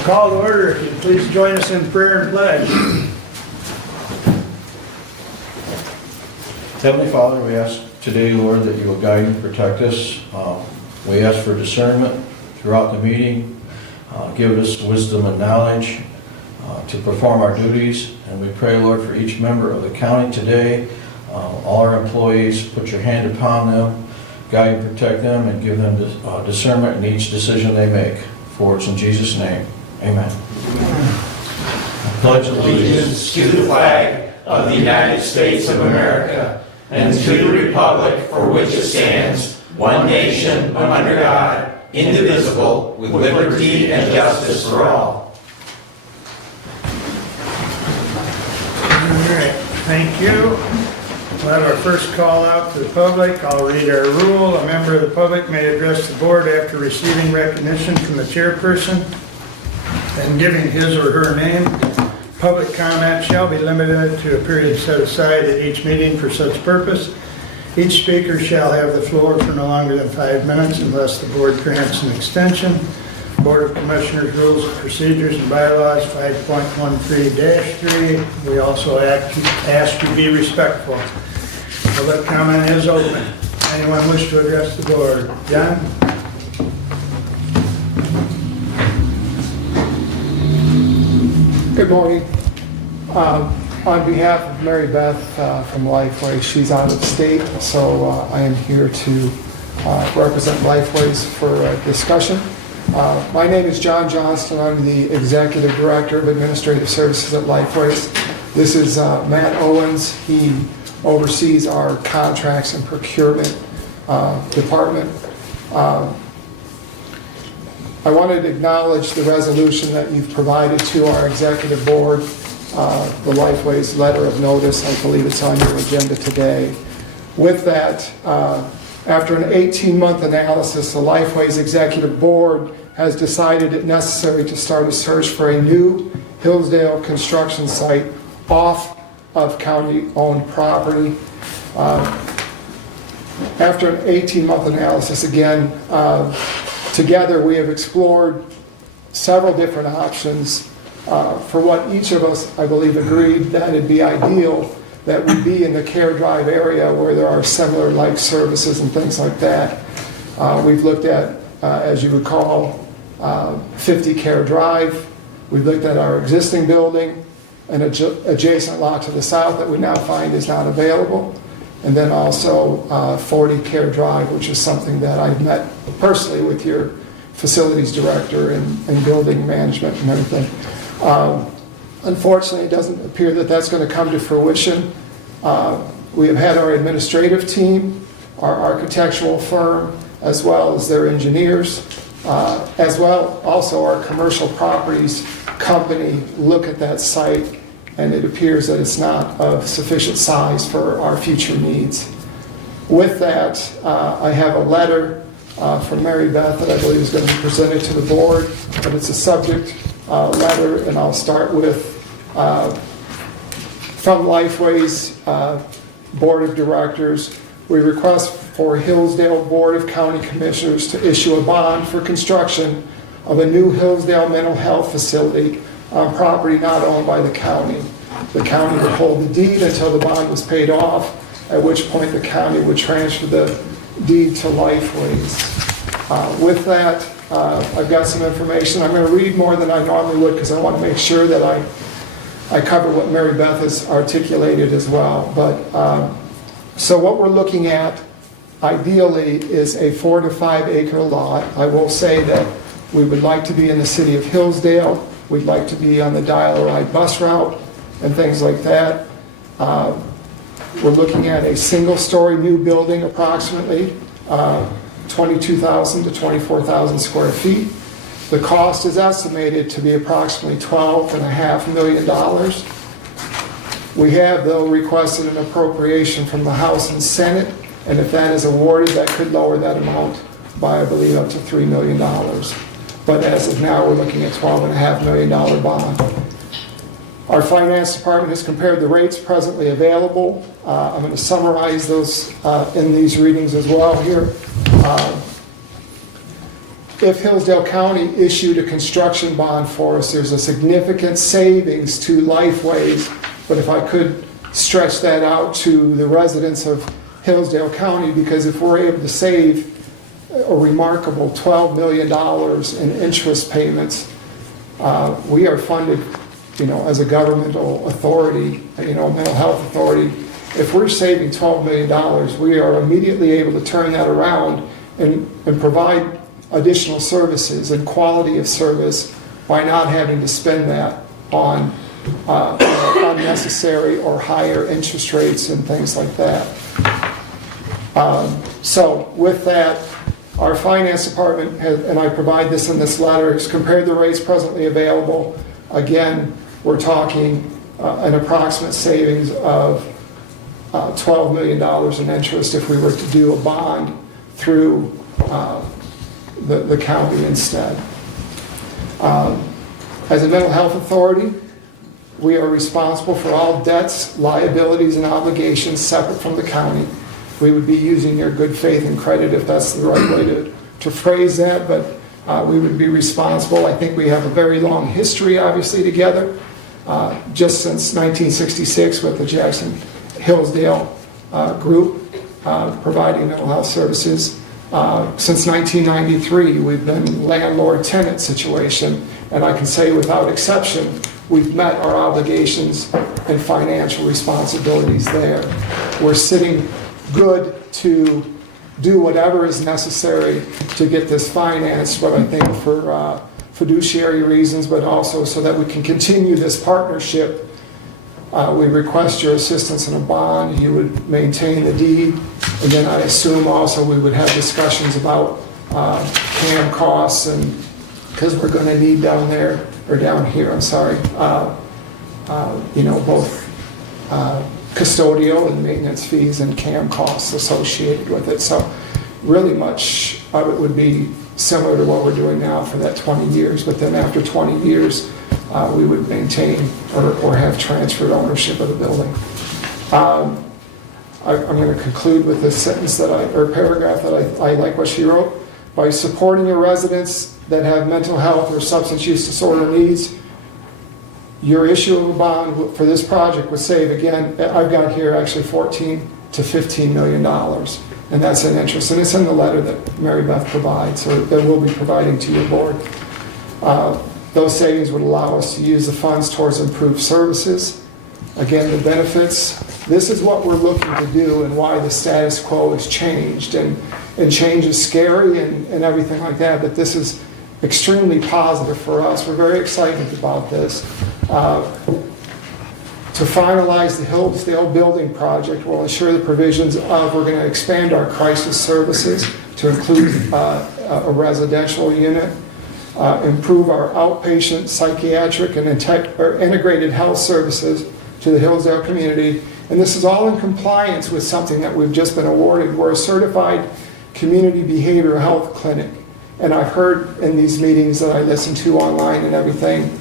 We'll call to order. If you'd please join us in prayer and pledge. Heavenly Father, we ask today, Lord, that you will guide and protect us. We ask for discernment throughout the meeting. Give us wisdom and knowledge to perform our duties. And we pray, Lord, for each member of the county today, all our employees, put your hand upon them, guide and protect them, and give them discernment in each decision they make. For it's in Jesus' name. Amen. Pledge allegiance to the flag of the United States of America and to the republic for which it stands, one nation under God, indivisible, with liberty and justice for all. All right, thank you. We'll have our first call out to the public. I'll read our rule. A member of the public may address the board after receiving recognition from the chairperson and giving his or her name. Public comment shall be limited to a period set aside at each meeting for such purpose. Each speaker shall have the floor for no longer than 5 minutes unless the board grants an extension. Board of Commissioners Rules of Procedures and Bylaws 5.13-3. We also ask you to be respectful. Public comment is open. Anyone wish to address the board? John? Good morning. On behalf of Mary Beth from Lifeway, she's out of state, so I am here to represent Lifeways for discussion. My name is John Johnston. I'm the Executive Director of Administrative Services at Lifeways. This is Matt Owens. He oversees our contracts and procurement department. I wanted to acknowledge the resolution that you've provided to our executive board, the Lifeways letter of notice. I believe it's on your agenda today. With that, after an 18-month analysis, the Lifeways executive board has decided it necessary to start a search for a new Hillsdale construction site off of county-owned property. After an 18-month analysis, again, together we have explored several different options for what each of us, I believe, agreed that it'd be ideal that we be in the Care Drive area where there are similar like services and things like that. We've looked at, as you recall, 50 Care Drive. We've looked at our existing building, an adjacent lot to the south that we now find is not available, and then also 40 Care Drive, which is something that I've met personally with your facilities director and building management and everything. Unfortunately, it doesn't appear that that's going to come to fruition. We have had our administrative team, our architectural firm, as well as their engineers, as well also our commercial properties company look at that site, and it appears that it's not of sufficient size for our future needs. With that, I have a letter from Mary Beth that I believe is going to be presented to the board, but it's a subject letter, and I'll start with from Lifeway's Board of Directors. We request for Hillsdale Board of County Commissioners to issue a bond for construction of a new Hillsdale mental health facility on property not owned by the county. The county would hold the deed until the bond was paid off, at which point the county would transfer the deed to Lifeways. With that, I've got some information. I'm going to read more than I normally would because I want to make sure that I cover what Mary Beth has articulated as well. But so what we're looking at ideally is a 4 to 5 acre lot. I will say that we would like to be in the city of Hillsdale. We'd like to be on the dial-a-ride bus route and things like that. We're looking at a single-story new building, approximately 22,000 to 24,000 square feet. The cost is estimated to be approximately $12.5 million. We have, though, requested an appropriation from the House and Senate, and if that is awarded, that could lower that amount by, I believe, up to $3 million. But as of now, we're looking at $12.5 million bond. Our finance department has compared the rates presently available. I'm going to summarize those in these readings as well here. if Hillsdale County issued a construction bond for us, there's a significant savings to Lifeways. But if I could stretch that out to the residents of Hillsdale County, because if we're able to save a remarkable $12 million in interest payments, we are funded, as a governmental authority, mental health authority. If we're saving $12 million, we are immediately able to turn that around and provide additional services and quality of service by not having to spend that on unnecessary or higher interest rates and things like that. So with that, our finance department, and I provide this in this letter, has compared the rates presently available. Again, we're talking an approximate savings of $12 million in interest if we were to do a bond through the county instead. As a mental health authority, we are responsible for all debts, liabilities, and obligations separate from the county. We would be using your good faith and credit if that's the right way to phrase that, but we would be responsible. I think we have a very long history, obviously, together, just since 1966 with the Jackson Hillsdale group providing mental health services. Since 1993, we've been landlord-tenant situation, and I can say without exception, we've met our obligations and financial responsibilities there. We're sitting good to do whatever is necessary to get this financed, but I think for fiduciary reasons, but also so that we can continue this partnership. We request your assistance in a bond. You would maintain the deed. And then I assume also we would have discussions about CAM costs, and because we're going to need down there, or down here, I'm sorry, both custodial and maintenance fees and CAM costs associated with it. So really much of it would be similar to what we're doing now for that 20 years. But then after 20 years, we would maintain or have transferred ownership of the building. I'm going to conclude with this sentence paragraph that I like what she wrote. By supporting your residents that have mental health or substance use disorder needs, your issue of a bond for this project would save, again, I've got here actually $14 to $15 million. And that's an interest. And it's in the letter that Mary Beth provides, or that we'll be providing to your board. Those savings would allow us to use the funds towards improved services. Again, the benefits, this is what we're looking to do and why the status quo has changed. And change is scary and everything like that, but this is extremely positive for us. We're very excited about this. To finalize the Hillsdale building project will ensure the provisions of, we're going to expand our crisis services to include a residential unit, improve our outpatient, psychiatric, and integrated health services to the Hillsdale community. And this is all in compliance with something that we've just been awarded. We're a certified community behavioral health clinic. And I've heard in these meetings that I listen to online and everything,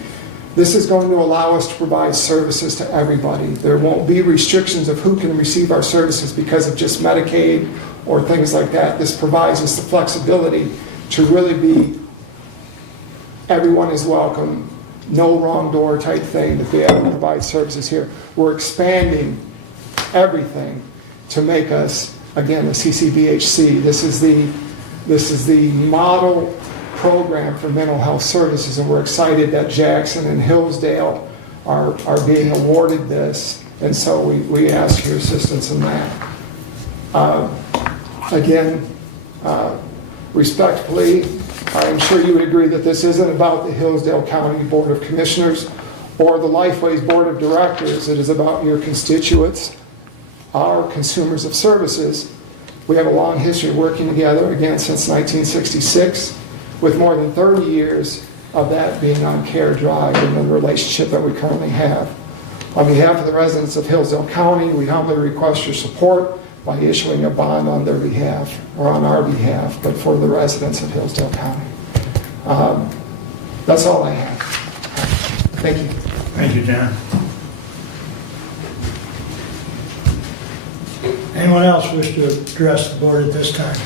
this is going to allow us to provide services to everybody. There won't be restrictions of who can receive our services because of just Medicaid or things like that. This provides us the flexibility to really be everyone is welcome, no wrong door type thing, to be able to provide services here. We're expanding everything to make us, again, the CCBHC. This is the model program for mental health services, and we're excited that Jackson and Hillsdale are being awarded this, and so we ask your assistance in that. Again, respectfully, I'm sure you would agree that this isn't about the Hillsdale County Board of Commissioners or the Lifeways Board of Directors. It is about your constituents, our consumers of services. We have a long history of working together, again, since 1966, with more than 30 years of that being on Care Drive and the relationship that we currently have. On behalf of the residents of Hillsdale County, we humbly request your support by issuing a bond on their behalf, or on our behalf, but for the residents of Hillsdale County. That's all I have. Thank you. Thank you, John. Anyone else wish to address the board at this time?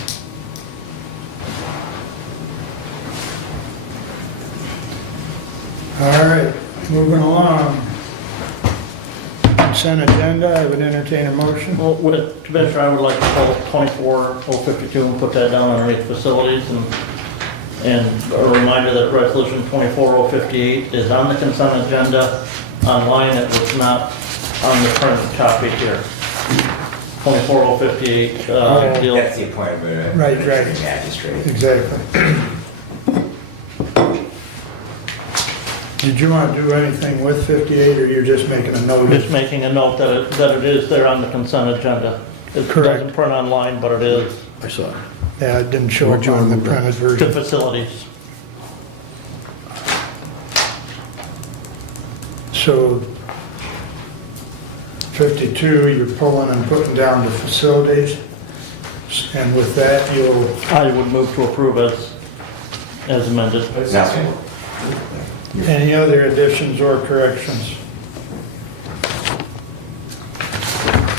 All right, moving along. Consent agenda, I would entertain a motion. Well, with Commissioner, I would like to pull 24052 and put that down underneath facilities, and a reminder that resolution 24058 is on the consent agenda online. It was not on the printed copy here. 24058 deals. That's the appointment of Right. magistrate. Exactly. Did you want to do anything with 58, or you're just making a note? Just making a note that it is there on the consent agenda. It Correct. doesn't print online, but it is I saw it. Yeah, it didn't show up on the printed to version. facilities. So 52, you're pulling and putting down to facilities. And with that, you'll, I would move to approve as amended. Now, any other additions or corrections?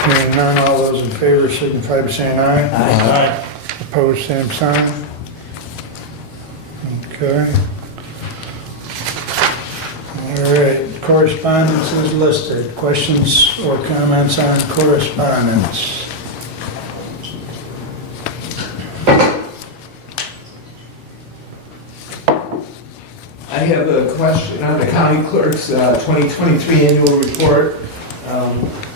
Hearing none, all those in favor signify by saying aye. Aye. Opposed, same sign. Okay. All right, correspondence is listed. Questions or comments on correspondence? I have a question on the county clerk's 2023 annual report.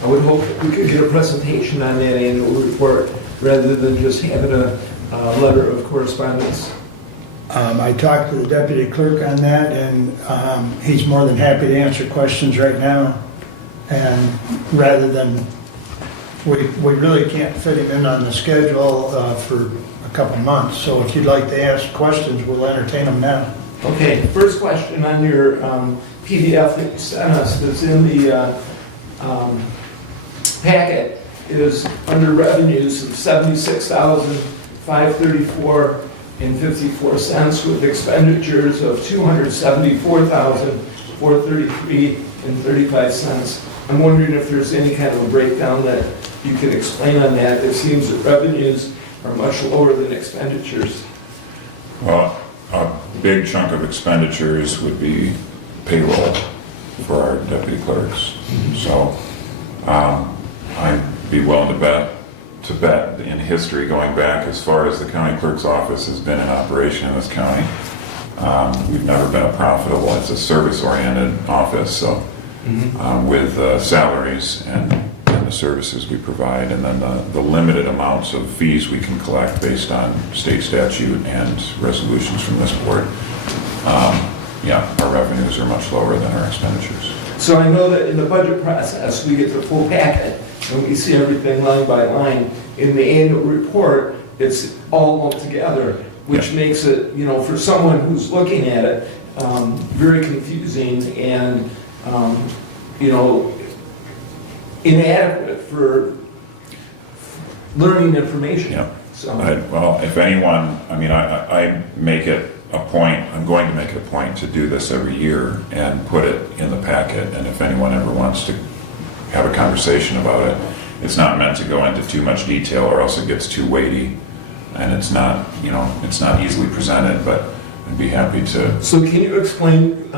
I would hope that we could get a presentation on that annual report rather than just having a letter of correspondence. I talked to the deputy clerk on that, and he's more than happy to answer questions right now. And rather than, we really can't fit him in on the schedule for a couple months. So if you'd like to ask questions, we'll entertain them now. Okay, first question on your PDF that you sent us that's in the packet is under revenues of $76,534.54 with expenditures of $274,433.35. I'm wondering if there's any kind of a breakdown that you could explain on that. It seems that revenues are much lower than expenditures. Well, a big chunk of expenditures would be payroll for our deputy clerks. So I'd be willing to bet in history going back as far as the county clerk's office has been in operation in this county. We've never been a profitable, it's a service-oriented office, so with salaries and the services we provide, and then the limited amounts of fees we can collect based on state statute and resolutions from this board, our revenues are much lower than our expenditures. So I know that in the budget process, we get the full packet, and we see everything line by line. In the annual report, it's all lumped together, which makes it, for someone who's looking at it, very confusing and, inadequate for learning information. Yeah. So, Well, if anyone, I make it a point, I'm going to make it a point to do this every year and put it in the packet, and if anyone ever wants to have a conversation about it, it's not meant to go into too much detail or else it gets too weighty, and it's not easily presented, but I'd be happy to. so can you explain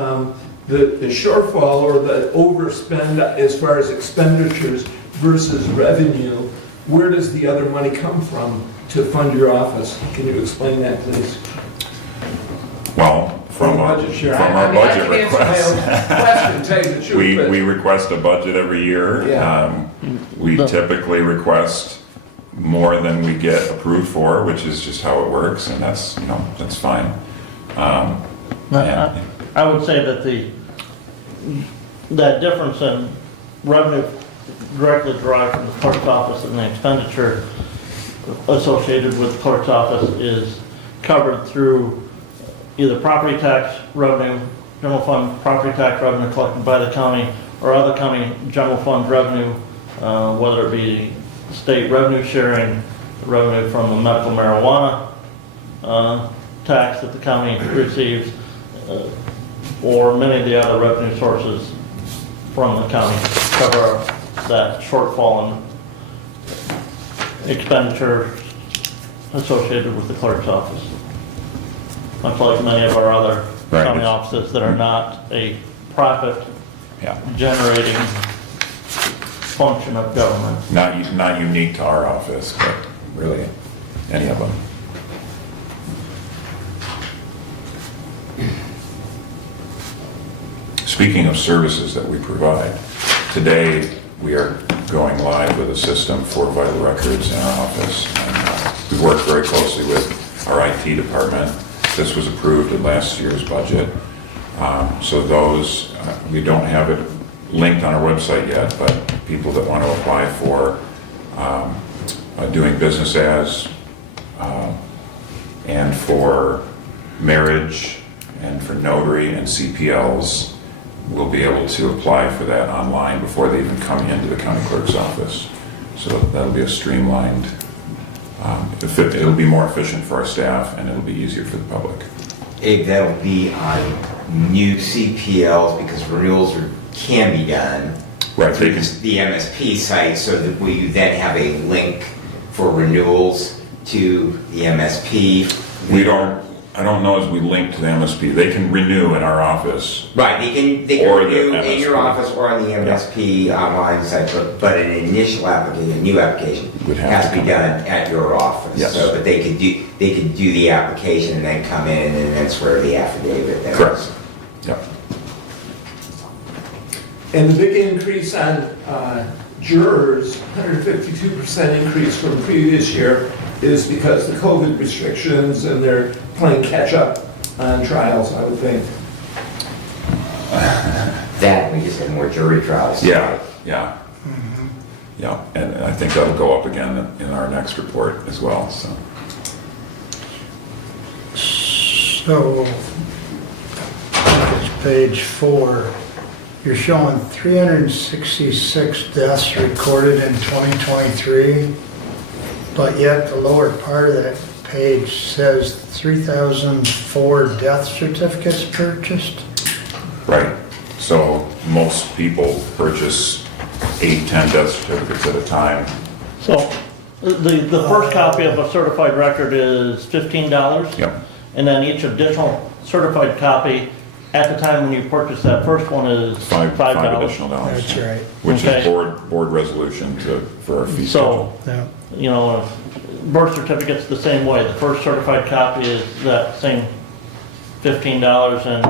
the shortfall or the overspend as far as expenditures versus revenue? Where does the other money come from to fund your office? Can you explain that, please? Well, from our budget request, we request a budget every year. Yeah. We typically request more than we get approved for, which is just how it works, and that's fine. I would say that that difference in revenue directly derived from the clerk's office and the expenditure associated with the clerk's office is covered through either property tax revenue, general fund property tax revenue collected by the county, or other county general fund revenue, whether it be state revenue sharing, revenue from the medical marijuana tax that the county receives, or many of the other revenue sources from the county cover that shortfall in expenditure associated with the clerk's office. Much like many of our other Right. county offices that are not a profit Yeah, generating function of government. not unique to our office, but really any of them. Speaking of services that we provide, today we are going live with a system for vital records in our office. And, we worked very closely with our IT department. This was approved in last year's budget. So those, we don't have it linked on our website yet, but people that want to apply for doing business as, and for marriage, and for notary and CPLs, will be able to apply for that online before they even come into the county clerk's office. So that'll be a streamlined, it'll be more efficient for our staff, and it'll be easier for the public. Abe, that'll be on new CPLs because renewals can be done Right, through they can, the MSP site, so that we then have a link for renewals to the MSP. I don't know as we link to the MSP, they can renew in our office. Right, they can Or the renew in your MSP. office or on the MSP online site, but an initial application, a new application, Would have has to to be come done at your office. Yes. So, but they could do the application and then come in and then swear the affidavit. That Correct. was- Yep. And the big increase on jurors, 152% increase from the previous year, is because the COVID restrictions and they're playing catch up on trials, I would think. That, we just had more jury trials. Yeah, yeah. Yeah, and I think that'll go up again in our next report as well, so. So, I think it's page 4. You're showing 366 deaths recorded in 2023, but yet the lower part of that page says 3,004 death certificates purchased. Right, so most people purchase 8, 10 death certificates at a time. So the first copy of a certified record is $15. Yep. And then each additional certified copy at the time when you purchase that first one is Five $5. additional dollars. That's right. Which Okay. is board resolution for our fee schedule. So, Yeah. you know, birth certificate's the same way. The first certified copy is that same $15, and,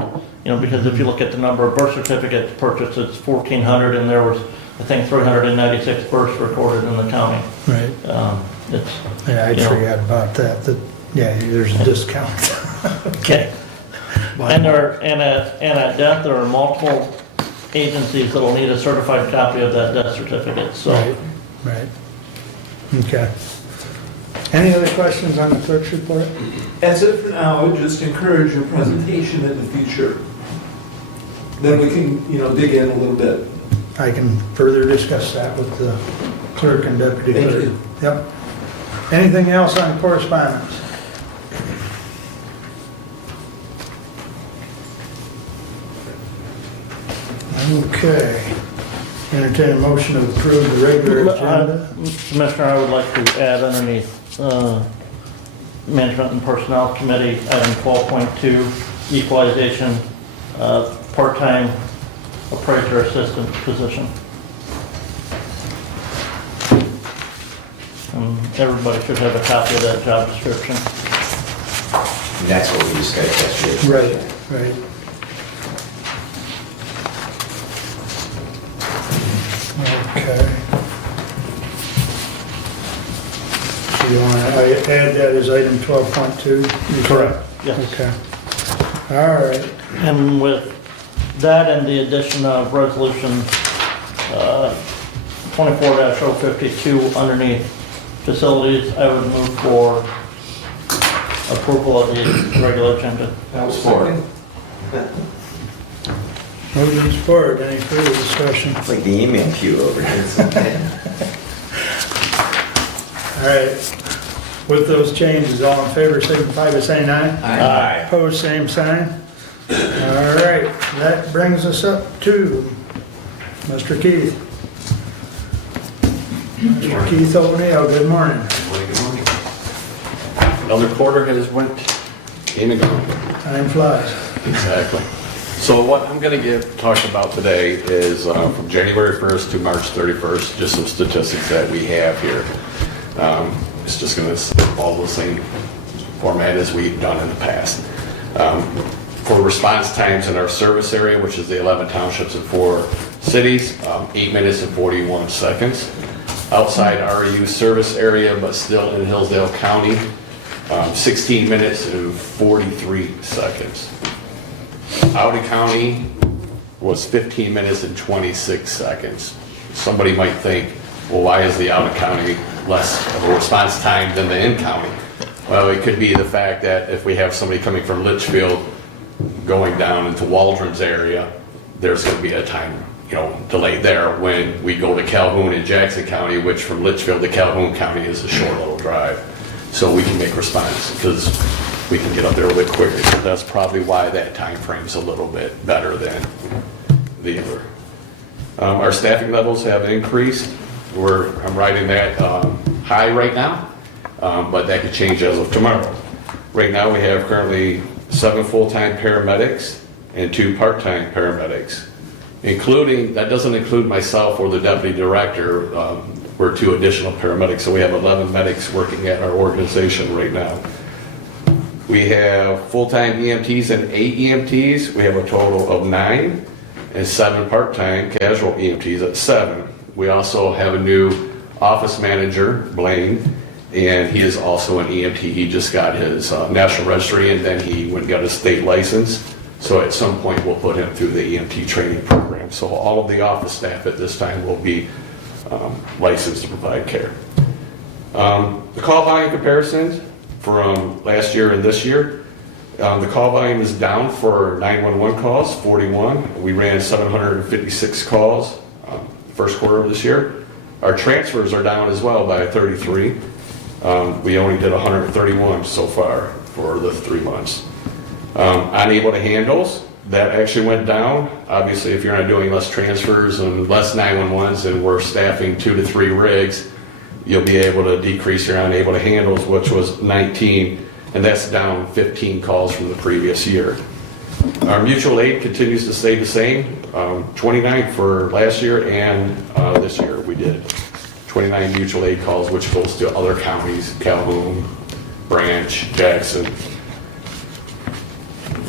you know, because if you look at the number of birth certificates purchased, it's 1,400, and there was, I think, 396 births recorded in the county. Right. It's, Yeah, I'd you know. forgot about that. Yeah, there's a discount. okay. And at death, there are multiple agencies that'll need a certified copy of that death certificate, so. Right, right. Okay. Any other questions on the clerk's report? As of for now, I would just encourage your presentation in the future. Then we can, dig in a little bit. I can further discuss that with the clerk and deputy Thank clerk. you. Yep. Anything else on correspondence? Okay. Entertain a motion to approve the regular agenda. Commissioner, I would like to add underneath Management and Personnel Committee, item 12.2, equalization, part-time appraiser assistant position. Everybody should have a copy of that job description. And that's what we discussed yesterday. Right. Okay. So you want to add that as item 12.2? Correct. Yes. Okay. All right. And with that and the addition of resolution 24-052 underneath facilities, I would move for approval of the regular agenda. That was for. Moving and support. Any further discussion? It's like the email queue over here. It's okay. All right. With those changes, all in favor signify by saying aye. Aye. Opposed, same sign. All right, that brings us up to Mr. Keith. Mr. Keith O'Neill, good morning. Good morning. Another quarter has went in and gone. Time flies. Exactly. So what I'm going to talk about today is from January 1st to March 31st, just some statistics that we have here. It's just going to follow the same format as we've done in the past. For response times in our service area, which is the 11 townships and 4 cities, 8 minutes and 41 seconds. Outside REU service area, but still in Hillsdale County, 16 minutes and 43 seconds. Out of county was 15 minutes and 26 seconds. Somebody might think, well, why is the out of county less of a response time than the in county? Well, it could be the fact that if we have somebody coming from Litchfield going down into Waldron's area, there's going to be a time, delay there. When we go to Calhoun and Jackson County, which from Litchfield to Calhoun County is a short little drive, so we can make response because we can get up there a little bit quicker. So that's probably why that time frame is a little bit better than the other. Our staffing levels have increased. I'm riding that high right now, but that could change as of tomorrow. Right now we have currently 7 full-time paramedics and 2 part-time paramedics, that doesn't include myself or the deputy director. We're 2 additional paramedics, so we have 11 medics working at our organization right now. We have full-time EMTs and 8 EMTs. We have a total of 9 and 7 part-time casual EMTs at 7. We also have a new office manager, Blaine, and he is also an EMT. He just got his national registry, and then he went and got his state license. So at some point, we'll put him through the EMT training program. So all of the office staff at this time will be licensed to provide care. The call volume comparisons from last year and this year. The call volume is down for 911 calls, 41. We ran 756 calls first quarter of this year. Our transfers are down as well by 33. We only did 131 so far for the 3 months. Unable to handles, that actually went down. Obviously, if you're not doing less transfers and less 911s and we're staffing 2 to 3 rigs, you'll be able to decrease your unable to handles, which was 19, and that's down 15 calls from the previous year. Our mutual aid continues to stay the same, 29 for last year, and this year we did 29 mutual aid calls, which goes to other counties, Calhoun, Branch, Jackson.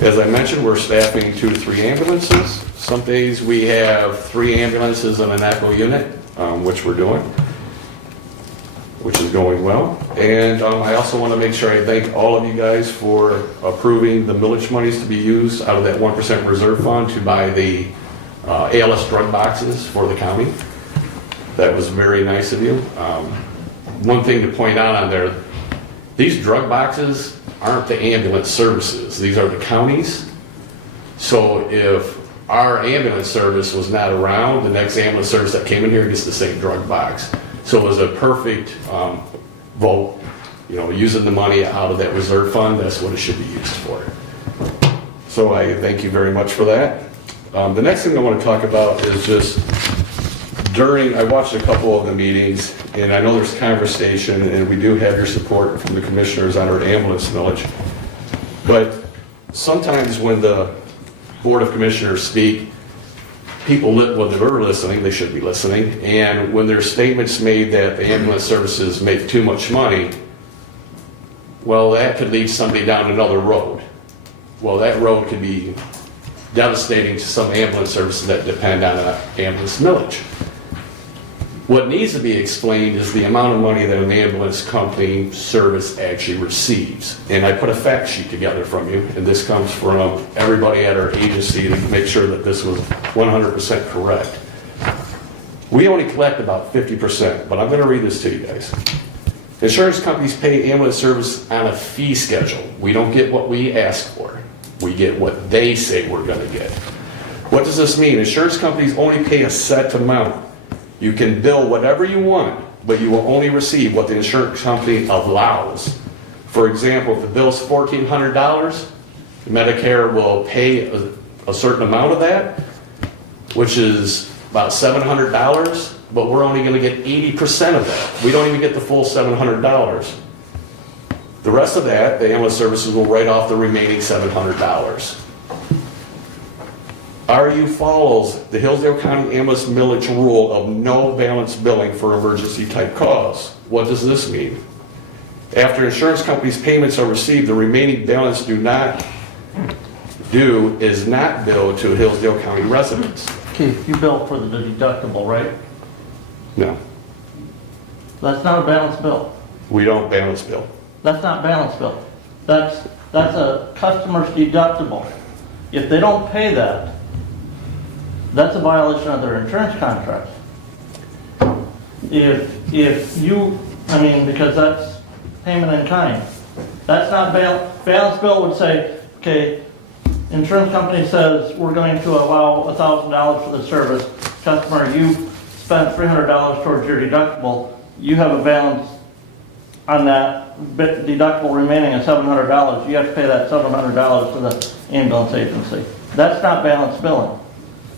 As I mentioned, we're staffing 2 to 3 ambulances. Some days we have 3 ambulances and an echo unit, which we're doing, which is going well. And I also want to make sure I thank all of you guys for approving the millage monies to be used out of that 1% reserve fund to buy the ALS drug boxes for the county. That was very nice of you. One thing to point out on there, these drug boxes aren't the ambulance services. These are the counties. So if our ambulance service was not around, the next ambulance service that came in here gets the same drug box. So it was a perfect vote, using the money out of that reserve fund. That's what it should be used for. So I thank you very much for that. The next thing I want to talk about is just I watched a couple of the meetings, and I know there's conversation, and we do have your support from the commissioners on our ambulance millage. But sometimes when the Board of Commissioners speak, people, when they're listening, they should be listening, and when there's statements made that the ambulance services make too much money, well, that could lead somebody down another road. Well, that road could be devastating to some ambulance services that depend on an ambulance millage. What needs to be explained is the amount of money that an ambulance company service actually receives. And I put a fact sheet together from you, and this comes from everybody at our agency to make sure that this was 100% correct. We only collect about 50%, but I'm going to read this to you guys. Insurance companies pay ambulance service on a fee schedule. We don't get what we ask for. We get what they say we're going to get. What does this mean? Insurance companies only pay a set amount. You can bill whatever you want, but you will only receive what the insurance company allows. For example, if the bill's $1,400, Medicare will pay a certain amount of that, which is about $700, but we're only going to get 80% of that. We don't even get the full $700. The rest of that, the ambulance services will write off the remaining $700. RU follows the Hillsdale County ambulance millage rule of no balance billing for emergency type calls. What does this mean? After insurance companies' payments are received, the remaining balance is not billed to Hillsdale County residents. Keith, you bill for the deductible, right? No, That's not a balance bill. we don't balance bill. That's not balance bill. That's a customer's deductible. If they don't pay that, that's a violation of their insurance contract. If you, because that's payment in kind. That's not balance bill would say, okay, insurance company says we're going to allow $1,000 for the service. Customer, you spent $300 towards your deductible. You have a balance on that deductible remaining of $700. You have to pay that $700 to the ambulance agency. That's not balance billing.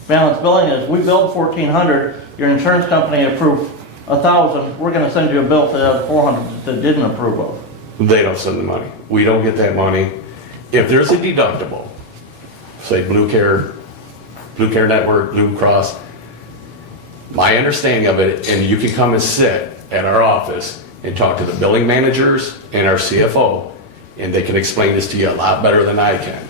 Balance billing is we billed $1,400. Your insurance company approved $1,000. We're going to send you a bill for the other $400 that didn't approve of. They don't send the money. We don't get that money. If there's a deductible, say Blue Care Network, Blue Cross, my understanding of it, and you can come and sit at our office and talk to the billing managers and our CFO, and they can explain this to you a lot better than I can.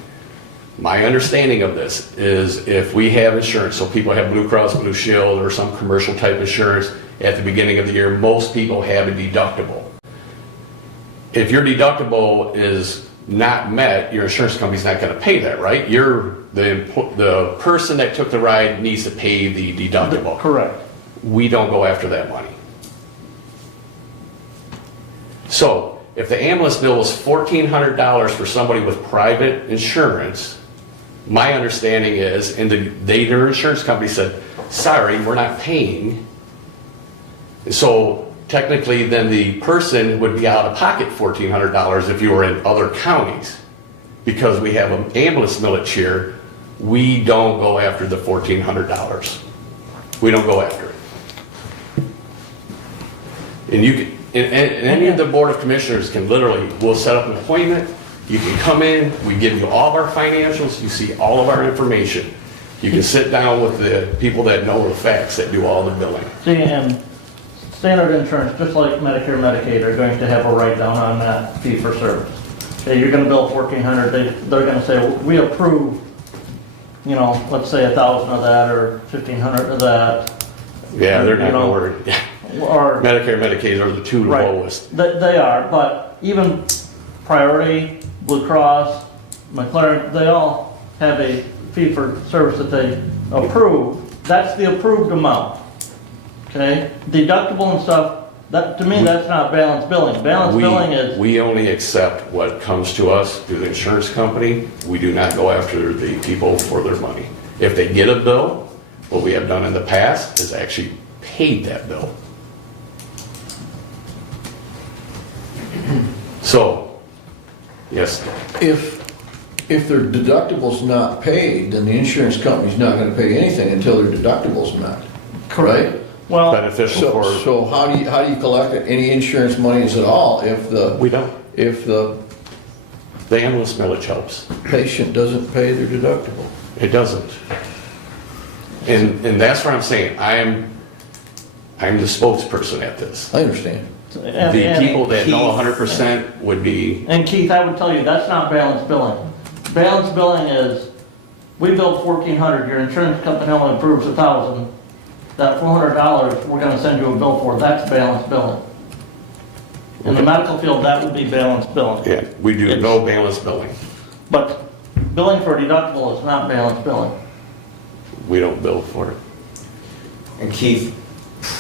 My understanding of this is if we have insurance, so people have Blue Cross Blue Shield or some commercial type insurance at the beginning of the year, most people have a deductible. If your deductible is not met, your insurance company's not going to pay that, right? The person that took the ride needs to pay the deductible. Correct. We don't go after that money. So if the ambulance bill is $1,400 for somebody with private insurance, my understanding is, and their insurance company said, sorry, we're not paying. So technically then the person would be out of pocket $1,400 if you were in other counties. Because we have an ambulance millage here, we don't go after the $1,400. We don't go after it. And you can, and any of the Board of Commissioners can literally, we'll set up an appointment, you can come in, we give you all of our financials, you see all of our information. You can sit down with the people that know the facts, that do all the billing. See, and standard insurance, just like Medicare, Medicaid, are going to have a write down on that fee for service. Okay, you're going to bill $1,400. They're going to say, well, we approve, let's say 1,000 of that or 1,500 of that. Yeah, they're not going to worry. Or Medicare, Medicaid are the two right, lowest. They are, but even Priority, Blue Cross, McLaren, they all have a fee for service that they approve. That's the approved amount. Okay, deductible and stuff. That to me, that's not balance billing. Balance billing is we only accept what comes to us through the insurance company. We do not go after the people for their money. If they get a bill, what we have done in the past is actually paid that bill. So, yes. If their deductible's not paid, then the insurance company's not gonna pay anything until their deductible's met. Correct? well, Beneficial for. So how do you collect any insurance monies at all if We don't. the The ambulance millage helps. patient doesn't pay their deductible? It doesn't. And that's what I'm saying. I'm the spokesperson at this. I understand. The people that know 100% would be, And Keith, I would tell you, that's not balance billing. Balance billing is, we billed $1,400, your insurance company only approves $1,000. That $400, we're gonna send you a bill for, that's balance billing. In the medical field, that would be balance billing. yeah, we do no balance billing. But billing for a deductible is not balance billing. We don't bill for it. And Keith,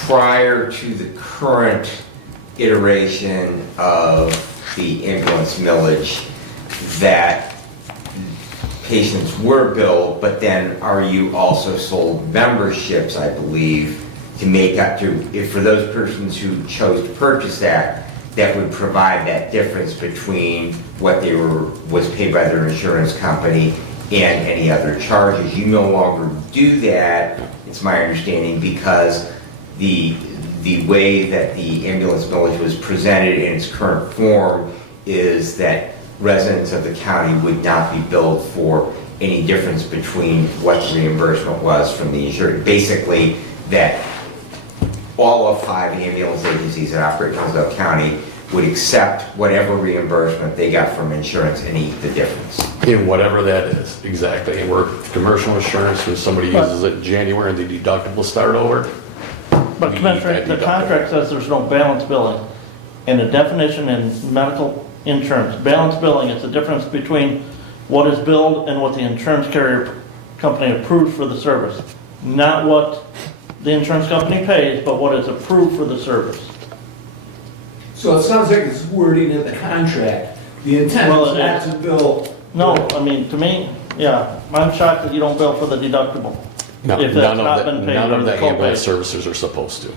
prior to the current iteration of the ambulance millage, that patients were billed, but then RU also sold memberships, I believe, to make up to, if for those persons who chose to purchase that would provide that difference between what was paid by their insurance company and any other charges. You no longer do that, it's my understanding, because the way that the ambulance millage was presented in its current form is that residents of the county would not be billed for any difference between what the reimbursement was from the insured. Basically, that all of 5 ambulance agencies that operate in Hillsdale County would accept whatever reimbursement they got from insurance and eat the difference. In whatever that is, exactly. And we're commercial insurance, when somebody uses it in January and the deductible start over. But we Commissioner, need that the contract says there's no balance billing. And the definition in medical insurance, balance billing is the difference between what is billed and what the insurance carrier company approves for the service. Not what the insurance company pays, but what is approved for the service. So it sounds like it's wording in the contract. The intent Well, is it not is. to bill. No, I mean, to me, yeah, I'm shocked that you don't bill for the deductible. No, If that's not been paid none or of the the copay. ambulance services are supposed to.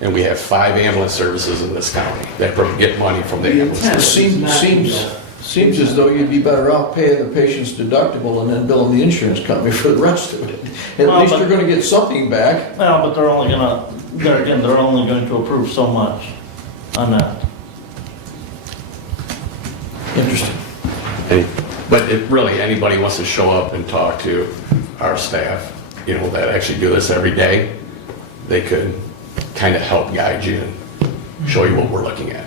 And we have 5 ambulance services in this county that get money from the The ambulance. intent It is not to bill. seems as though you'd be better off paying the patient's deductible and then billing the insurance company for the rest of it. At Well, least but- you're gonna get something back. Well, but they're only going to approve so much on that. Interesting. But if really anybody wants to show up and talk to our staff, you know, that actually do this every day, they could kind of help guide you and show you what we're looking at.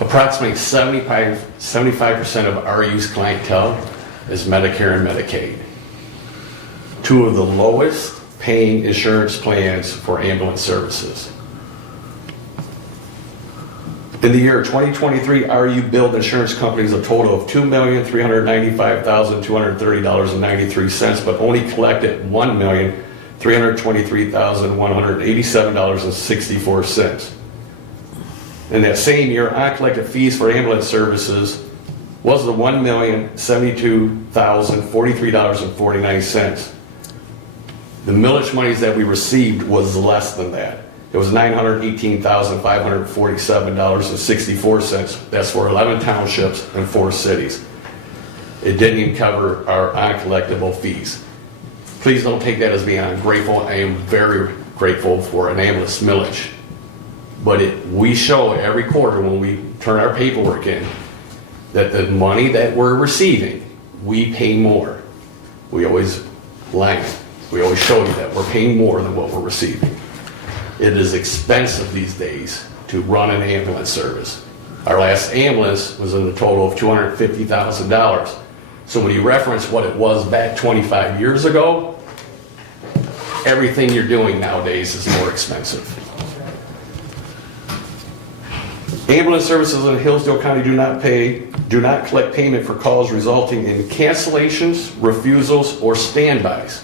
Approximately 75% of our use clientele is Medicare and Medicaid. 2 of the lowest paying insurance plans for ambulance services. In the year 2023, RU billed insurance companies a total of $2,395,230.93, but only collected $1,323,187.64. In that same year, uncollected fees for ambulance services was the $1,072,043.49. The millage monies that we received was less than that. It was $918,547.64. That's for 11 townships and 4 cities. It didn't even cover our uncollectible fees. Please don't take that as being ungrateful. I am very grateful for an ambulance millage. But we show every quarter when we turn our paperwork in that the money that we're receiving, we pay more. We always line it. We always show you that we're paying more than what we're receiving. It is expensive these days to run an ambulance service. Our last ambulance was in the total of $250,000. So when you reference what it was back 25 years ago, everything you're doing nowadays is more expensive. Ambulance services in Hillsdale County do not collect payment for calls resulting in cancellations, refusals, or standbys.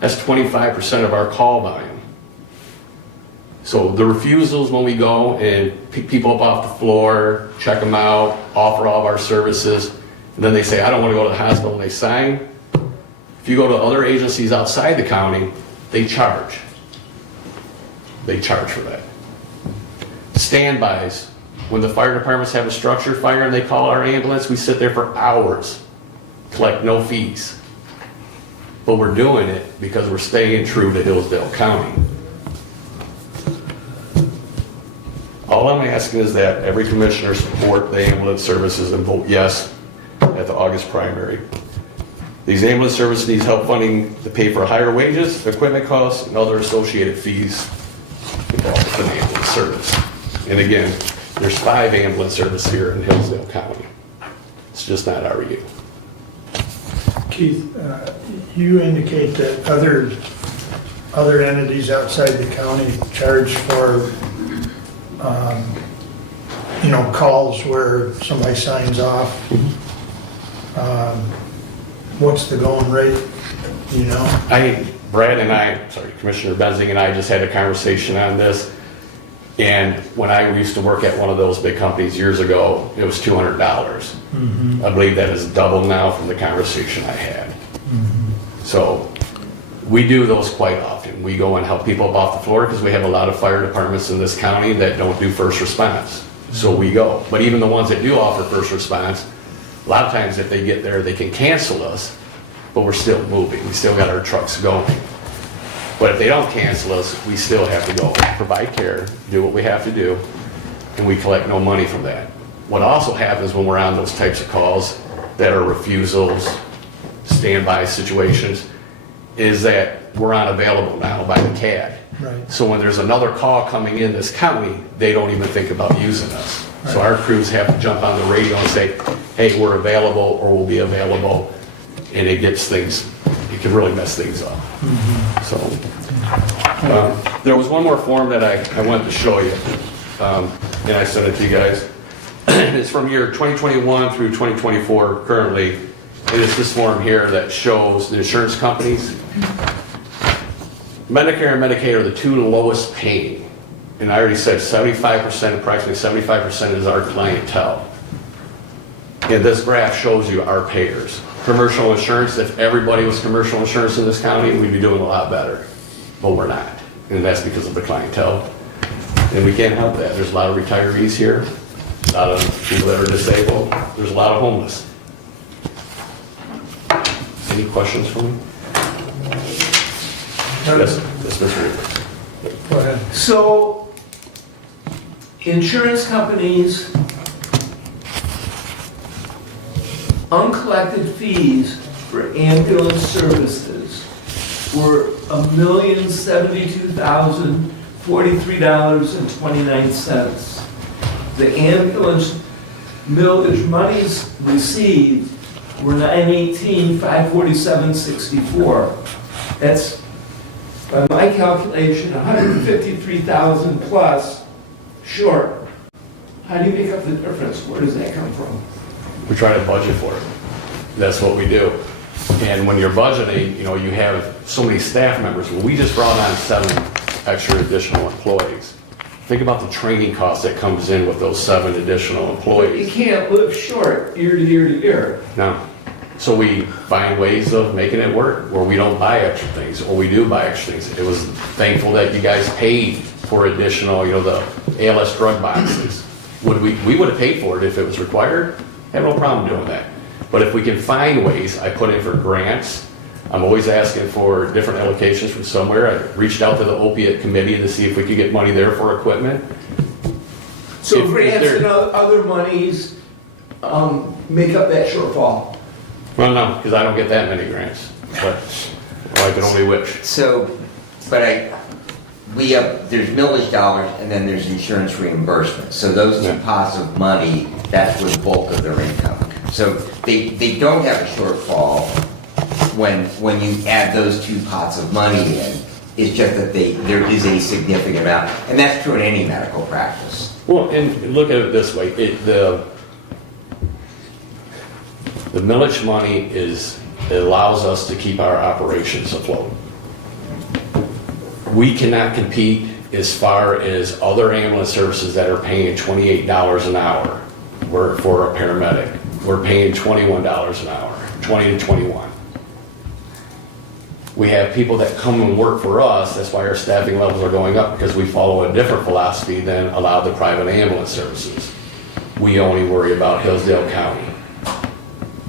That's 25% of our call volume. So the refusals, when we go and pick people up off the floor, check them out, offer all of our services, and then they say, I don't want to go to the hospital, and they sign. If you go to other agencies outside the county, they charge. They charge for that. Standbys. When the fire departments have a structure fire and they call our ambulance, we sit there for hours, collect no fees. But we're doing it because we're staying true to Hillsdale County. All I'm asking is that every commissioner support the ambulance services and vote yes at the August primary. These ambulance services need help funding to pay for higher wages, equipment costs, and other associated fees involved with an ambulance service. And again, there's 5 ambulance services here in Hillsdale County. It's just not RU. Keith, you indicate that other entities outside the county charge for, calls where somebody signs off. What's the going rate, you know? Commissioner Benzing and I just had a conversation on this. And when I used to work at one of those big companies years ago, it was $200. Mm-hmm. I believe that is double now from the conversation I had. Mm-hmm. So we do those quite often. We go and help people up off the floor because we have a lot of fire departments in this county that don't do first response. So we go. But even the ones that do offer first response, a lot of times if they get there, they can cancel us, but we're still moving. We still got our trucks going. But if they don't cancel us, we still have to go provide care, do what we have to do, and we collect no money from that. What also happens when we're on those types of calls that are refusals, standby situations, is that we're unavailable now by the CAD. Right. So when there's another call coming in this county, they don't even think about using us. So our crews have to jump on the radio and say, hey, we're available or we'll be available. And it gets things, it can really mess things up. So there was one more form that I wanted to show you. And I sent it to you guys. It's from year 2021 through 2024 currently. And it's this form here that shows the insurance companies. Medicare and Medicaid are the two lowest paying. And I already said 75%, approximately 75% is our clientele. And this graph shows you our payers. Commercial insurance, if everybody was commercial insurance in this county, we'd be doing a lot better. But we're not. And that's because of the clientele. And we can't help that. There's a lot of retirees here, a lot of people that are disabled. There's a lot of homeless. Any questions for me? Yes, Mr. Reaper. Go ahead. So, insurance companies, uncollected fees for ambulance services were $1,072,043.29. The ambulance millage monies received were $918,547.64. That's, by my calculation, $153,000 plus short. How do you make up the difference? Where does that come from? We try to budget for it. That's what we do. And when you're budgeting, you know, you have so many staff members. Well, we just brought on 7 extra additional employees. Think about the training cost that comes in with those 7 additional But you employees. can't live short year to year to year. No. So we find ways of making it work, where we don't buy extra things, or we do buy extra things. It was thankful that you guys paid for additional, you know, the ALS drug boxes. We would have paid for it if it was required. Have no problem doing that. But if we can find ways, I put in for grants. I'm always asking for different allocations from somewhere. I reached out to the opiate committee to see if we could get money there for equipment. So If grants they're- and other monies make up that shortfall. Well, no, because I don't get that many grants, but I can only wish. So, but there's millage dollars and then there's insurance reimbursement. So those two Yeah. pots of money, that's where the bulk of their income. So they don't have a shortfall when you add those two pots of money in. It's just that there is a significant amount, and that's true in any medical practice. Well, and look at it this way, the millage money it allows us to keep our operations afloat. We cannot compete as far as other ambulance services that are paying $28 an hour for a paramedic. We're paying $21 an hour, 20 to 21. We have people that come and work for us, that's why our staffing levels are going up, because we follow a different philosophy than a lot of the private ambulance services. We only worry about Hillsdale County.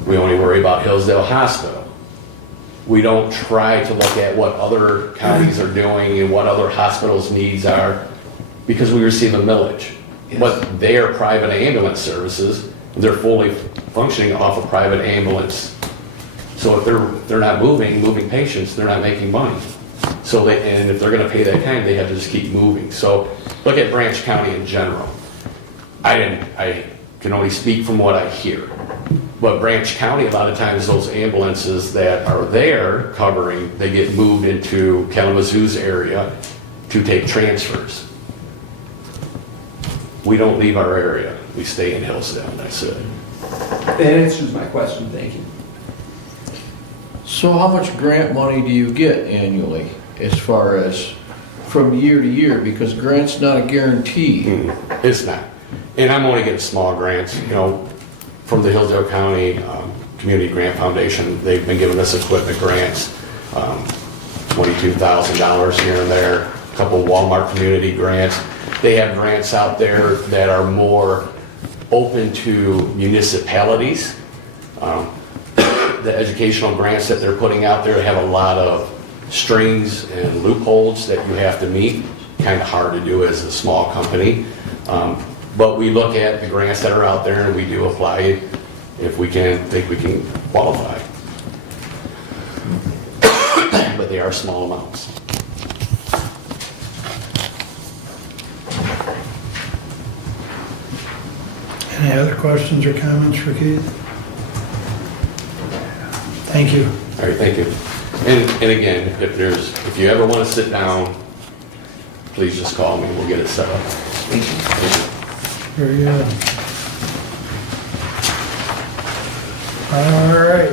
We only worry about Hillsdale Hospital. We don't try to look at what other counties are doing and what other hospitals' needs are, because we receive a millage. But they are private ambulance services, they're fully functioning off of private ambulance. So if they're not moving patients, they're not making money. So and if they're gonna pay that kind, they have to just keep moving. So look at Branch County in general. I can only speak from what I hear. But Branch County, a lot of times those ambulances that are there covering, they get moved into Kalamazoo's area to take transfers. We don't leave our area. We stay in Hillsdale, and that's it. That answers my question, thank you. So how much grant money do you get annually as far as from year to year? Because grant's not a guarantee. It's not. And I'm only getting small grants, you know, from the Hillsdale County Community Grant Foundation. They've been giving us equipment grants, $22,000 here and there, a couple Walmart community grants. They have grants out there that are more open to municipalities. The educational grants that they're putting out there have a lot of strings and loopholes that you have to meet. Kind of hard to do as a small company. But we look at the grants that are out there and we do apply if we think we can qualify. they are small amounts. Any other questions or comments for Keith? Thank you. All right, thank you. And again, if you ever want to sit down, please just call me, we'll get it set up. Thank you. Very good. All right.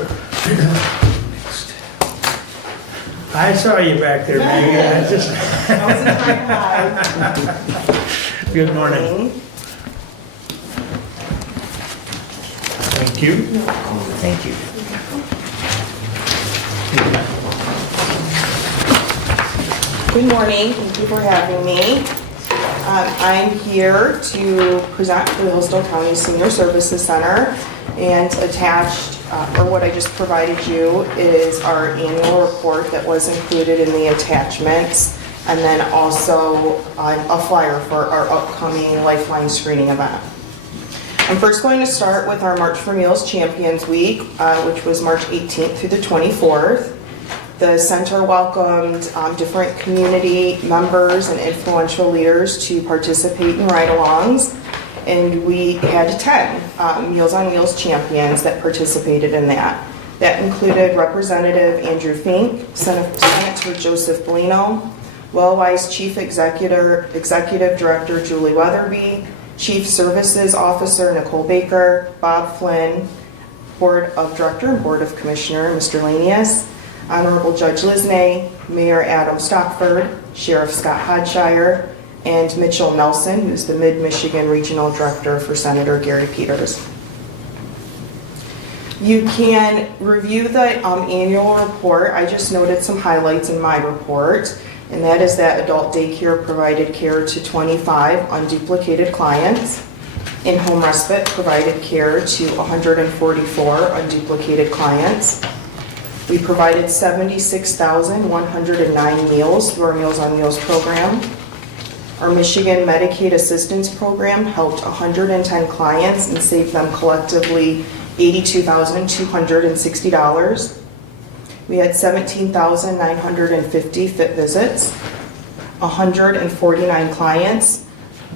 I saw you back there, Megan. I just. Good morning. Thank you. Thank you. Good morning, thank you for having me. I'm here to present for the Hillsdale County Senior Services Center, and attached, or what I just provided you, is our annual report that was included in the attachments, and then also a flyer for our upcoming Lifeline screening event. I'm first going to start with our March for Meals Champions Week, which was March 18th through the 24th. The center welcomed different community members and influential leaders to participate in ride-alongs, and we had 10 Meals on Wheels champions that participated in that. That included Representative Andrew Fink, Senator Joseph Bellino, Wellwise Chief Executive Director Julie Weatherby, Chief Services Officer Nicole Baker, Bob Flynn, Board of Director and Board of Commissioner Mr. Lanius, Honorable Judge Lisney, Mayor Adam Stockford, Sheriff Scott Hodshire, and Mitchell Nelson, who's the Mid-Michigan Regional Director for Senator Gary Peters. You can review the annual report. I just noted some highlights in my report, and that is that adult daycare provided care to 25 unduplicated clients. In-home respite provided care to 144 unduplicated clients. We provided 76,109 meals through our Meals on Wheels program. Our Michigan Medicaid Assistance Program helped 110 clients and saved them collectively $82,260. We had 17,950 fit visits. 149 clients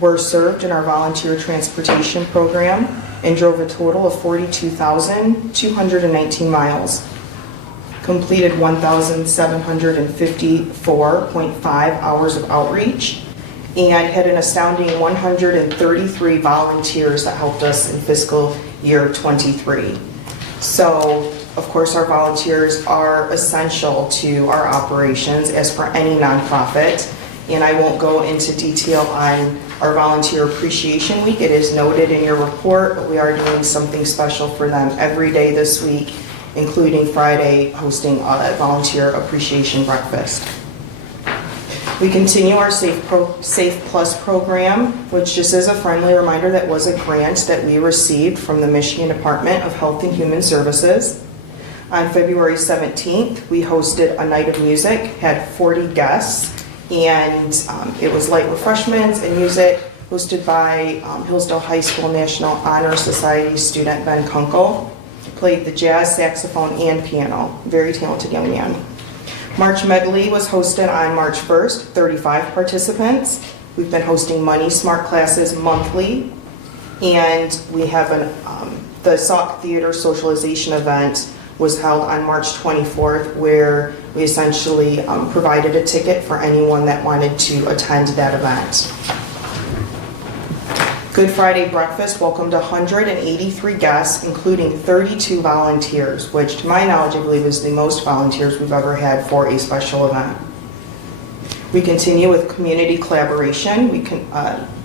were served in our volunteer transportation program and drove a total of 42,219 miles. Completed 1,754.5 hours of outreach, and had an astounding 133 volunteers that helped us in fiscal year 23. So, of course, our volunteers are essential to our operations, as for any nonprofit, and I won't go into detail on our Volunteer Appreciation Week. It is noted in your report, but we are doing something special for them every day this week, including Friday, hosting a volunteer appreciation breakfast. We continue our Safe Plus program, which, just as a friendly reminder, that was a grant that we received from the Michigan Department of Health and Human Services. On February 17th, we hosted a night of music, had 40 guests, and it was light refreshments and music hosted by Hillsdale High School National Honor Society student Ben Kunkel. Played the jazz, saxophone, and piano. Very talented young man. March Medley was hosted on March 1st, 35 participants. We've been hosting Money Smart classes monthly, and we have the Sauk Theater socialization event was held on March 24th, where we essentially provided a ticket for anyone that wanted to attend that event. Good Friday breakfast welcomed 183 guests, including 32 volunteers, which to my knowledge I believe is the most volunteers we've ever had for a special event. We continue with community collaboration. We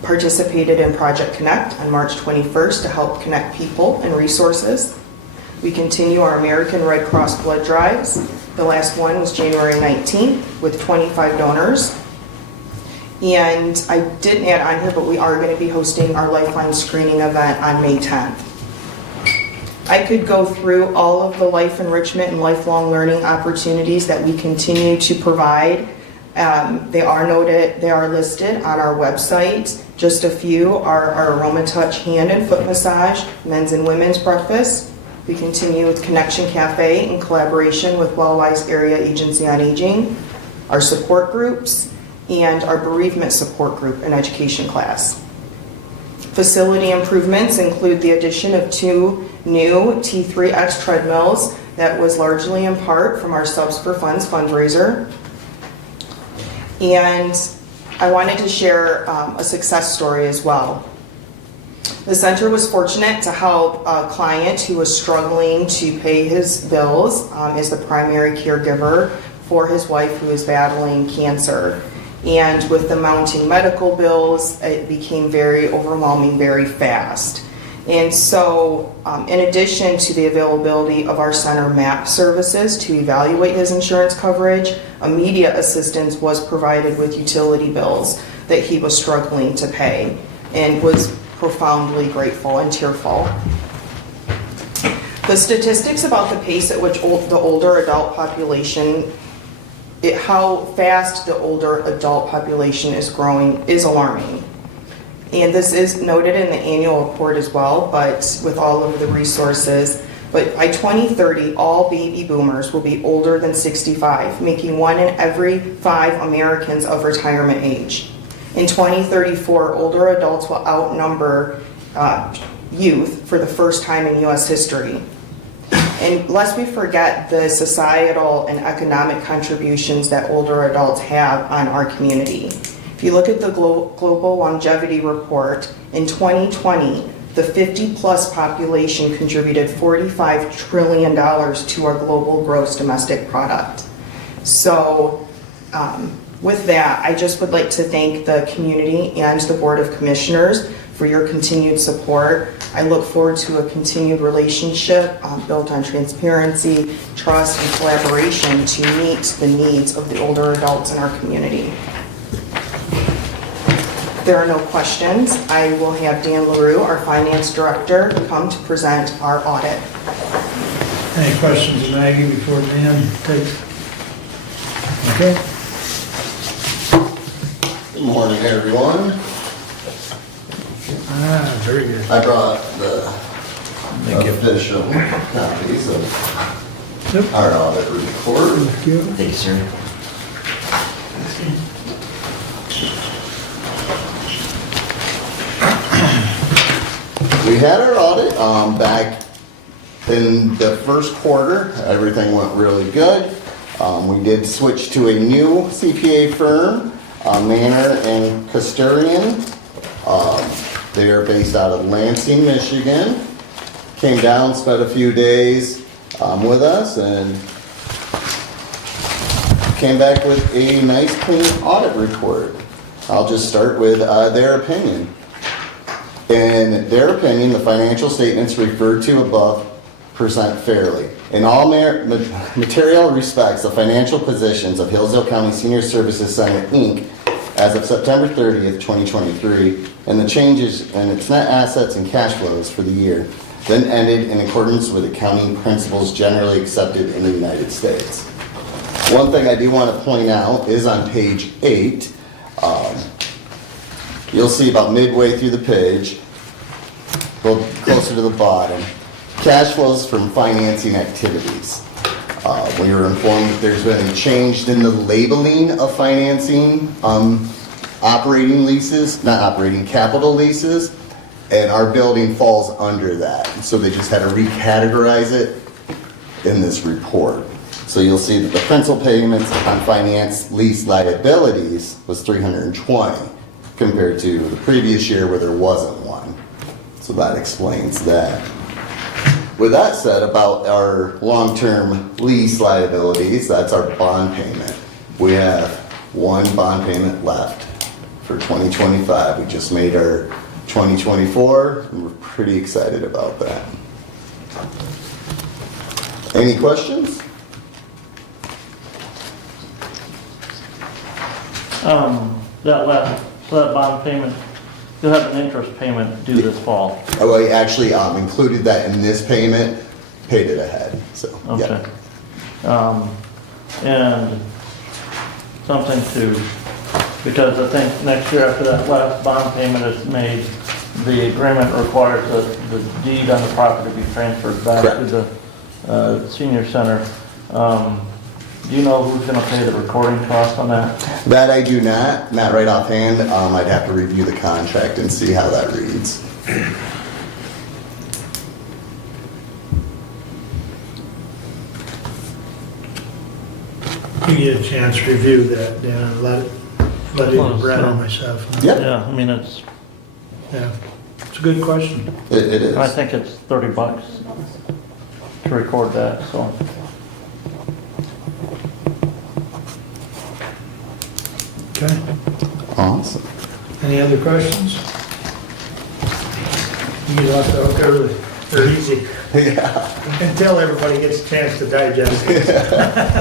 participated in Project Connect on March 21st to help connect people and resources. We continue our American Red Cross blood drives. The last one was January 19th with 25 donors. And I didn't add on here, but we are going to be hosting our Lifeline screening event on May 10th. I could go through all of the life enrichment and lifelong learning opportunities that we continue to provide. They are noted, they are listed on our website. Just a few are our Aroma Touch hand and foot massage, men's and women's breakfast, We continue with Connection Cafe in collaboration with Wellwise Area Agency on Aging, our support groups, and our bereavement support group and education class. Facility improvements include the addition of 2 new T3X treadmills that was largely in part from our Subs for Funds fundraiser. And I wanted to share a success story as well. The center was fortunate to help a client who was struggling to pay his bills as the primary caregiver for his wife who is battling cancer. And with the mounting medical bills, it became very overwhelming very fast. And so, in addition to the availability of our center MAP services to evaluate his insurance coverage, immediate assistance was provided with utility bills that he was struggling to pay, and was profoundly grateful and tearful. The statistics about the pace at which the older adult population, how fast the older adult population is growing is alarming. And this is noted in the annual report as well, but with all of the resources. But by 2030, all baby boomers will be older than 65, making 1 in every 5 Americans of retirement age. In 2034, older adults will outnumber youth for the first time in U.S. history. And lest we forget the societal and economic contributions that older adults have on our community. If you look at the Global Longevity Report, in 2020, the 50-plus population contributed $45 trillion to our global gross domestic product. So with that, I just would like to thank the community and the Board of Commissioners for your continued support. I look forward to a continued relationship built on transparency, trust, and collaboration to meet the needs of the older adults in our community. If there are no questions, I will have Dan LaRue, our Finance Director, come to present our audit. Any questions of Maggie before Dan takes? Okay. Good morning, everyone. Very good. I brought the official copies of our audit report. Thank you. Thank you, sir. We had our audit back in the first quarter. Everything went really good. We did switch to a new CPA firm, Manor and Custodian. They are based out of Lansing, Michigan. Came down, spent a few days with us, and came back with a nice clean audit report. I'll just start with their opinion. In their opinion, the financial statements referred to above present fairly. In all material respects, the financial positions of Hillsdale County Senior Services Center, Inc., as of September 30th, 2023, and the changes in its net assets and cash flows for the year, then ended in accordance with accounting principles generally accepted in the United States. One thing I do want to point out is on page 8, you'll see about midway through the page, go closer to the bottom, cash flows from financing activities. We were informed that there's been a change in the labeling of financing operating leases, not operating, capital leases, and our building falls under that. So they just had to recategorize it in this report. So you'll see that the principal payments on finance lease liabilities was $320 compared to the previous year where there wasn't one. So that explains that. With that said, about our long-term lease liabilities, that's our bond payment. We have one bond payment left for 2025. We just made our 2024, and we're pretty excited about that. Any questions? That bond payment, you'll have an interest payment due this fall. Oh, I actually included that in this payment, paid it ahead, so, Okay. yeah. And something to, because I think next year after that last bond payment is made, the agreement requires the deed on the property be transferred back to the senior center. Do you know who's gonna pay the recording costs on that? That I do not right offhand. I'd have to review the contract and see how that reads. You get a chance to review that, Dan, let either Brett or myself know. Yep, Yeah, I mean, it's, Yeah, it's a good question. it is. I think it's $30 to record that, so. Okay, Awesome. any other questions? You get off the hook early, or easy, Yeah. until everybody gets a chance to digest it.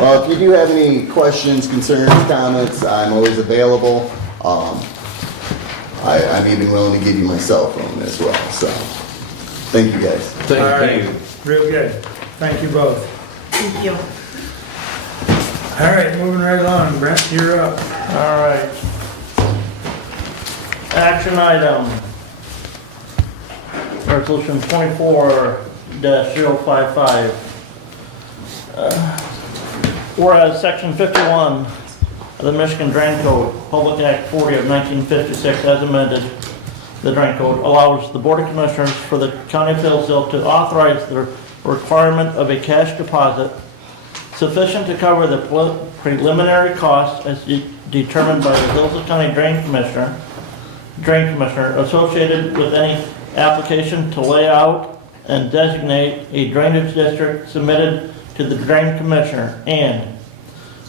Well, if you do have any questions, concerns, comments, I'm always available. I'm even willing to give you my cell phone as well, so, thank you guys. All right, real good. Thank you both. Thank you. All right, moving right along, Brent, you're up. All right. Action item. Resolution 24-055. Whereas Section 51 of the Michigan Drain Code, Public Act 40 of 1956, as amended, the Drain Code allows the Board of Commissioners for the County of Hillsdale to authorize the requirement of a cash deposit sufficient to cover the preliminary costs as determined by the Hillsdale County Drain Commissioner associated with any application to lay out and designate a drainage district submitted to the Drain Commissioner. And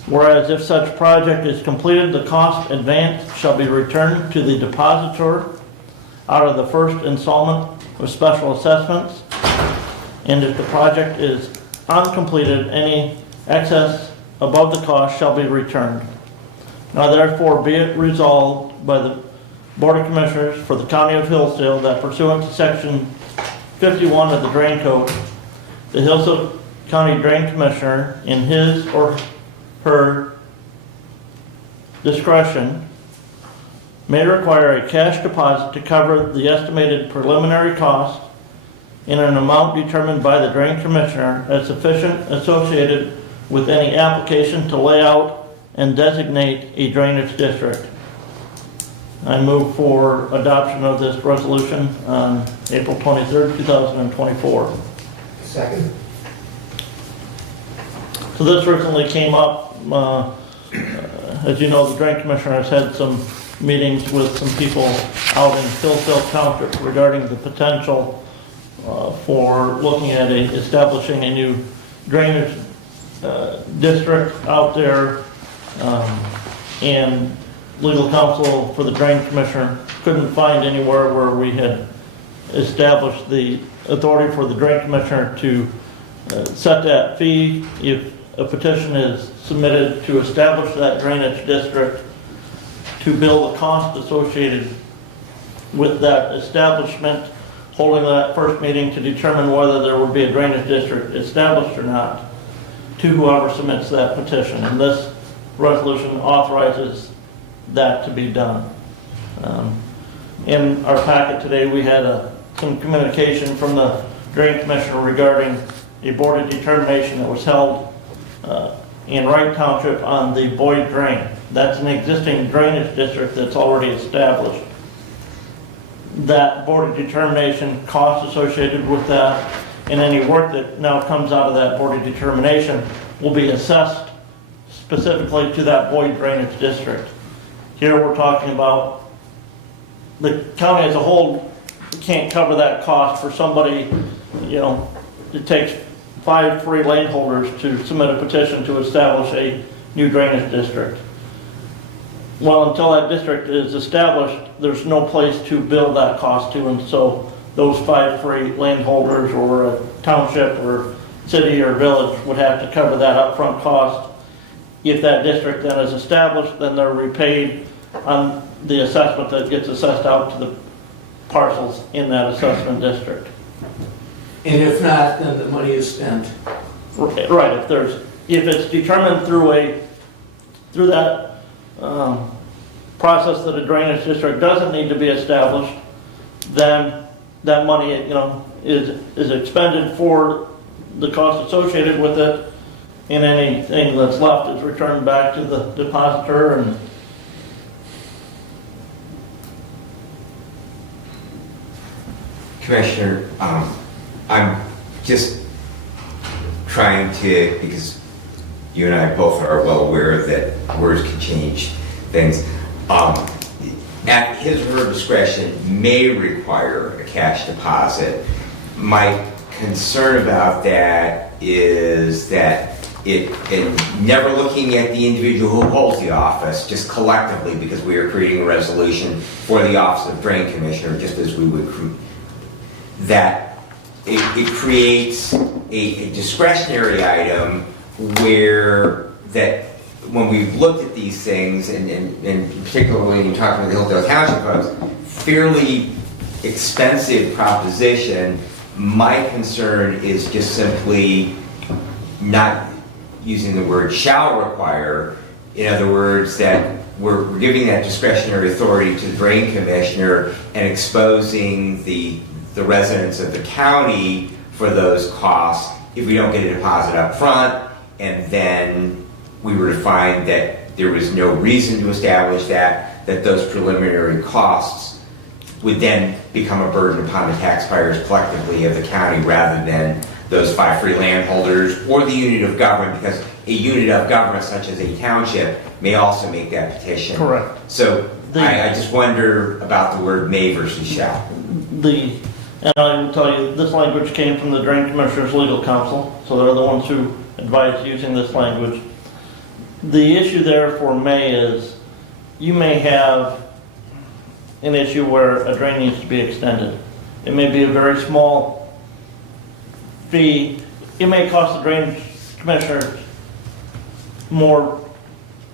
whereas if such project is completed, the cost advanced shall be returned to the depositor out of the first installment of special assessments. And if the project is uncompleted, any excess above the cost shall be returned. Now therefore be it resolved by the Board of Commissioners for the County of Hillsdale that pursuant to Section 51 of the Drain Code, the Hillsdale County Drain Commissioner, in his or her discretion, may require a cash deposit to cover the estimated preliminary cost in an amount determined by the Drain Commissioner as sufficient associated with any application to lay out and designate a drainage district. I move for adoption of this resolution on April 23rd, 2024. Second. So this recently came up, as you know, the Drain Commissioner has had some meetings with some people out in Hillsdale Township regarding the potential for looking at establishing a new drainage district out there, and legal counsel for the Drain Commissioner couldn't find anywhere where we had established the authority for the Drain Commissioner to set that fee if a petition is submitted to establish that drainage district, to bill the cost associated with that establishment, holding that first meeting to determine whether there would be a drainage district established or not, to whoever submits that petition. And this resolution authorizes that to be done. In our packet today, we had some communication from the Drain Commissioner regarding a board of determination that was held in Wright Township on the Boyd Drain. That's an existing drainage district that's already established. That board of determination, costs associated with that, and any work that now comes out of that board of determination will be assessed specifically to that Boyd drainage district. Here we're talking about the county as a whole can't cover that cost for somebody, it takes 5 free lane holders to submit a petition to establish a new drainage district. Well, until that district is established, there's no place to bill that cost to, and so those 5 free land holders or a township or city or village would have to cover that upfront cost. If that district then is established, then they're repaid on the assessment that gets assessed out to the parcels in that assessment district. And if not, then the money is spent. Right, if it's determined through that process that a drainage district doesn't need to be established, then that money, is expended for the cost associated with it, and anything that's left is returned back to the depositor. And Commissioner, I'm just trying to, because you and I both are well aware that words can change things. At his or her discretion may require a cash deposit. My concern about that is that it never looking at the individual who holds the office, just collectively, because we are creating a resolution for the office of Drain Commissioner, just as we would, that it creates a discretionary item where that when we've looked at these things, and particularly when you're talking to the Hillsdale Township folks, fairly expensive proposition. My concern is just simply not using the word shall require. In other words, that we're giving that discretionary authority to the Drain Commissioner and exposing the residents of the county for those costs if we don't get a deposit up front, and then we were to find that there was no reason to establish that those preliminary costs would then become a burden upon the taxpayers collectively of the county rather than those 5 free landholders or the unit of government, because a unit of government such as a township may also make that petition. Correct. So I just wonder about the word may versus shall. And I will tell you, this language came from the Drain Commissioner's Legal Counsel, so they're the ones who advised using this language. The issue there for may is, you may have an issue where a drain needs to be extended. It may be a very small fee. It may cost the Drain Commissioner more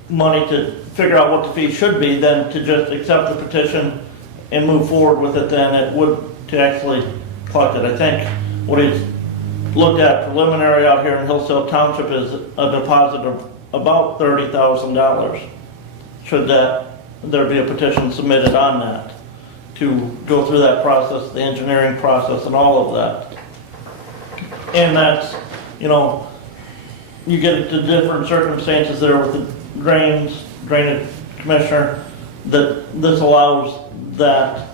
money to figure out what the fee should be than to just accept the petition and move forward with it than it would to actually collect it. I think what he's looked at preliminary out here in Hillsdale Township is a deposit of about $30,000. Should there be a petition submitted on that to go through that process, the engineering process and all of that. And that's, you get into different circumstances there with the drainage commissioner, that this allows that,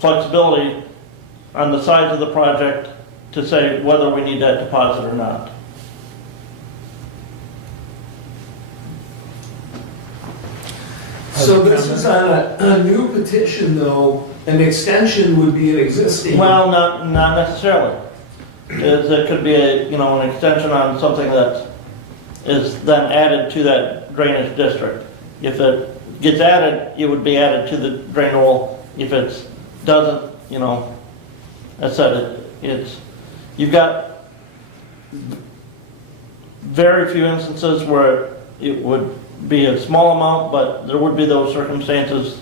flexibility on the size of the project to say whether we need that deposit or not. So this is on a new petition, though. An extension would be an existing. Well, not necessarily. It could be an extension on something that is then added to that drainage district. If it gets added, it would be added to the drain hole. If it doesn't, I said you've got very few instances where it would be a small amount, but there would be those circumstances,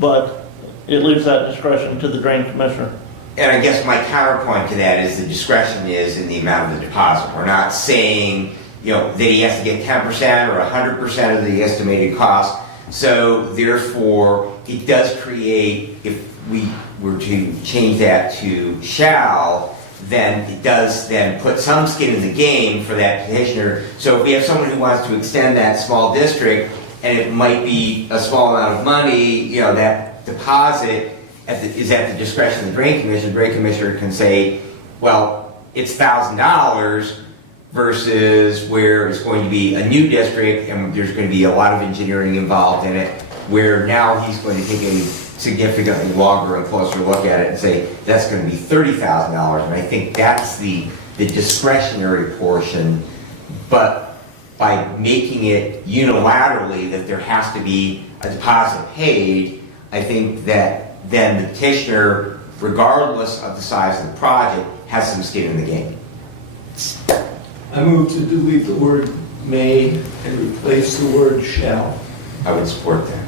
but it leaves that discretion to the Drain Commissioner. And I guess my counterpoint to that is the discretion is in the amount of the deposit. We're not saying, that he has to get 10% or 100% of the estimated cost. So therefore, it does create, if we were to change that to shall, then it does then put some skin in the game for that petitioner. So if we have someone who wants to extend that small district, and it might be a small amount of money, that deposit is at the discretion of the Drain Commissioner. The Drain Commissioner can say, well, it's $1,000 versus where it's going to be a new district and there's going to be a lot of engineering involved in it, where now he's going to take a significantly longer and closer look at it and say, that's going to be $30,000. And I think that's the discretionary portion. But by making it unilaterally that there has to be a deposit paid, I think that then the petitioner, regardless of the size of the project, has some skin in the game. I move to delete the word may and replace the word shall. I would support that.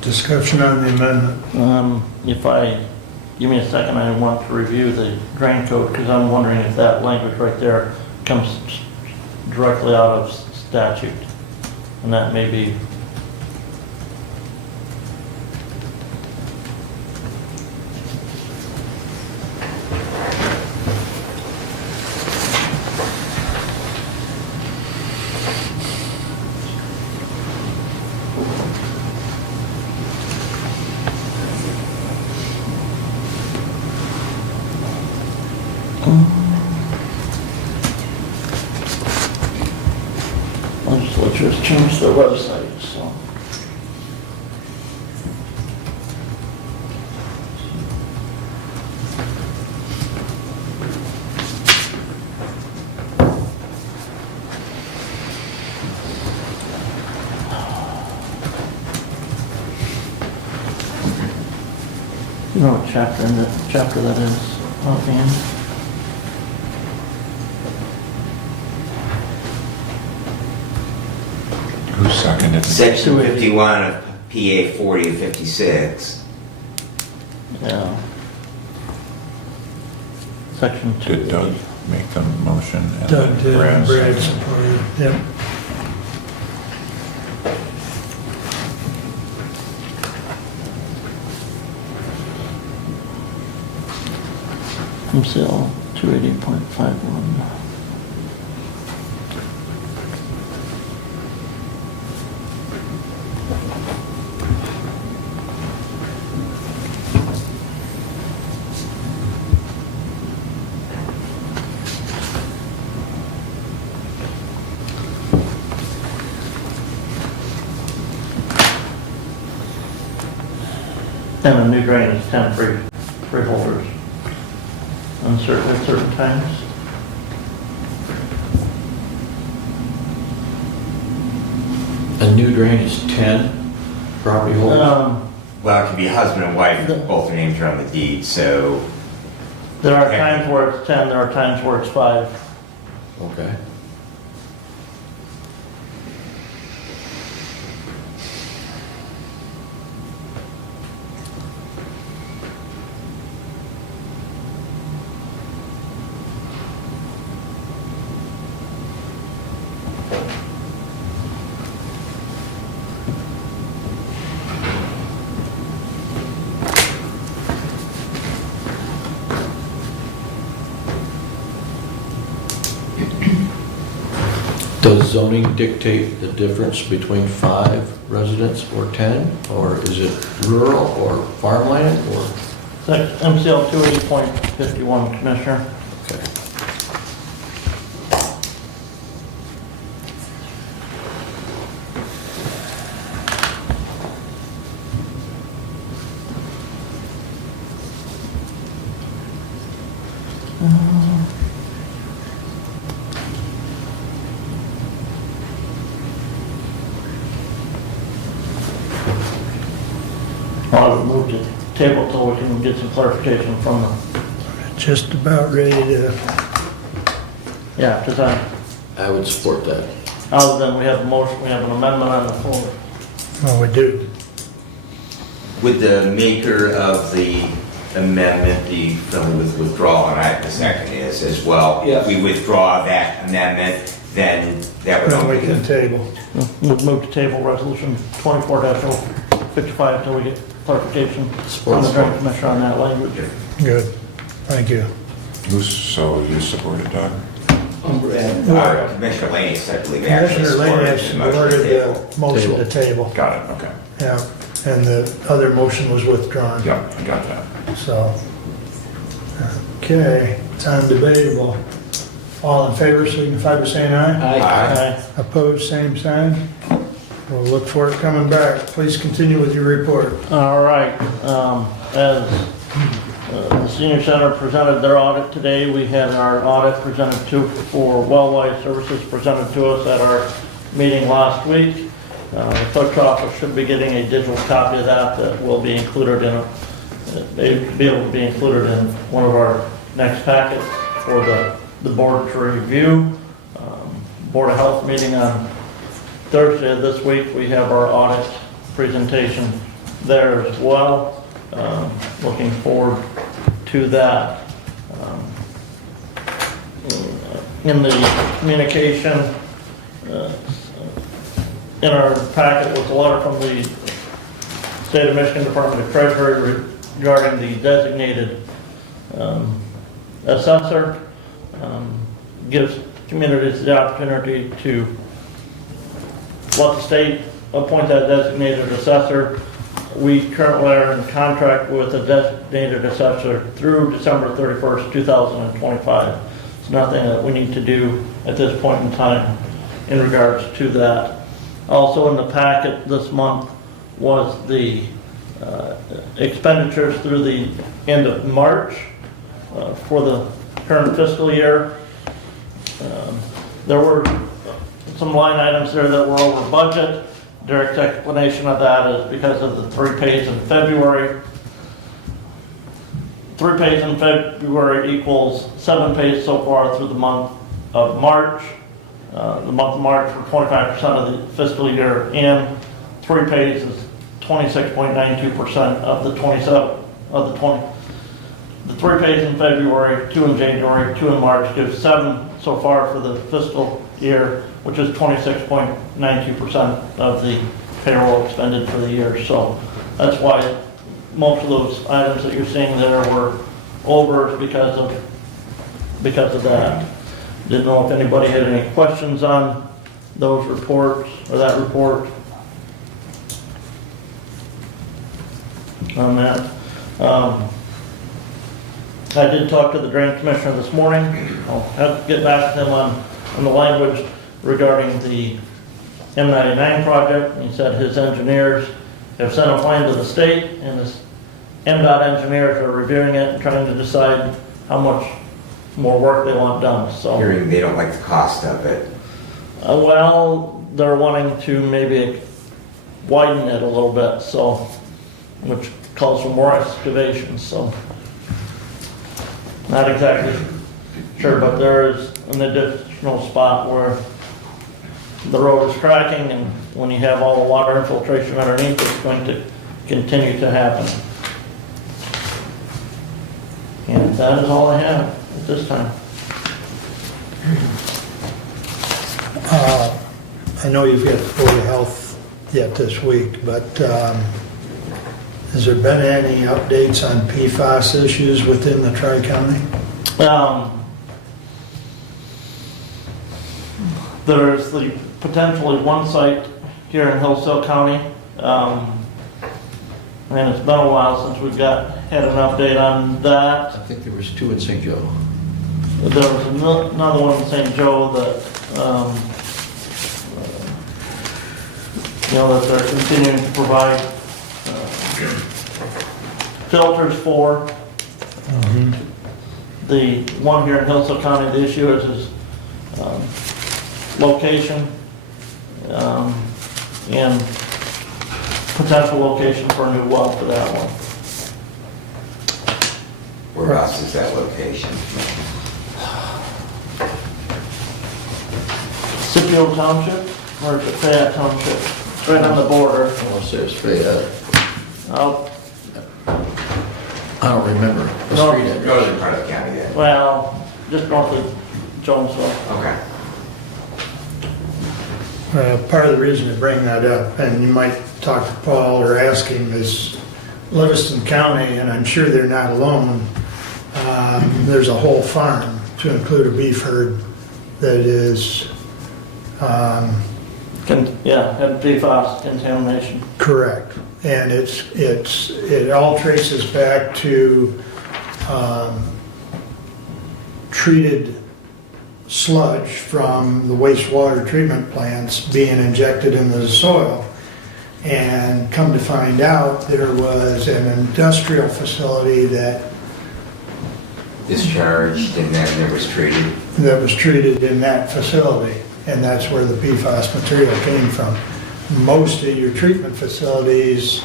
Discussion on the amendment. Give me a second, I want to review the drain code, because I'm wondering if that language right there comes directly out of statute. And that may be legislature has changed their website, so. You know what chapter that is offhand? Who seconded it? Section 51 of PA 40 of 56. Yeah. Section 2. Did Doug make the motion? And Doug did, Brad Brad seconded? supported, yep. MCL 280.51. And a new drain is 10 free holders at certain times. A new drain is 10 property holders? Well, it could be husband and wife, both their names are on the deed, so There are times where it's 10, there are times where it's 5. Okay. Does zoning dictate the difference between 5 residents or 10? Or is it rural or farmland or? MCL 280.51, Commissioner. Okay. I'll move to table till we can get some clarification from them. Just about ready to, Yeah, because I would support that. other than we have a motion, we have an amendment on the floor. well, we do. would the maker of the amendment be friendly with withdrawal? And I, the second is as well. Yes. We withdraw that amendment, then that would Then we only can table. We'll move to table resolution 24-055 till we get clarification from the Drain Commissioner on that language. Good, thank you. So you supported Doug? Commissioner Laney said, I believe, actually Commissioner Lane has supported the motion to supported table. the motion to table, Got it, okay. yeah, and the other motion was withdrawn, Yeah, I got that. so. Okay, it's undebatable. All in favor signify by saying aye. Aye. Opposed, same sign. We'll look for it coming back. Please continue with your report. All right, as the senior center presented their audit today, we had our audit presented for Wellwise Services presented to us at our meeting last week. The clerk's office should be getting a digital copy of that will be included be able to be included in one of our next packets for the board to review. Board of Health meeting on Thursday of this week, we have our audit presentation there as well. Looking forward to that. In the communication, in our packet was a letter from the State of Michigan Department of Treasury regarding the designated assessor. Gives communities the opportunity to let the state appoint that designated assessor. We currently are in contract with a designated assessor through December 31st, 2025. It's nothing that we need to do at this point in time. in regards to that. Also in the packet this month was the expenditures through the end of March for the current fiscal year. There were some line items there that were over budget. Direct explanation of that is because of the 3 pays in February. 3 pays in February equals 7 pays so far through the month of March. The month of March for 25% of the fiscal year, and 3 pays is 26.92% of the 27 of the 20. The 3 pays in February, 2 in January, 2 in March gives 7 so far for the fiscal year, which is 26.92% of the payroll expended for the year. So that's why most of those items that you're seeing there were over because of that. Didn't know if anybody had any questions on those reports or that report on that. I did talk to the drain commissioner this morning. I'll have to get back to him on the language regarding the M99 project. He said his engineers have sent a plan to the state, and his MDOT engineers are reviewing it and trying to decide how much more work they want done. So, Hearing they don't like the cost of it. well, they're wanting to maybe widen it a little bit, so, which calls for more excavation. So, not exactly sure, but there is an additional spot where the road is cracking, and when you have all the water infiltration underneath, it's going to continue to happen. And that is all I have at this time. I know you've got Board of Health yet this week, but has there been any updates on PFAS issues within the Tri-County? There's the potentially one site here in Hillsdale County, and it's been a while since we've had an update on that. I think there was 2 in St. Joe. There was another one in St. Joe that, that they're continuing to provide filters for. The one here in Hillsdale County, the issue is location and potential location for a new well for that one. Whereabouts is that location? Scipio Township, or is it Fayette Township? It's right on the border. I want to say it's Fayette. Oh, I don't remember the No. street address. Northern part of the county then. well, just north of Jonesville. Okay. Part of the reason to bring that up, and you might talk to Paul or ask him, is Livingston County, and I'm sure they're not alone, there's a whole farm, to include a beef herd, that is Had PFAS contamination. correct. And it all traces back to treated sludge from the wastewater treatment plants being injected into the soil. And come to find out, there was an industrial facility that Discharged and then it was treated. was treated in that facility, and that's where the PFAS material came from. Most of your treatment facilities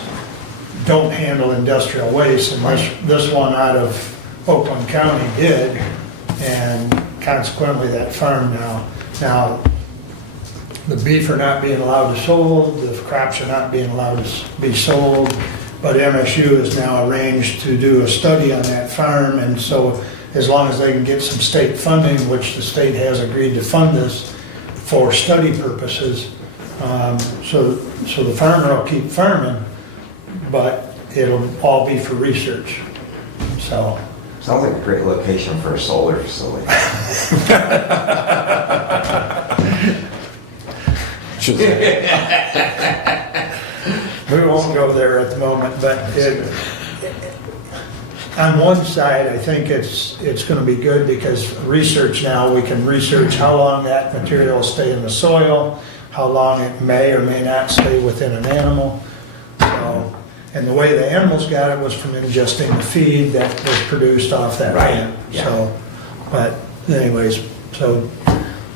don't handle industrial waste, and this one out of Oakland County did, and consequently that farm now the beef are not being allowed to sold, the crops are not being allowed to be sold, but MSU has now arranged to do a study on that farm, and so as long as they can get some state funding, which the state has agreed to fund this for study purposes, so the farmer will keep farming, but it'll all be for research, so. Sounds like a great location for a solar facility. We won't go there at the moment, but on one side, I think it's gonna be good because research now, we can research how long that material will stay in the soil, how long it may or may not stay within an animal. So, and the way the animals got it was from ingesting the feed that was produced off that Right, plant. yeah. So, but anyways, so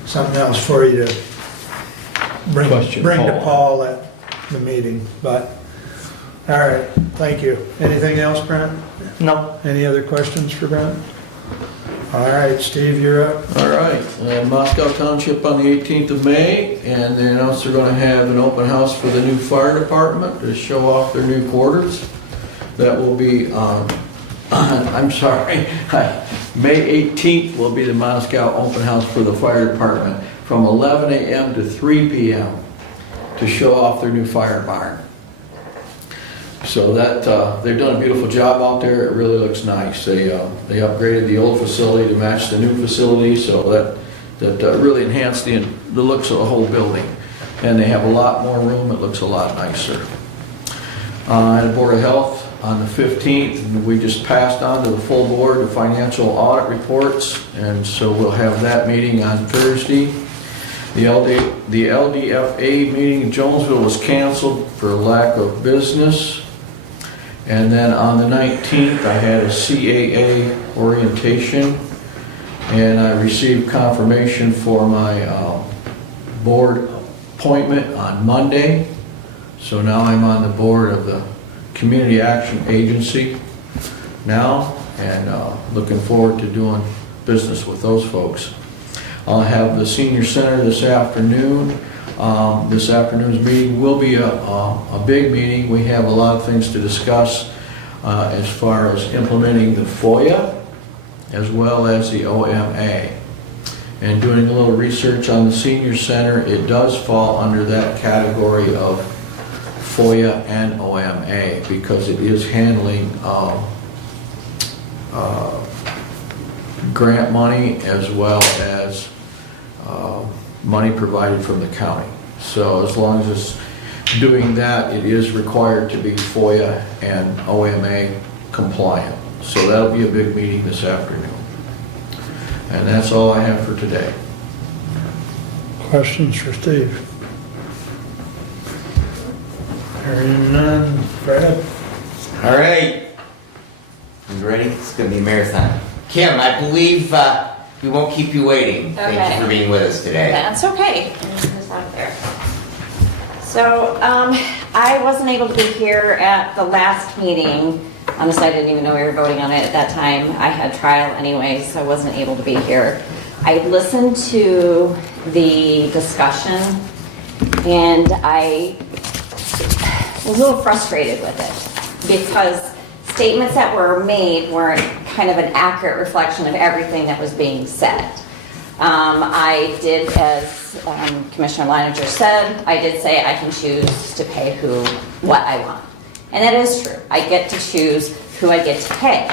something else for you to bring Question, to Paul. Paul at the meeting, but, all right, thank you. Anything else, Brent? No. Any other questions for Brent? All right, Steve, you're up. All right, Moscow Township on the 18th of May, and they announced they're gonna have an open house for the new fire department to show off their new quarters. That will be on, I'm sorry, May 18th will be the Moscow open house for the fire department from 11 a.m. to 3 p.m. to show off their new fire barn. So that, they've done a beautiful job out there, it really looks nice. They upgraded the old facility to match the new facility, so that really enhanced the looks of the whole building. And they have a lot more room, it looks a lot nicer. At the Board of Health, on the 15th, we just passed on to the full board the financial audit reports, and so we'll have that meeting on Thursday. The LDFA meeting in Jonesville was canceled for lack of business. And then on the 19th, I had a CAA orientation, and I received confirmation for my board appointment on Monday. So now I'm on the board of the Community Action Agency now, and looking forward to doing business with those folks. I'll have the senior center this afternoon. This afternoon's meeting will be a big meeting. We have a lot of things to discuss as far as implementing the FOIA as well as the OMA. And doing a little research on the senior center, it does fall under that category of FOIA and OMA because it is handling grant money as well as money provided from the county. So as long as it's doing that, it is required to be FOIA and OMA compliant. So that'll be a big meeting this afternoon. And that's all I have for today. Questions for Steve? Hearing none. Fred? All right. You ready? It's going to be a marathon. Kim, I believe we won't keep you waiting. Thank Okay. you for being with us today. That's okay. It's not there. So, I wasn't able to be here at the last meeting. Honestly, I didn't even know we were voting on it at that time. I had trial anyway, so I wasn't able to be here. I listened to the discussion, and I was a little frustrated with it because statements that were made weren't kind of an accurate reflection of everything that was being said. I did, as Commissioner Leininger said, I did say I can choose to pay what I want. And that is true. I get to choose who I get to pay.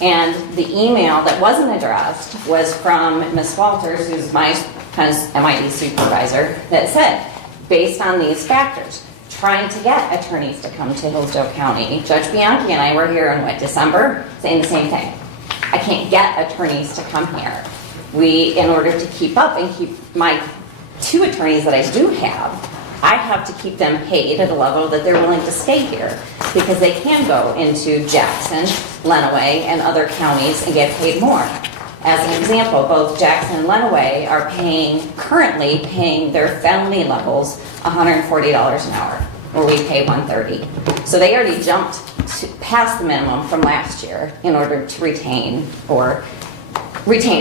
And the email that wasn't addressed was from Ms. Walters, who's my kind of MID supervisor, that said, based on these factors, trying to get attorneys to come to Hillsdale County. Judge Bianchi and I were here in December, saying the same thing. I can't get attorneys to come here. In order to keep up and keep my 2 attorneys that I do have, I have to keep them paid at a level that they're willing to stay here because they can go into Jackson, Lenawee, and other counties and get paid more. As an example, both Jackson and Lenawee are currently paying their felony levels $140 an hour, where we pay $130. So they already jumped past the minimum from last year in order to retain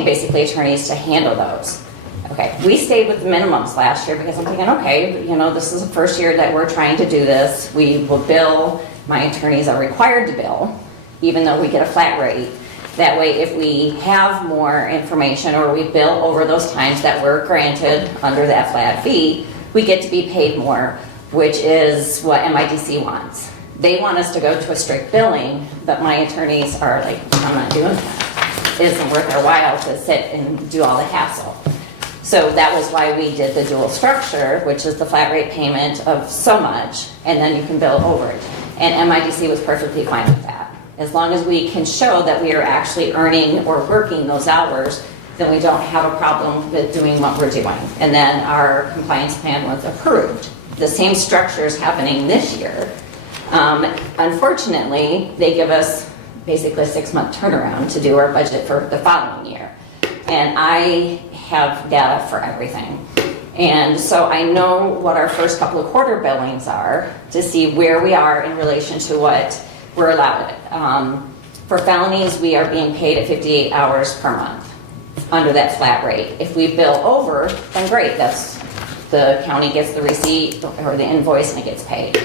basically attorneys to handle those. Okay, we stayed with the minimums last year because I'm thinking, okay, this is the first year that we're trying to do this. We will bill, my attorneys are required to bill, even though we get a flat rate. That way, if we have more information or we bill over those times that we're granted under that flat fee, we get to be paid more, which is what MIDC wants. They want us to go to a strict billing, but my attorneys are like, I'm not doing that. It isn't worth our while to sit and do all the hassle. So that was why we did the dual structure, which is the flat rate payment of so much, and then you can bill over it. And MIDC was perfectly fine with that. As long as we can show that we are actually earning or working those hours, then we don't have a problem with doing what we're doing. And then our compliance plan was approved. The same structure is happening this year. Unfortunately, they give us basically a 6-month turnaround to do our budget for the following year. And I have data for everything. And so I know what our first couple of quarter billings are to see where we are in relation to what we're allowed. For felonies, we are being paid at 58 hours per month under that flat rate. If we bill over, then great, the county gets the receipt or the invoice and it gets paid.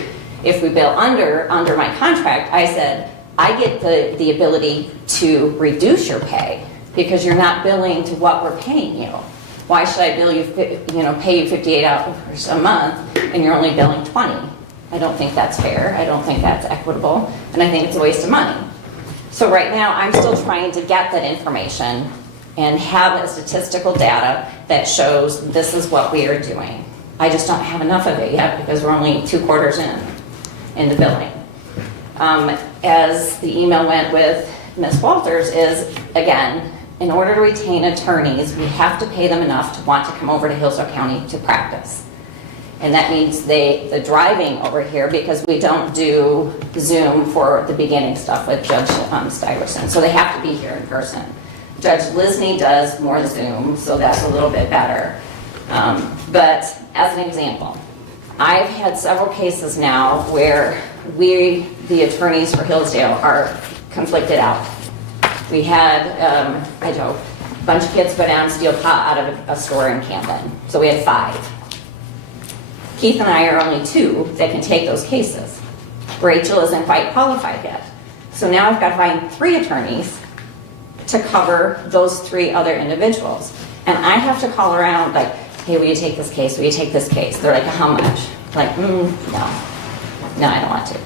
If we bill under my contract, I said, I get the ability to reduce your pay because you're not billing to what we're paying you. Why should I bill you, pay you 58 hours a month and you're only billing 20? I don't think that's fair. I don't think that's equitable. And I think it's a waste of money. So right now, I'm still trying to get that information and have a statistical data that shows this is what we are doing. I just don't have enough of it yet because we're only 2 quarters in the billing. As the email went with Ms. Walters is, again, in order to retain attorneys, we have to pay them enough to want to come over to Hillsdale County to practice. And that means the driving over here, because we don't do Zoom for the beginning stuff with Judge Stuyvesant, so they have to be here in person. Judge Lisney does more Zoom, so that's a little bit better. But as an example, I've had several cases now where we, the attorneys for Hillsdale, are conflicted out. We had, a bunch of kids go down and steal pot out of a store in Camden. So we had 5. Keith and I are only 2 that can take those cases. Rachel isn't quite qualified yet. So now I've got to find 3 attorneys to cover those 3 other individuals. And I have to call around like, hey, will you take this case? Will you take this case? They're like, how much? Like, no, I don't want to.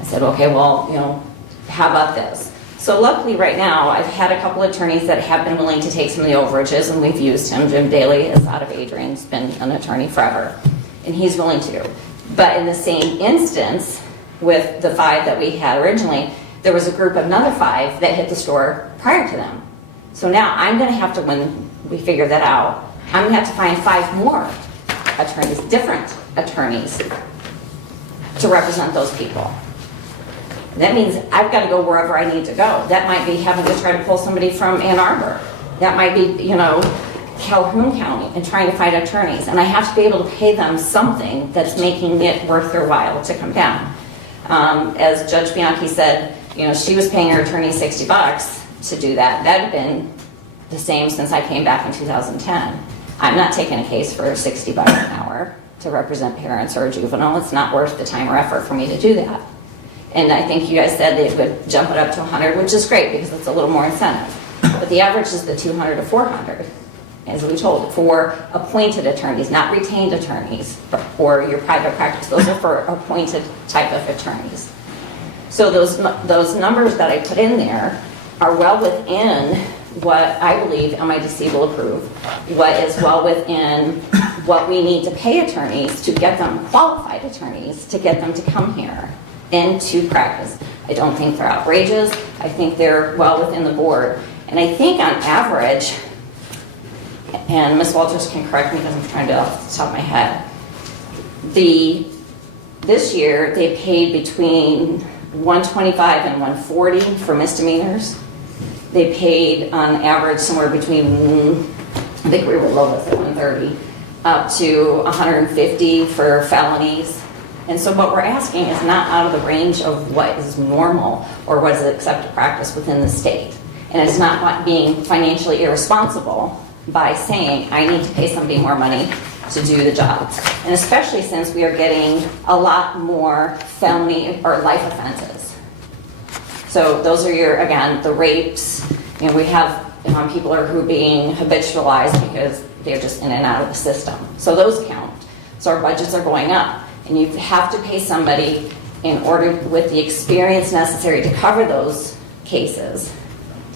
I said, okay, well, how about this? So luckily right now, I've had a couple attorneys that have been willing to take some of the overages, and we've used him. Jim Daly is out of Adrian's, been an attorney forever, and he's willing to. But in the same instance, with the 5 that we had originally, there was a group of another 5 that hit the store prior to them. So now I'm gonna have to, when we figure that out, I'm gonna have to find 5 more attorneys, different attorneys, to represent those people. That means I've got to go wherever I need to go. That might be having to try to pull somebody from Ann Arbor. That might be, Calhoun County and trying to find attorneys. And I have to be able to pay them something that's making it worth their while to come down. As Judge Bianchi said, she was paying her attorney $60 to do that. That had been the same since I came back in 2010. I'm not taking a case for $60 an hour to represent parents or a juvenile. It's not worth the time or effort for me to do that. And I think you guys said they would jump it up to 100, which is great because it's a little more incentive. But the average is the 200 to 400, as we told, for appointed attorneys, not retained attorneys, or your private practice. Those are for appointed type of attorneys. So those numbers that I put in there are well within what I believe MIDC will approve, what is well within what we need to pay attorneys to get them qualified attorneys, to get them to come here and to practice. I don't think they're outrageous. I think they're well within the board. And I think on average, and Ms. Walters can correct me because I'm trying to off the top of my head, this year they paid between $125 and $140 for misdemeanors. They paid on average somewhere between, I think we were lowest at $130, up to $150 for felonies. And so what we're asking is not out of the range of what is normal or what is accepted practice within the state. And it's not being financially irresponsible by saying, I need to pay somebody more money to do the jobs. And especially since we are getting a lot more felony or life offenses. So those are again, the rapes. We have people who are being habitualized because they're just in and out of the system. So those count. So our budgets are going up. And you have to pay somebody in order with the experience necessary to cover those cases.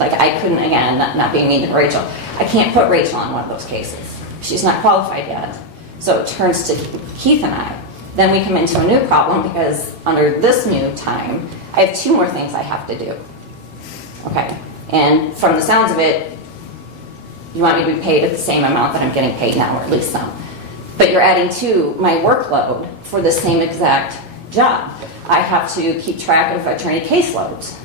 Like I couldn't, again, not being mean to Rachel, I can't put Rachel on one of those cases. She's not qualified yet. So it turns to Keith and I. Then we come into a new problem because under this new time, I have 2 more things I have to do. Okay, and from the sounds of it, you want me to be paid at the same amount that I'm getting paid now, or at least some. But you're adding to my workload for the same exact job. I have to keep track of attorney caseloads.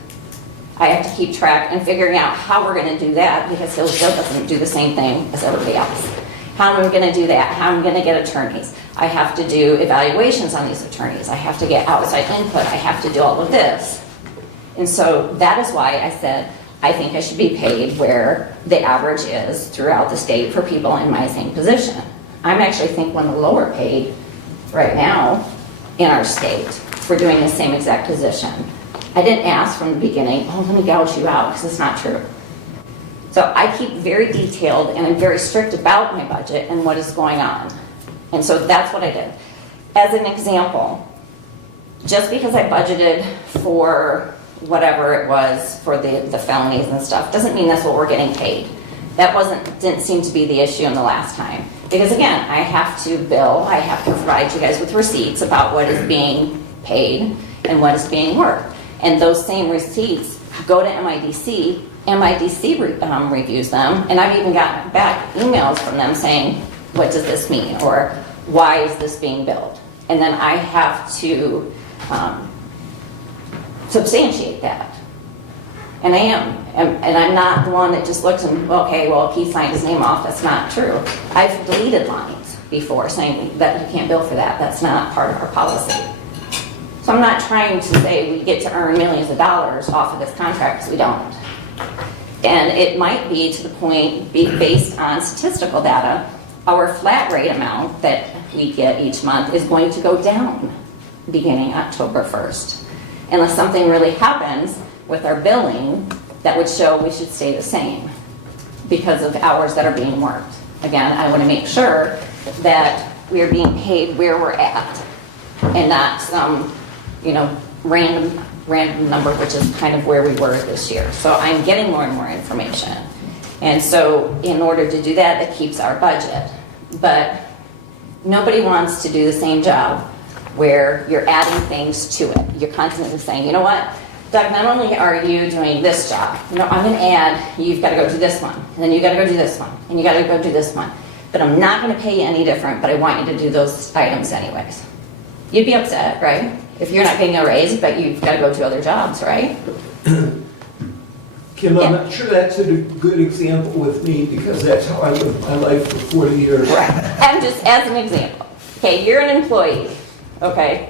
I have to keep track and figuring out how we're going to do that, because Hillsdale doesn't do the same thing as everybody else. How am I going to do that? How am I going to get attorneys? I have to do evaluations on these attorneys. I have to get outside input. I have to do all of this. And so that is why I said, I think I should be paid where the average is throughout the state for people in my same position. I'm actually think one of the lower paid right now in our state for doing the same exact position. I didn't ask from the beginning, oh, let me gouge you out, because it's not true. So I keep very detailed and I'm very strict about my budget and what is going on. And so that's what I did. As an example, just because I budgeted for whatever it was for the felonies and stuff, doesn't mean that's what we're getting paid. That didn't seem to be the issue in the last time. Because again, I have to bill, I have to provide you guys with receipts about what is being paid and what is being worked. And those same receipts go to MIDC. MIDC reviews them, and I've even gotten back emails from them saying, what does this mean? Or why is this being billed? And then I have to substantiate that. And I am. And I'm not the one that just looks and, okay, well, Keith signed his name off. That's not true. I've deleted lines before saying that you can't bill for that. That's not part of our policy. So I'm not trying to say we get to earn millions of dollars off of this contract, because we don't. And it might be to the point, based on statistical data, our flat rate amount that we get each month is going to go down beginning October 1st. Unless something really happens with our billing that would show we should stay the same because of hours that are being worked. Again, I want to make sure that we are being paid where we're at and not some, random number, which is kind of where we were this year. So I'm getting more and more information. And so in order to do that, it keeps our budget. But nobody wants to do the same job where you're adding things to it. You're constantly saying, you know what, Doug, not only are you doing this job, I'm going to add, you've got to go do this one, and then you've got to go do this one, and you got to go do this one. But I'm not going to pay you any different, but I want you to do those items anyways. You'd be upset, right? If you're not getting a raise, but you've got to go to other jobs, right? Kim, I'm not sure that's a good example with me, because that's how I lived my life for 40 years. Right. And just as an example, okay, you're an employee, okay?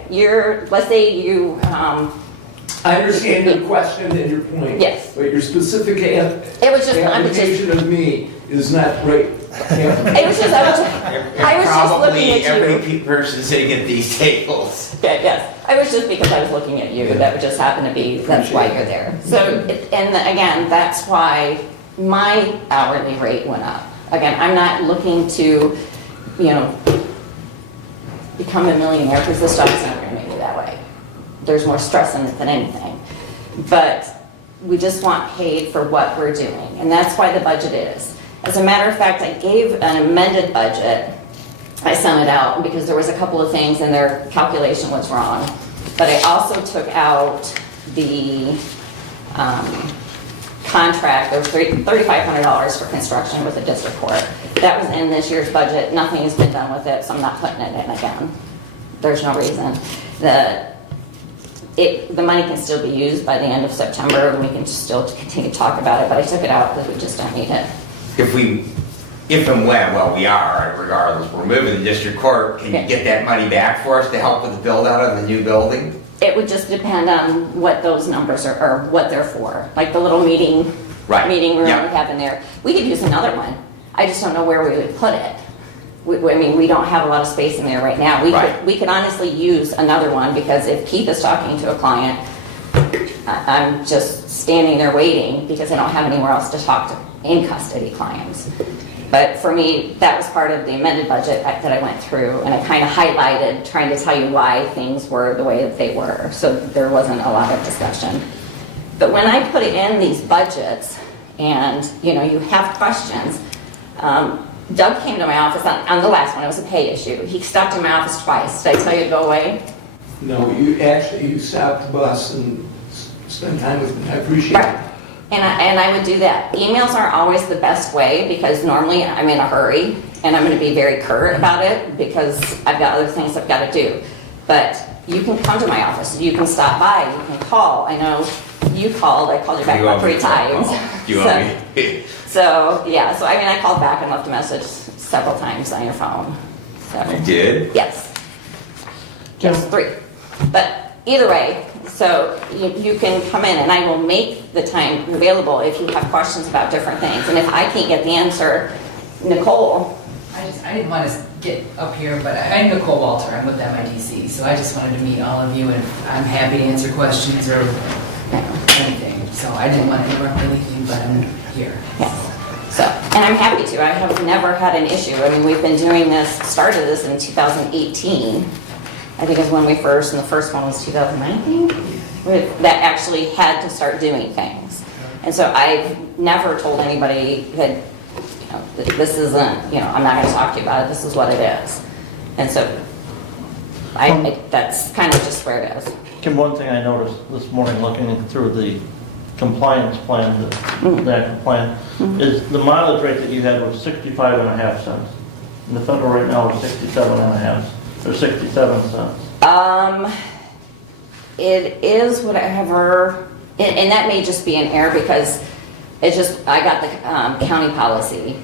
Let's say you, I understand your question and your point. Yes. But your specific application of me is not right. I was just looking at you. Every person sitting at these tables. Okay, yes. I was just because I was looking at you. That would just happen to be, that's why you're there. So, and again, that's why my hourly rate went up. Again, I'm not looking to, become a millionaire, because this job is not going to make me that way. There's more stress in it than anything. But we just want paid for what we're doing. And that's why the budget is. As a matter of fact, I gave an amended budget. I sent it out because there was a couple of things and their calculation was wrong. But I also took out the contract. There was $3,500 for construction with the district court. That was in this year's budget. Nothing has been done with it, so I'm not putting it in again. There's no reason. The money can still be used by the end of September, and we can still continue to talk about it, but I took it out because we just don't need it. If and when, well, we are, regardless, we're moving the district court, can you get that money back for us to help with the build out of the new building? It would just depend on what those numbers are, or what they're for. Like the little meeting room we have in there. We could use another one. I just don't know where we would put it. We don't have a lot of space in there right now. We could honestly use another one, because if Keith is talking to a client, I'm just standing there waiting because I don't have anywhere else to talk to in custody clients. But for me, that was part of the amended budget that I went through, and I kind of highlighted, trying to tell you why things were the way that they were, so there wasn't a lot of discussion. But when I put it in these budgets, and you have questions, Doug came to my office on the last one. It was a pay issue. He stopped in my office twice. Did I tell you to go away? No, you stopped the bus and spend time with me. I appreciate it. Right. And I would do that. Emails aren't always the best way because normally I'm in a hurry and I'm going to be very curt about it because I've got other things I've got to do. But you can come to my office, you can stop by, you can call. I know you called, I called you back about 3 times. You want me? So, yeah, so I mean, I called back and left a message several times on your phone. So, You did? yes. Just 3. But either way, so you can come in and I will make the time available if you have questions about different things. And if I can't get the answer, Nicole. I didn't want to get up here, but I'm Nicole Walter, I'm with MIDC, so I just wanted to meet all of you, and I'm happy to answer questions or anything. So I didn't want to interrupt anything, but I'm here. Yes. So, and I'm happy to. I have never had an issue. I mean, we've been doing this, started this in 2018. I think is when we first, and the first one was 2019. That actually had to start doing things. And so I've never told anybody that, you know, this isn't, you know, I'm not going to talk to you about it. This is what it is. And so that's kind of just where it is. Kim, one thing I noticed this morning looking through the compliance plan, the actual plan, is the mileage rate that you had was 65.5 cents. And the federal rate now is 67.5, or 67 cents. It is whatever, and that may just be an error because it's just, I got the county policy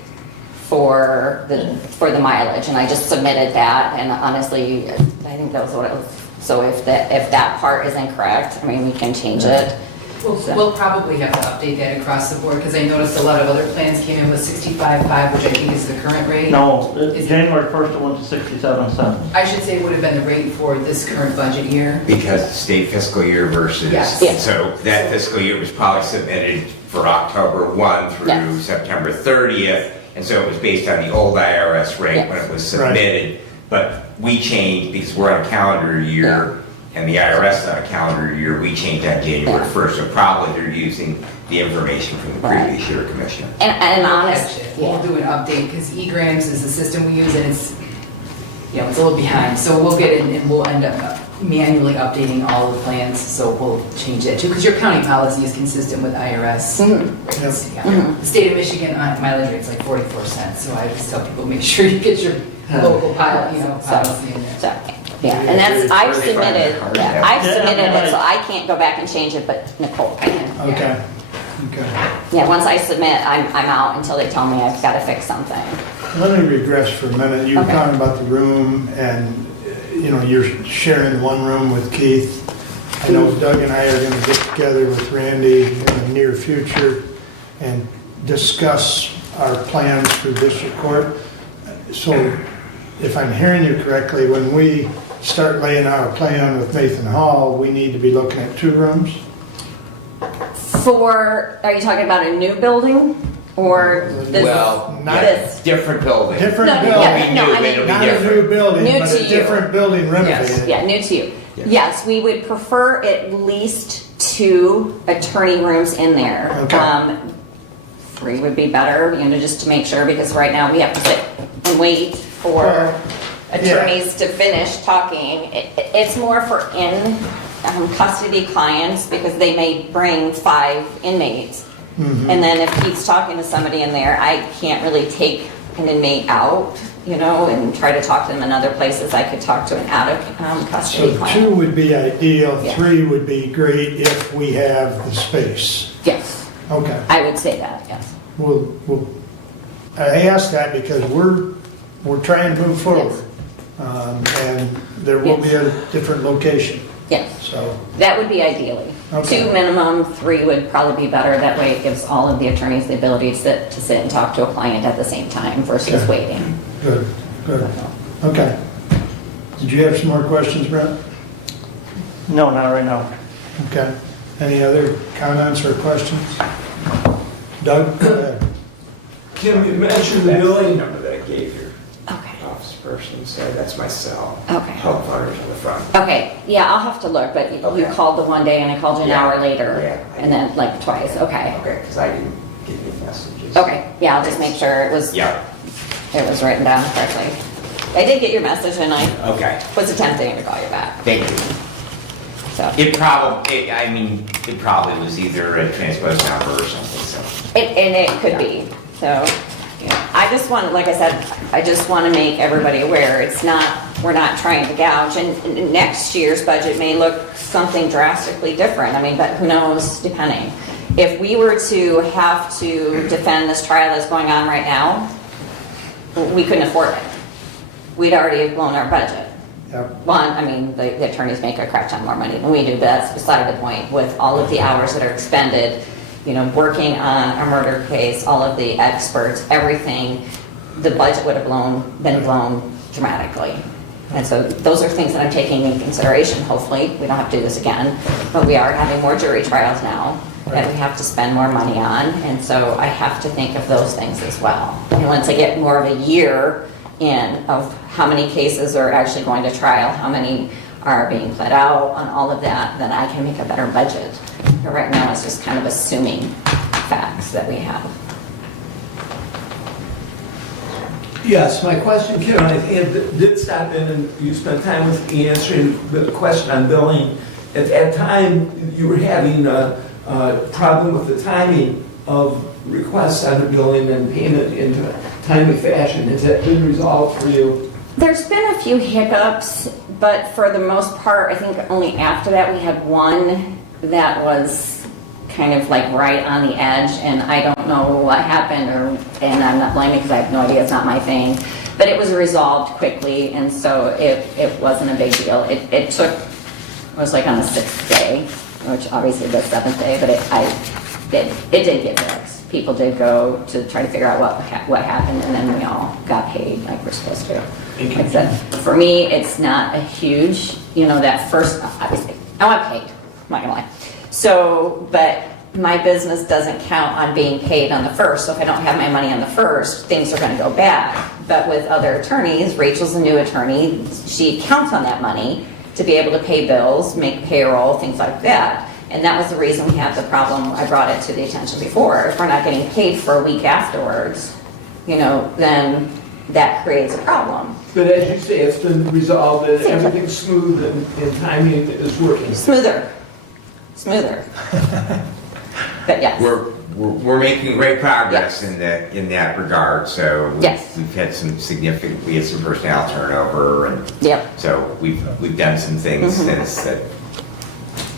for the mileage and I just submitted that, and honestly, I think that was what it was. So if that part is incorrect, I mean, we can change it. We'll probably have to update that across the board, because I noticed a lot of other plans came in with 65.5, which I think is the current rate. No, January 1st it went to 67 cents. I should say it would have been the rate for this current budget year. Because the state fiscal year versus, Yes. Yes. so that fiscal year was probably submitted for October 1 through Yes. September 30th, and so it was based on the old IRS rate Yes. when it was submitted. But we changed, because we're on a calendar year, and the IRS on a calendar year, we changed on January 1st, so probably they're using the information from the Right. previous year commission. And We'll honest, catch it. We'll do an update, because eGrams is the system we use, and it's, you know, it's a little behind. So we'll get it, and we'll end up manually updating all the plans, so we'll change that too, because your county policy is consistent with IRS rates. Yeah. The state of Michigan mileage rate's like 44 cents, so I just tell people, make sure you get your local policy in there. So, yeah, and that's, I've submitted it, so I can't go back and change it, but Nicole can. Okay, okay. Yeah, once I submit, I'm out until they tell me I've got to fix something. Let me regress for a minute. You were Okay. talking about the room and, you know, you're sharing one room with Keith. I know Doug and I are going to get together with Randy in the near future and discuss our plans for district court. So if I'm hearing you correctly, when we start laying out a plan with Nathan Hall, we need to be looking at 2 rooms? Are you talking about a new building or this? Well, Not- This. different building. Different No, building. yeah, no, I mean- It'll be Not a different. new building, New but to a you. different building renovated. Yeah, new to you. Yes, we would prefer at least 2 attorney rooms in there. Okay. 3 would be better, you know, just to make sure, because right now we have to sit and wait for attorneys to finish talking. It's more for in custody clients because they may bring 5 inmates. And then if Keith's talking to somebody in there, I can't really take an inmate out, you know, and try to talk to them in other places. I could talk to an out of custody So client. 2 would be ideal, Yeah. 3 would be great if we have the space. Yes, Okay. I would say that, yes. I ask that because we're trying to move forward. And there will be a different location, Yes, so, that would be ideally. Okay. 2 minimum, 3 would probably be better. That way it gives all of the attorneys the ability to sit and talk to a client at the same time versus Okay. waiting. good, good. Okay. Did you have some more questions, Brent? No, not right now. Okay. Any other comments or questions? Doug, go ahead. Kim, you mentioned the billing number that I gave your Okay, office person, so that's my cell. okay. Help letters on the front. Okay, yeah, I'll have to look, but you Okay. called the one day and I called you an Yeah. hour later. Yeah. And then like twice, okay. Okay, because I didn't get any messages. Okay, yeah, I'll just make sure it was written down correctly. I did get your message and I Okay, was attempting to call you back. thank you. So, It probably was either a transposed number or something, so. and it could be, so, you know, I just want, like I said, I just want to make everybody aware, it's not, we're not trying to gouge, and next year's budget may look something drastically different, I mean, but who knows, depending. If we were to have to defend this trial that's going on right now, we couldn't afford it. We'd already have blown our budget. Yep. One, I mean, the attorneys make a crap ton more money than we do, but that's beside the point. With all of the hours that are expended, you know, working on a murder case, all of the experts, everything, the budget would have been blown dramatically. And so those are things that I'm taking in consideration. Hopefully, we don't have to do this again, but we are having more jury trials now that we have to spend more money on, and so I have to think of those things as well. And once I get more of a year in of how many cases are actually going to trial, how many are being pled out, on all of that, then I can make a better budget. But right now, it's just kind of assuming facts that we have. Yes, my question, Karen, I did stop in and you spent time with me answering the question on billing. At that time, you were having a problem with the timing of requests on the billing and payment in a timely fashion. Has that been resolved for you? There's been a few hiccups, but for the most part, I think only after that we had one that was kind of like right on the edge, and I don't know what happened, and I'm not blaming because I have no idea, it's not my thing. But it was resolved quickly, and so it wasn't a big deal. It was like on the 6th day, which obviously the 7th day, but it did get fixed. People did go to try to figure out what happened, and then we all got paid like we're supposed to. Like I said, for me, it's not a huge, you know, that first, obviously, I want paid, I'm not gonna lie. So, but my business doesn't count on being paid on the 1st, so if I don't have my money on the 1st, things are gonna go bad. But with other attorneys, Rachel's a new attorney, she counts on that money to be able to pay bills, make payroll, things like that. And that was the reason we had the problem. I brought it to the attention before. If we're not getting paid for a week afterwards, you know, then that creates a problem. But as you say, it's been resolved and everything's smooth and timing is working. Smoother. But yes. We're making great progress in that regard, so. Yes. We've had we had some personnel turnover, and. Yep. So we've done some things since that.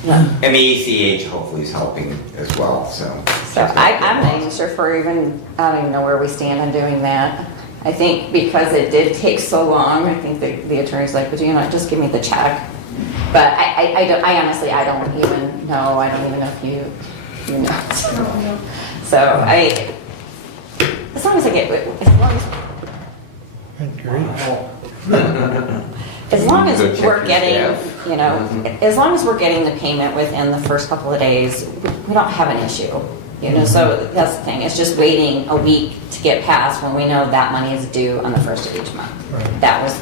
Yeah. And the ACH hopefully is helping as well, so. So I'm not even sure if I don't even know where we stand on doing that. I think because it did take so long, I think the attorney's like, would you not just give me the check? But I honestly, I don't even know. I don't even know if you know. So as long as I get, as long as we're getting, you know, as long as we're getting the payment within the first couple of days, we don't have an issue. You know, so that's the thing. It's just waiting a week to get past when we know that money is due on the 1st of each month. Right. That was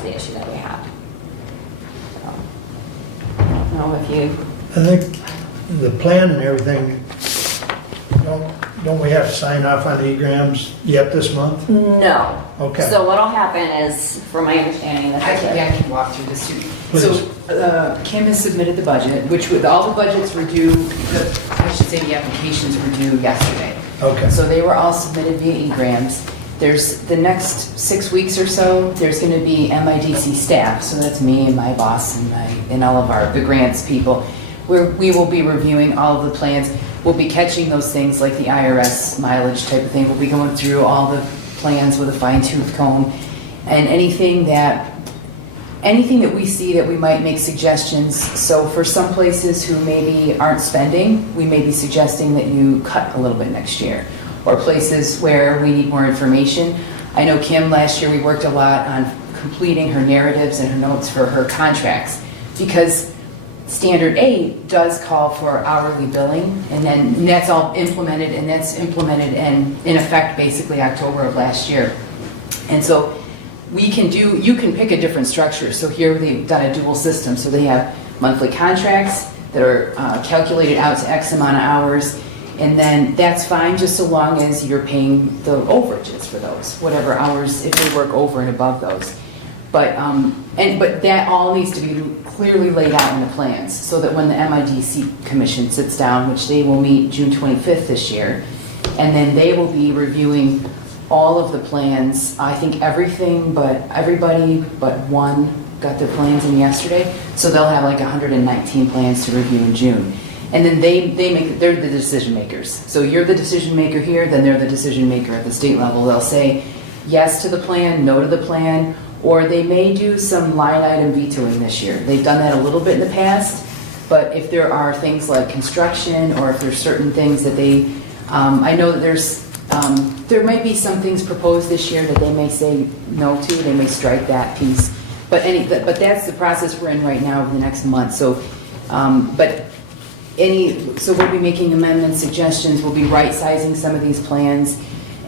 the issue that we had. So, I don't know if you. I think the plan and everything, don't we have to sign off on E-grams yet this month? No. Okay. So what'll happen is, from my understanding, I can walk through this too. Please. So Kim has submitted the budget, which with all the budgets were due, I should say the applications were due yesterday. Okay. So they were all submitted via e-grams. There's the next 6 weeks or so, there's going to be MIDC staff, so that's me and my boss and all of the grants people, where we will be reviewing all of the plans. We'll be catching those things like the IRS mileage type of thing. We'll be going through all the plans with a fine-tooth comb, and anything that we see that we might make suggestions. So for some places who maybe aren't spending, we may be suggesting that you cut a little bit next year. Or places where we need more information. I know Kim, last year we worked a lot on completing her narratives and her notes for her contracts, because Standard 8 does call for hourly billing, and that's all implemented, and that's implemented in effect basically October of last year. And so you can pick a different structure. So here they've done a dual system. So they have monthly contracts that are calculated out to X amount of hours, and then that's fine just so long as you're paying the overages for those, whatever hours, if they work over and above those. But that all needs to be clearly laid out in the plans, so that when the MIDC commission sits down, which they will meet June 25th this year, and then they will be reviewing all of the plans. I think everybody but one got their plans in yesterday, so they'll have like 119 plans to review in June. And then they're the decision makers. So you're the decision maker here, then they're the decision maker at the state level. They'll say yes to the plan, no to the plan, or they may do some line item vetoing this year. They've done that a little bit in the past, but if there are things like construction, or if there's certain things that I know that there might be some things proposed this year that they may say no to, they may strike that piece. But that's the process we're in right now over the next month. So, so we'll be making amendments, suggestions, we'll be right-sizing some of these plans.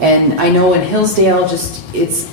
And I know in Hillsdale, it's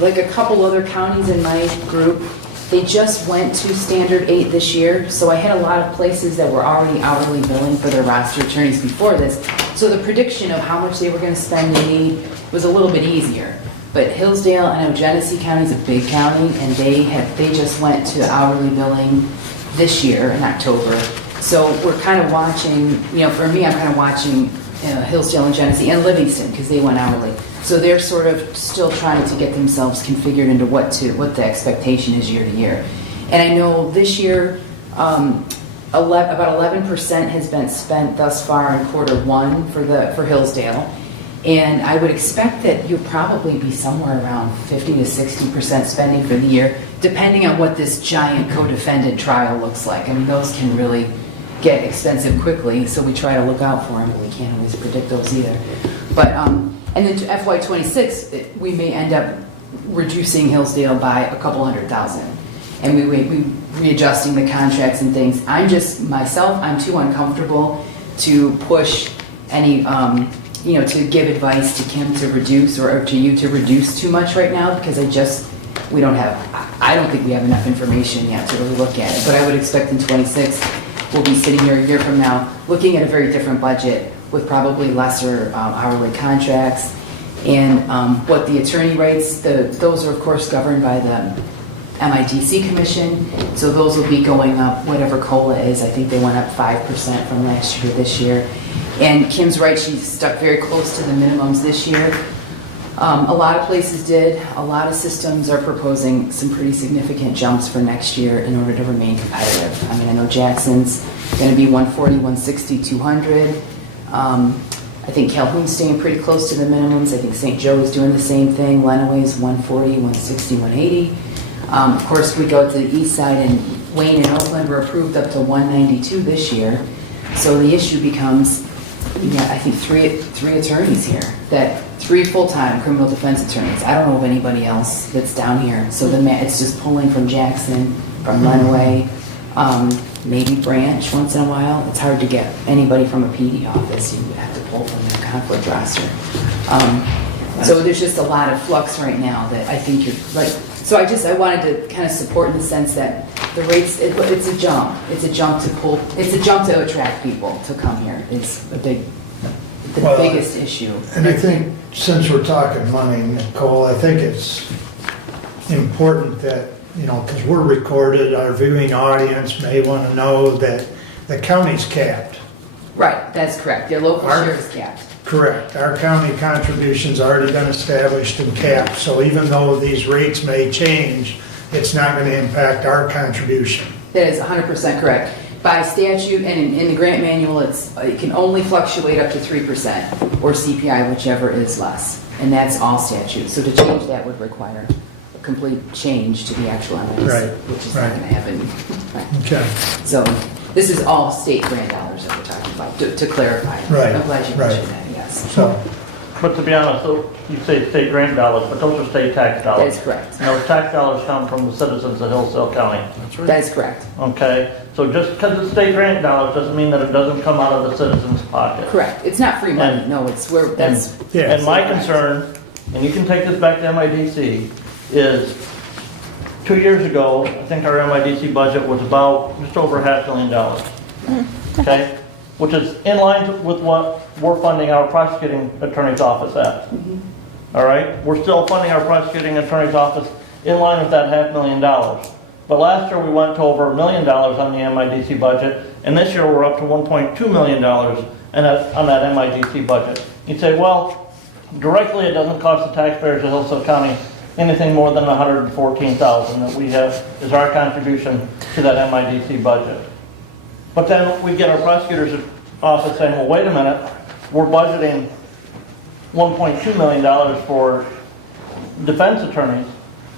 like a couple other counties in my group, they just went to Standard 8 this year. So I had a lot of places that were already hourly billing for their roster attorneys before this. So the prediction of how much they were going to spend and need was a little bit easier. But Hillsdale, I know Genesee County is a big county, and they just went to hourly billing this year in October. So we're kind of watching, for me, I'm kind of watching Hillsdale and Genesee and Livingston, because they went hourly. So they're sort of still trying to get themselves configured into what the expectation is year to year. And I know this year, about 11% has been spent thus far in Q1 for Hillsdale. And I would expect that you'll probably be somewhere around 50 to 60% spending for the year, depending on what this giant co-defendant trial looks like. I mean, those can really get expensive quickly, so we try to look out for them, but we can't always predict those either. But, and then to FY26, we may end up reducing Hillsdale by a couple $100,000. And we readjusting the contracts and things. I'm too uncomfortable to push any, to give advice to Kim to reduce or to you to reduce too much right now, because I don't think we have enough information yet to really look at it. But I would expect in 26, we'll be sitting here a year from now looking at a very different budget with probably lesser hourly contracts. And what the attorney rates, those are of course governed by the MIDC commission. So those will be going up, whatever COLA is. I think they went up 5% from last year to this year. And Kim's right, she stuck very close to the minimums this year. A lot of places did. A lot of systems are proposing some pretty significant jumps for next year in order to remain competitive. I mean, I know Jackson's going to be 140, 160, 200. I think Calhoun's staying pretty close to the minimums. I think St. Joe is doing the same thing. Lenawee's 140, 160, 180. Of course, we go to the east side, and Wayne and Oakland were approved up to 192 this year. So the issue becomes, I think three attorneys here, three full-time criminal defense attorneys. I don't know of anybody else that's down here. So it's just pulling from Jackson, from Lenawee, maybe Branch once in a while. It's hard to get anybody from a PD office. You would have to pull from their conflict roster. So there's just a lot of flux right now that I think you're like. So I wanted to kind of support in the sense that the rates, it's a jump. It's a jump to attract people to come here. It's the biggest issue. And I think since we're talking money, Nicole, I think it's important that, because we're recorded, our viewing audience may want to know that the county's capped. Right, that's correct. Their local share is capped. Correct. Our county contribution's already been established and capped, so even though these rates may change, it's not going to impact our contribution. That is 100% correct. By statute and in the grant manual, it can only fluctuate up to 3% or CPI, whichever is less. And that's all statute. So to change that would require a complete change to the actual MIDC, Right. which is not going to happen. Right. Okay. So this is all state grant dollars that we're talking about, to clarify. Right, I'm glad you right. mentioned that, yes. So, But to be honest, you say state grant dollars, but those are state tax That dollars. is correct. And those tax dollars come from the citizens of Hillsdale County. That is correct. Okay? So just because it's state grant dollars doesn't mean that it doesn't come out of the citizens' pocket. Correct. It's not free money. And- No, that's. yeah. And my concern, and you can take this back to MIDC, is 2 years ago, I think our MIDC budget was about just over $500,000. Okay? Which is in line with what we're funding our prosecuting attorney's office at. All right? We're still funding our prosecuting attorney's office in line with that $500,000. But last year, we went to over $1 million on the MIDC budget, and this year, we're up to $1.2 million on that MIDC budget. You'd say, well, directly, it doesn't cost the taxpayers of Hillsdale County anything more than $114,000 that we have as our contribution to that MIDC budget. But then we get our prosecutor's office saying, well, wait a minute, we're budgeting $1.2 million for defense attorneys.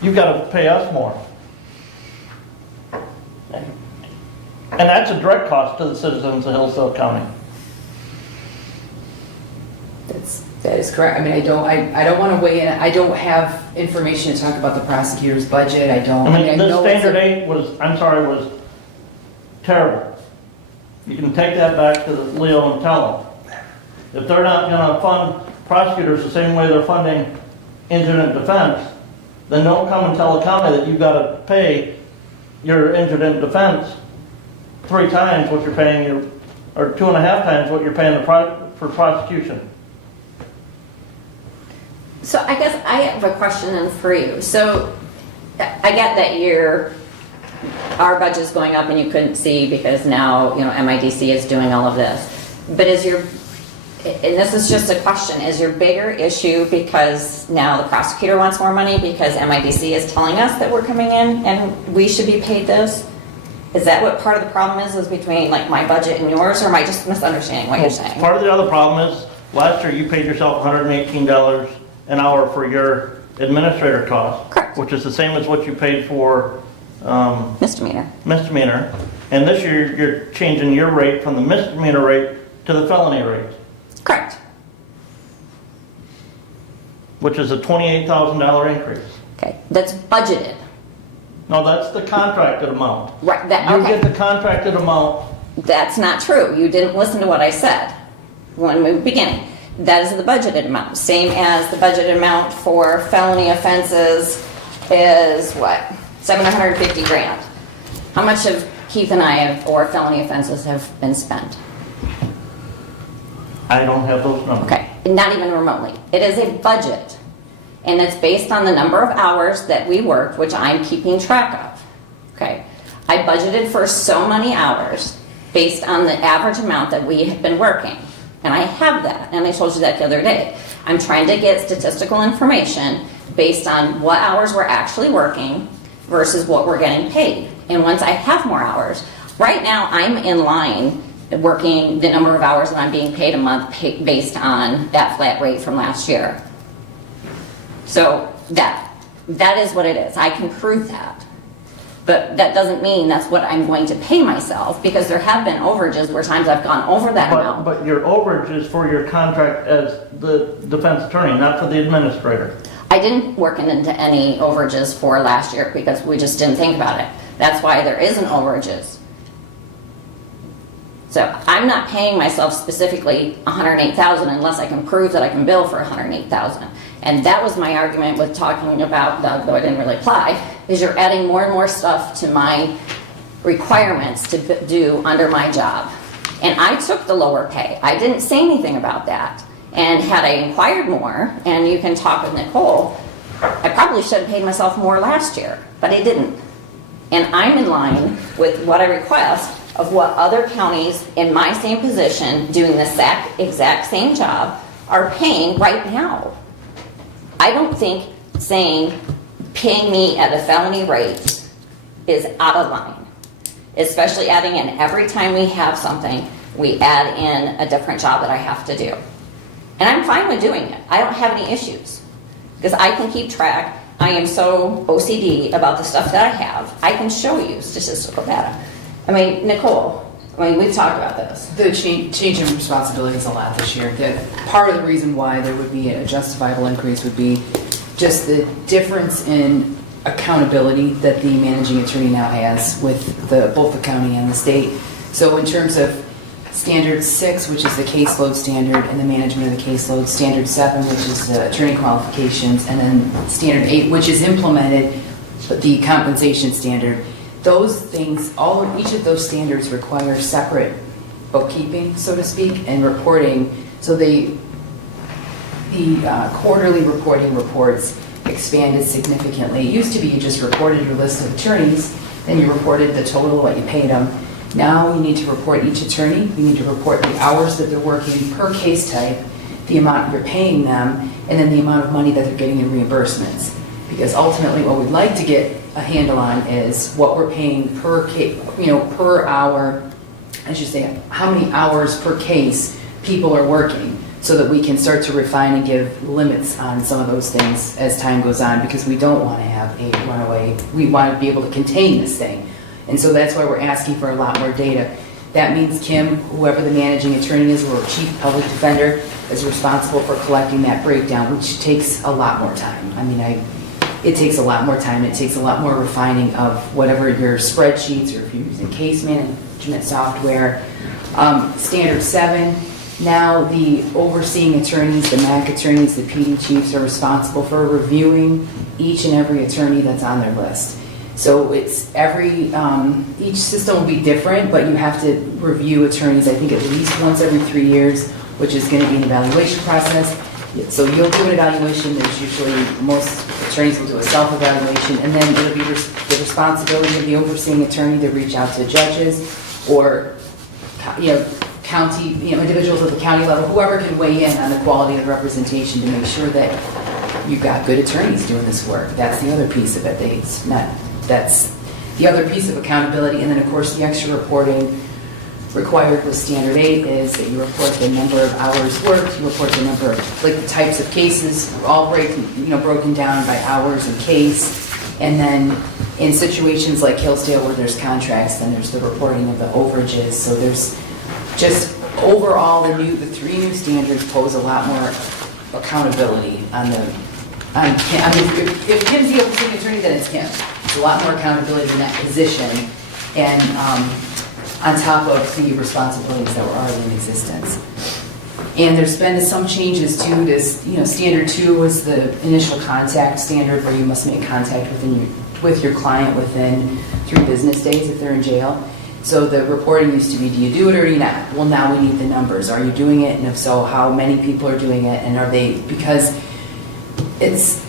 You've got to pay us more. And that's a direct cost to the citizens of Hillsdale County. That is correct. I mean, I don't want to weigh in. I don't have information to talk about the prosecutor's budget. I The know standard 8 was terrible. You can take that back to Leo and tell them. If they're not going to fund prosecutors the same way they're funding indigent defense, then don't come and tell the county that you've got to pay your indigent defense 3 times what you're paying or 2.5 times what you're paying for prosecution. So I guess I have a question for you. So I get that our budget's going up and you couldn't see because now, MIDC is doing all of this. But and this is just a question, is your bigger issue because now the prosecutor wants more money because MIDC is telling us that we're coming in and we should be paid this? Is that what part of the problem is between like my budget and yours, or am I just misunderstanding what you're saying? Part of the other problem is last year you paid yourself $118 an hour for your administrator cost. Correct. Which is the same as what you paid for Misdemeanor. And this year you're changing your rate from the misdemeanor rate to the felony rate, Correct. which is a $28,000 increase. Okay, that's budgeted. No, that's the contracted amount. Right, You okay. get the contracted amount. That's not true. You didn't listen to what I said when we were beginning. That is the budgeted amount. Same as the budgeted amount for felony offenses is what? $750,000. How much of Keith and I or felony offenses have been spent? I don't have those numbers. Okay, not even remotely. It is a budget, and it's based on the number of hours that we worked, which I'm keeping track of. Okay, I budgeted for so many hours based on the average amount that we have been working, and I have that, and I told you that the other day. I'm trying to get statistical information based on what hours we're actually working versus what we're getting paid. And once I have more hours, right now I'm in line working the number of hours that I'm being paid a month based on that flat rate from last year. So that is what it is. I can prove that. But that doesn't mean that's what I'm going to pay myself, because there have been overages where times I've gone over that amount. But your overage is for your contract as the defense attorney, not for the administrator. I didn't work into any overages for last year because we just didn't think about it. That's why there isn't overages. So I'm not paying myself specifically $108,000 unless I can prove that I can bill for $108,000. And that was my argument with talking about, though I didn't really apply, is you're adding more and more stuff to my requirements to do under my job. And I took the lower pay. I didn't say anything about that. And had I inquired more, and you can talk with Nicole, I probably should have paid myself more last year, but I didn't. And I'm in line with what I request of what other counties in my same position doing the exact same job are paying right now. I don't think saying paying me at a felony rate is out of line, especially adding in every time we have something, we add in a different job that I have to do. And I'm fine with doing it. I don't have any issues because I can keep track. I am so OCD about the stuff that I have. I can show you statistical data. I mean, Nicole, we've talked about this. The change in responsibility is a lot this year. Part of the reason why there would be a justifiable increase would be just the difference in accountability that the managing attorney now has with both the county and the state. So in terms of Standard 6, which is the caseload standard, and the management of the caseload, Standard 7, which is the attorney qualifications, and then Standard 8, which is implemented, the compensation standard. Those things, each of those standards require separate bookkeeping, so to speak, and reporting. So the quarterly reporting reports expanded significantly. It used to be you just reported your list of attorneys, then you reported the total of what you paid them. Now you need to report each attorney, you need to report the hours that they're working per case type, the amount you're paying them, and then the amount of money that they're getting in reimbursements. Because ultimately what we'd like to get a handle on is what we're paying per per hour, I should say, how many hours per case people are working, so that we can start to refine and give limits on some of those things as time goes on, because we don't want to have a runaway. We want to be able to contain this thing. And so that's why we're asking for a lot more data. That means Kim, whoever the managing attorney is, or chief public defender, is responsible for collecting that breakdown, which takes a lot more time. I mean, it takes a lot more time. It takes a lot more refining of whatever your spreadsheets, or if you're using case management software. Standard 7, now the overseeing attorneys, the MAC attorneys, the PD chiefs are responsible for reviewing each and every attorney that's on their list. So it's each system will be different, but you have to review attorneys, I think at least once every 3 years, which is going to be an evaluation process. So you'll do an evaluation. There's usually, most attorneys will do a self-evaluation, and then it'll be the responsibility of the overseeing attorney to reach out to judges or county, individuals at the county level, whoever can weigh in on the quality of representation to make sure that you've got good attorneys doing this work. That's the other piece of it. That's the other piece of accountability. And then of course the extra reporting required with Standard 8 is that you report the number of hours worked, you report the number of, the types of cases, all broken down by hours and case. And then in situations like Hillsdale where there's contracts, then there's the reporting of the overages. So there's just overall the 3 new standards pose a lot more accountability on Kim. I mean, if Kim's the overseeing attorney, then it's Kim. It's a lot more accountability in that position, and on top of the responsibilities that were already in existence. And there's been some changes too. This, Standard 2 was the initial contact standard where you must make contact with your client within 3 business days if they're in jail. So the reporting used to be, do you do it or do you not? Well, now we need the numbers. Are you doing it? And if so, how many people are doing it? And are they, because it's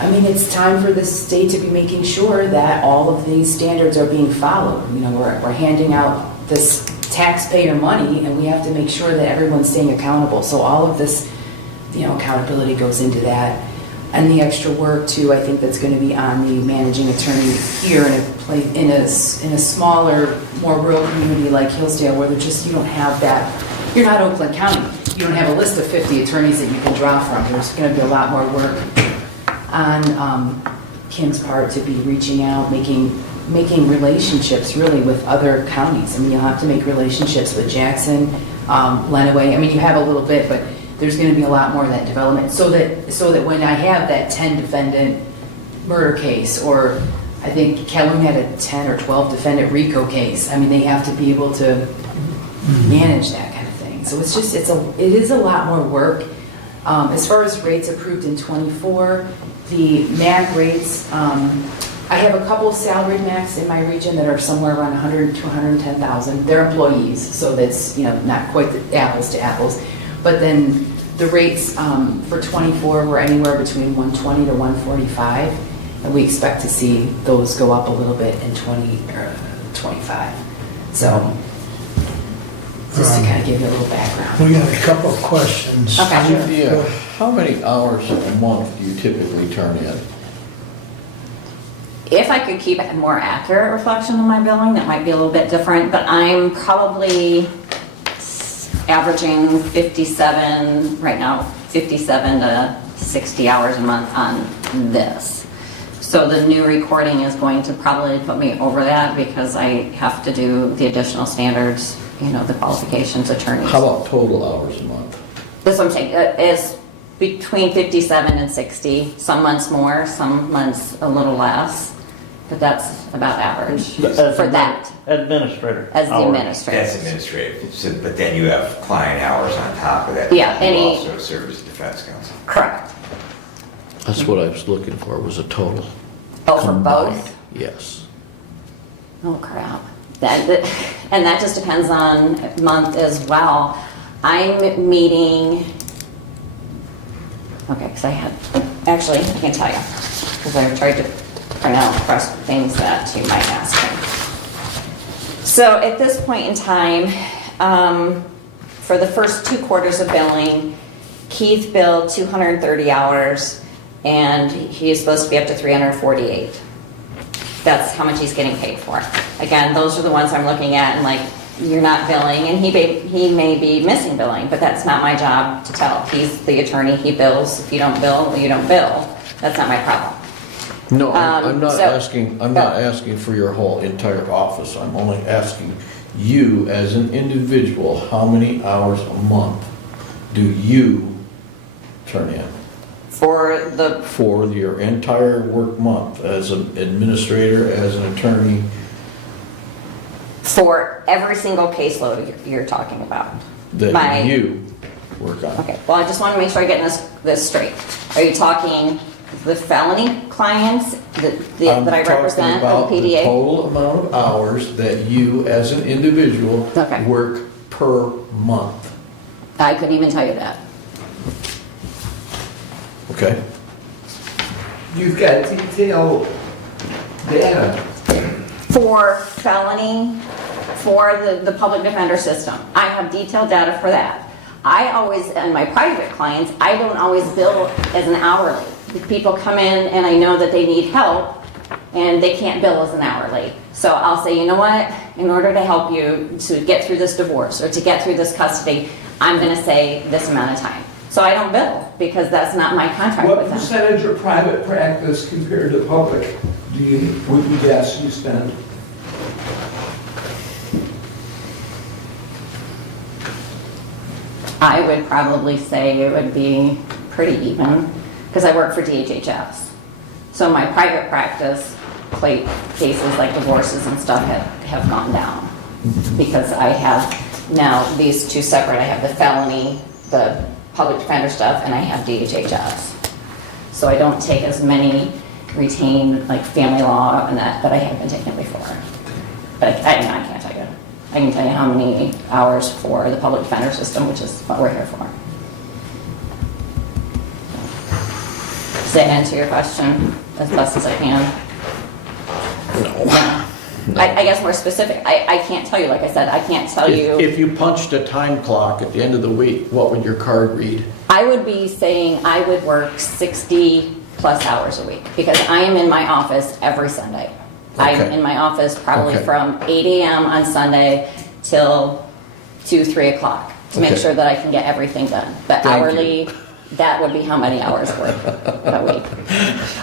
time for the state to be making sure that all of these standards are being followed. We're handing out this taxpayer money, and we have to make sure that everyone's staying accountable. So all of this, accountability goes into that. And the extra work too, I think that's going to be on the managing attorney here in a smaller, more rural community like Hillsdale, where you don't have that. You're not Oakland County. You don't have a list of 50 attorneys that you can draw from. There's going to be a lot more work on Kim's part to be reaching out, making relationships really with other counties. I mean, you'll have to make relationships with Jackson, Lenawee. I mean, you have a little bit, but there's going to be a lot more of that development, so that when I have that 10 defendant murder case, or I think Calhoun had a 10 or 12 defendant RICO case, I mean, they have to be able to manage that kind of thing. So it is a lot more work. As far as rates approved in 24, the MAC rates, I have a couple of salaried MACs in my region that are somewhere around 100 to 110,000. They're employees, so that's not quite the apples to apples. But then the rates for 24 were anywhere between 120 to 145, and we expect to see those go up a little bit in 25. So just to kind of give you a little background. We got a couple of questions. Okay. Yeah, how many hours a month do you typically turn in? If I could keep a more accurate reflection of my billing, that might be a little bit different, but I'm probably averaging 57 right now, 57 to 60 hours a month on this. So the new recording is going to probably put me over that, because I have to do the additional standards, the qualifications, attorneys. How about total hours a month? That's what I'm saying, it's between 57 and 60, some months more, some months a little less, but that's about average for that. Administrator. As the hours. administrator. That's administrative, so, but then you have client hours on top of that. Yeah, You any- also serve as defense counsel. Correct. That's what I was looking for, was a total. Oh, for combined. both? Yes. Oh, crap. And that just depends on month as well. I'm meeting, okay, because actually, I can tell you. because I've tried to print out things that you might ask me. So at this point in time, for the first 2 quarters of billing, Keith billed 230 hours, and he is supposed to be up to 348. That's how much he's getting paid for. Again, those are the ones I'm looking at and like, you're not billing, and he may be missing billing, but that's not my job to tell. He's the attorney, he bills. If you don't bill, you don't bill. That's not my problem. No, I'm not so- asking for your whole entire office. I'm only asking you as an individual, how many hours a month do you turn in For your entire work month as an administrator, as an attorney? For every single caseload you're talking about. That you work on. Okay, well, I just want to make sure I'm getting this straight. Are you talking the felony clients that I represent of the I'm talking about the PDA? total amount of hours that you as an individual Okay. work per month. I couldn't even tell you that. Okay? You've got detailed data. For felony, for the public defender system, I have detailed data for that. I always, in my private clients, I don't always bill as an hourly. People come in and I know that they need help and they can't bill as an hourly. So I'll say, you know what, in order to help you to get through this divorce or to get through this custody, I'm gonna say this amount of time. So I don't bill because that's not my contract What with them. percentage of private practice compared to public would you guess you spend? I would probably say it would be pretty even, because I work for DHHS. So my private practice cases like divorces and stuff have gone down. Because I have now these 2 separate, I have the felony, the public defender stuff, and I have DHHS. So I don't take as many retained, like family law and that I have been taking before. But I can't tell you. I can tell you how many hours for the public defender system, which is what we're here for. Does that answer your question as best as I can? No. I guess more specific. I can't tell you, like I said, I can't tell you. If you punched a time clock at the end of the week, what would your card read? I would be saying I would work 60 plus hours a week because I am in my office every Sunday. I'm Okay. in my office probably Okay. from 8 a.m. on Sunday till 2, 3 o'clock to make Okay. sure that I can get everything done. But Thank you. hourly, that would be how many hours work a week.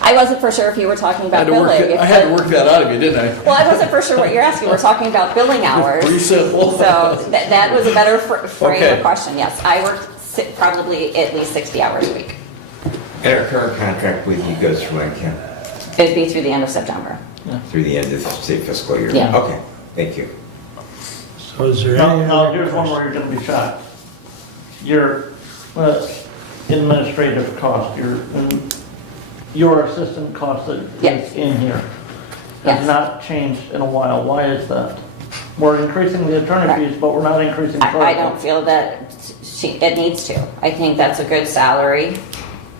I wasn't for sure if you were talking about billing. I had to work that out of you, didn't I? Well, I wasn't for sure what you're asking. We're talking about billing hours. Pretty simple. So that was a better frame Okay. of question. Yes, I work probably at least 60 hours a week. And our current contract with you goes through when, Kim? It'd be through the end of September. Through the end of the state fiscal year? Yeah. Okay, thank you. So is there any Now, other here's one questions? where you're gonna be shocked. Your administrative cost, your assistant cost that Yes. is in here Yes. has not changed in a while. Why is that? We're increasing the attorney fees, but we're not increasing the I don't feel that it needs to. I think that's a good salary,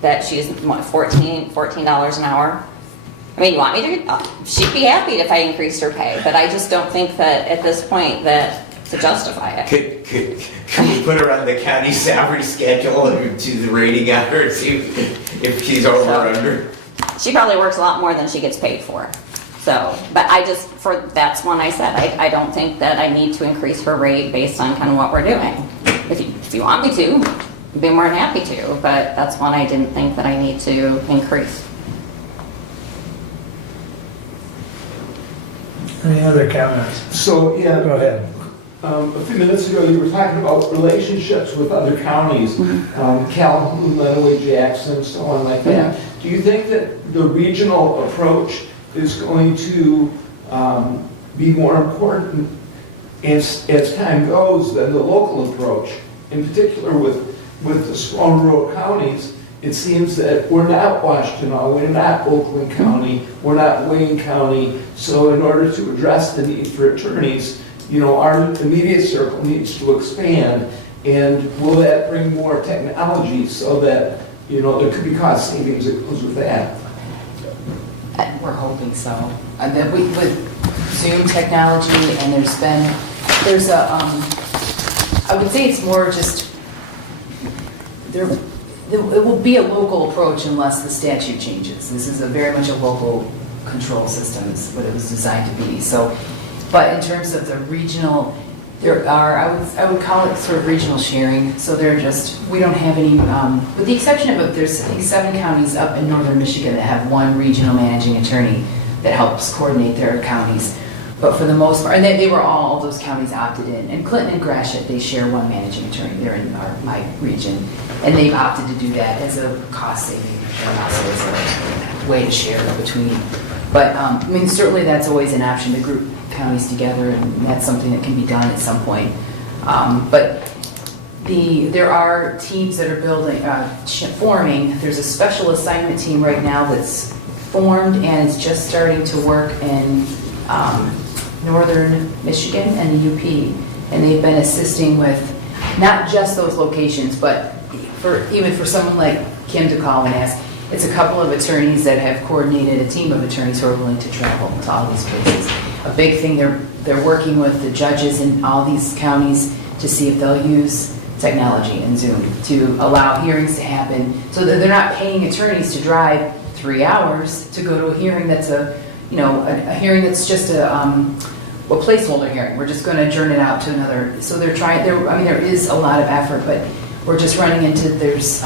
that she's, what, $14 an hour? I mean, you want me to, she'd be happy if I increased her pay, but I just don't think that at this point that to justify it. Could we put her on the county salary schedule and do the rating on her and see if she's over or under? She probably works a lot more than she gets paid for. So, but I just, that's one I said, I don't think that I need to increase her rate based on kind of what we're doing. If you want me to, I'd be more than happy to, but that's one I didn't think that I need to increase. Any other comments? So, yeah. Go ahead. A few minutes ago, you were talking about relationships with other counties, Calhoun, Lenawee, Jackson, so on like that. Do you think that the regional approach is going to be more important as time goes than the local approach? In particular with the small rural counties, it seems that we're not Washtenaw, we're not Oakland County, we're not Wayne County. So in order to address the need for attorneys, our immediate circle needs to expand. And will that bring more technology so that, there could be cost savings that goes with that? we're hoping so. And then with Zoom technology, and there's a, I would say it's more just, it will be a local approach unless the statute changes. This is very much a local control system, is what it was designed to be. So, but in terms of the regional, there are, I would call it sort of regional sharing. So they're just, we don't have any, with the exception of, there's I think 7 counties up in northern Michigan that have one regional managing attorney that helps coordinate their counties. But for the most part, and they were all those counties opted in. And Clinton and Gratiot, they share one managing attorney. They're in my region. And they've opted to do that as a cost saving and also as a way to share between. But I mean, certainly that's always an option to group counties together, and that's something that can be done at some point. But there are teams that are forming. There's a special assignment team right now that's formed and is just starting to work in northern Michigan and the UP, and they've been assisting with not just those locations, but even for someone like Kim to call and ask. It's a couple of attorneys that have coordinated a team of attorneys who are willing to travel to all these places. A big thing, they're working with the judges in all these counties to see if they'll use technology and Zoom to allow hearings to happen, so that they're not paying attorneys to drive 3 hours to go to a hearing that's a hearing that's just a placeholder hearing. We're just going to adjourn it out to another. So they're trying. There is a lot of effort, but we're just running into there's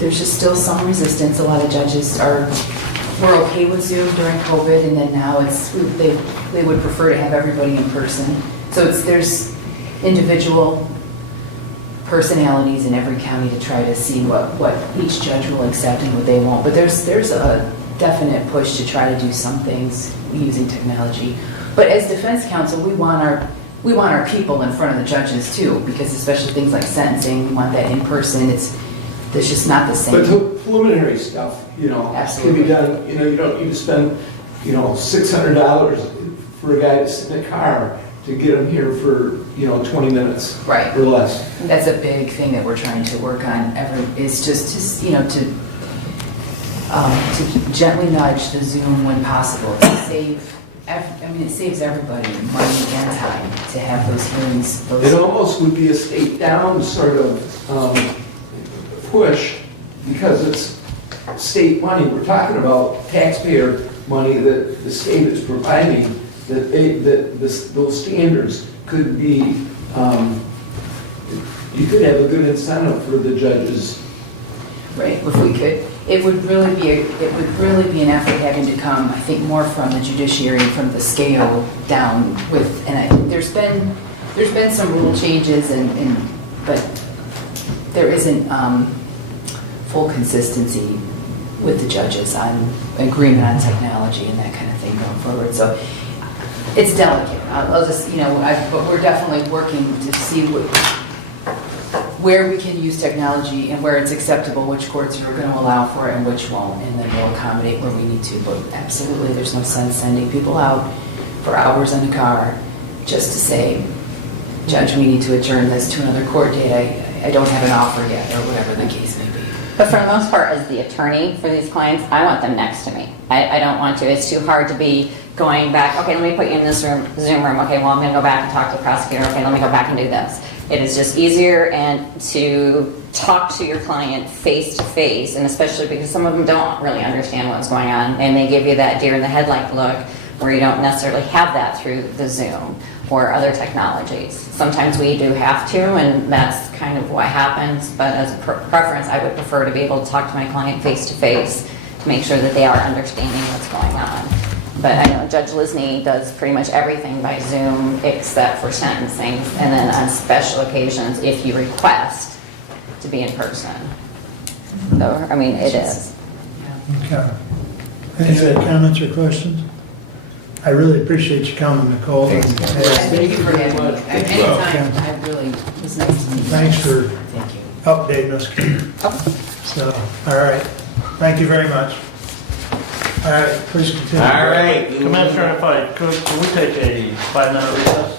just still some resistance. A lot of judges were okay with Zoom during COVID, and then now they would prefer to have everybody in person. So there's individual personalities in every county to try to see what each judge will accept and what they won't. But there's a definite push to try to do some things using technology. But as defense counsel, we want our people in front of the judges too, because especially things like sentencing, we want that in person. There's just not the same. But the preliminary stuff, Absolutely. can be done. You don't need to spend, $600 for a guy to sit in a car to get him here for 20 minutes, Right. or less. That's a big thing that we're trying to work on. Is just to gently nudge the Zoom when possible to save. It saves everybody money and time to have those hearings. It almost would be a state down sort of push, because it's state money. We're talking about taxpayer money that the state is providing, those standards could be, you could have a good incentive for the judges. Right, if we could. It would really be an effort having to come, I think, more from the judiciary, from the scale down with, there's been some rule changes, but there isn't full consistency with the judges on agreement on technology and that kind of thing going forward. So it's delicate. I'll just, but we're definitely working to see where we can use technology and where it's acceptable, which courts are going to allow for it and which won't, and then we'll accommodate where we need to. But absolutely, there's no sense sending people out for hours in a car just to say, Judge, we need to adjourn this to another court date. I don't have an offer yet, or whatever the case may be. But for the most part, as the attorney for these clients, I want them next to me. I don't want to. It's too hard to be going back, okay, let me put you in this Zoom room. Okay, well, I'm going to go back and talk to the prosecutor. Okay, let me go back and do this. It is just easier and to talk to your client face to face, and especially because some of them don't really understand what's going on, and they give you that deer in the headlight look where you don't necessarily have that through the Zoom or other technologies. Sometimes we do have to, and that's kind of what happens, but as a preference, I would prefer to be able to talk to my client face to face to make sure that they are understanding what's going on. But I know Judge Lisney does pretty much everything by Zoom except for sentencing, and then on special occasions, if you request to be in person. So, it is. Okay. Any other comments or questions? I really appreciate you coming, Nicole. Thank you for having me. Anytime. I really, it was nice to meet you. Thanks for Thank you. updating us. So, all right. Thank you very much. All right, please continue. All right. Commissioner, if I could, can we take a 5-minute recess?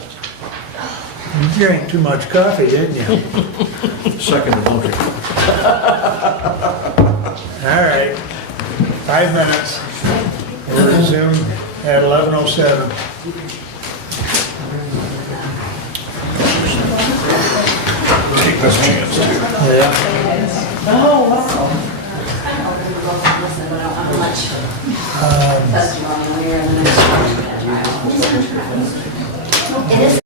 You drank too much coffee, didn't you? Second the motion. All right, 5 minutes. We'll resume 11:07. Take this chance too. Yeah. It is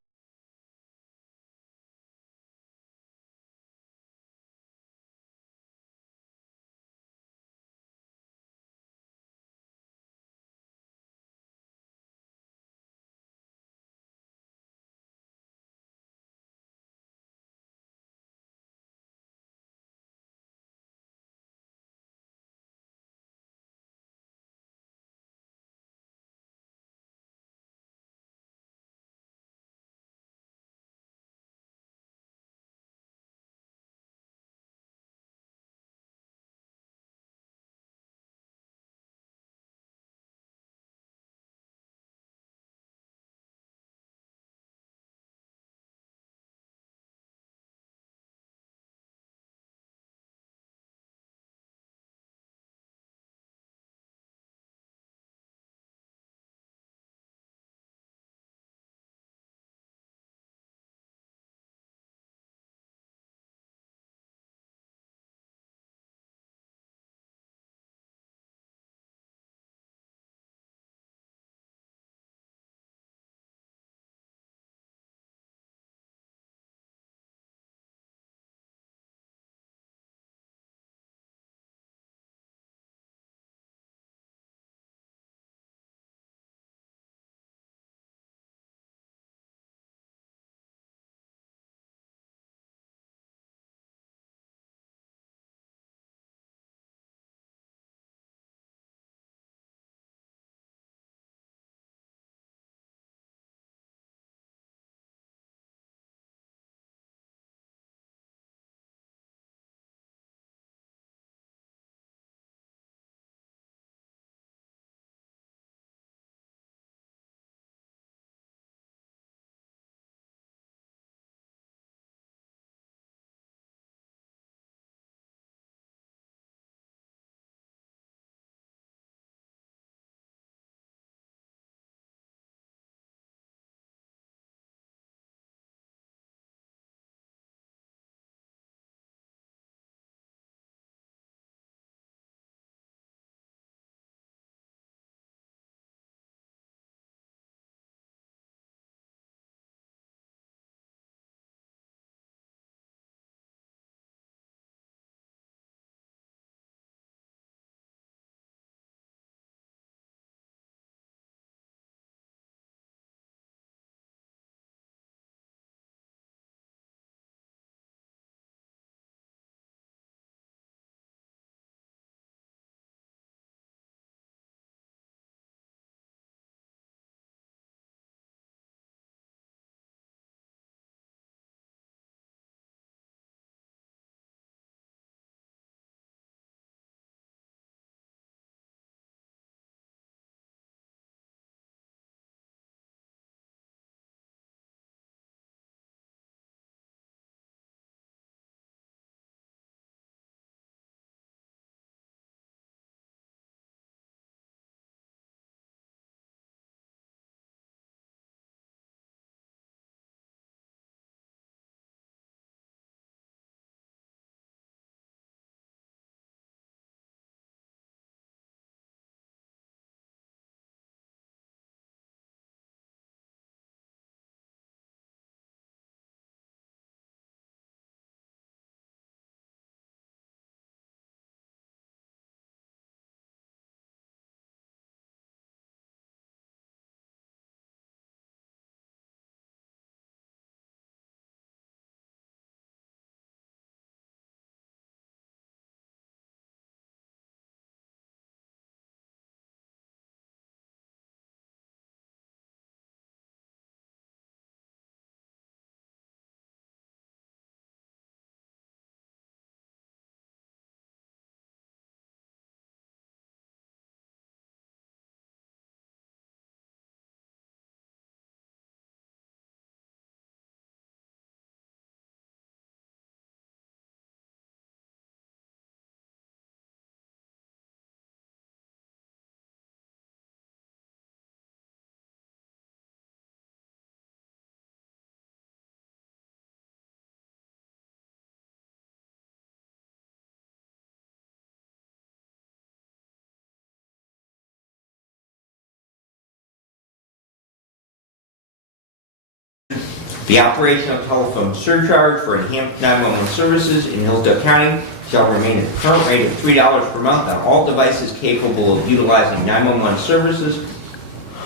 The operation of telephone surcharge for enhanced 911 services in Hillsdale County shall remain at the current rate of $3 per month on all devices capable of utilizing 911 services,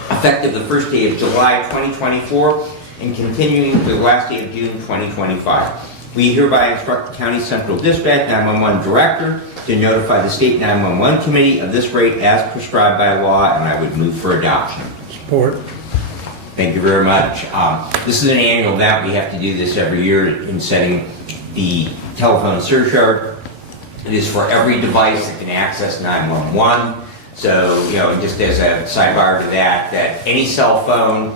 effective the first day of July 2024 and continuing to the last day of June 2025. We hereby instruct the County Central Dispatch 911 Director to notify the State 911 Committee of this rate as prescribed by law, and I would move for adoption. Support. Thank you very much. This is an annual event. We have to do this every year in setting the telephone surcharge. It is for every device that can access 911. So, just as a sidebar to that any cell phone,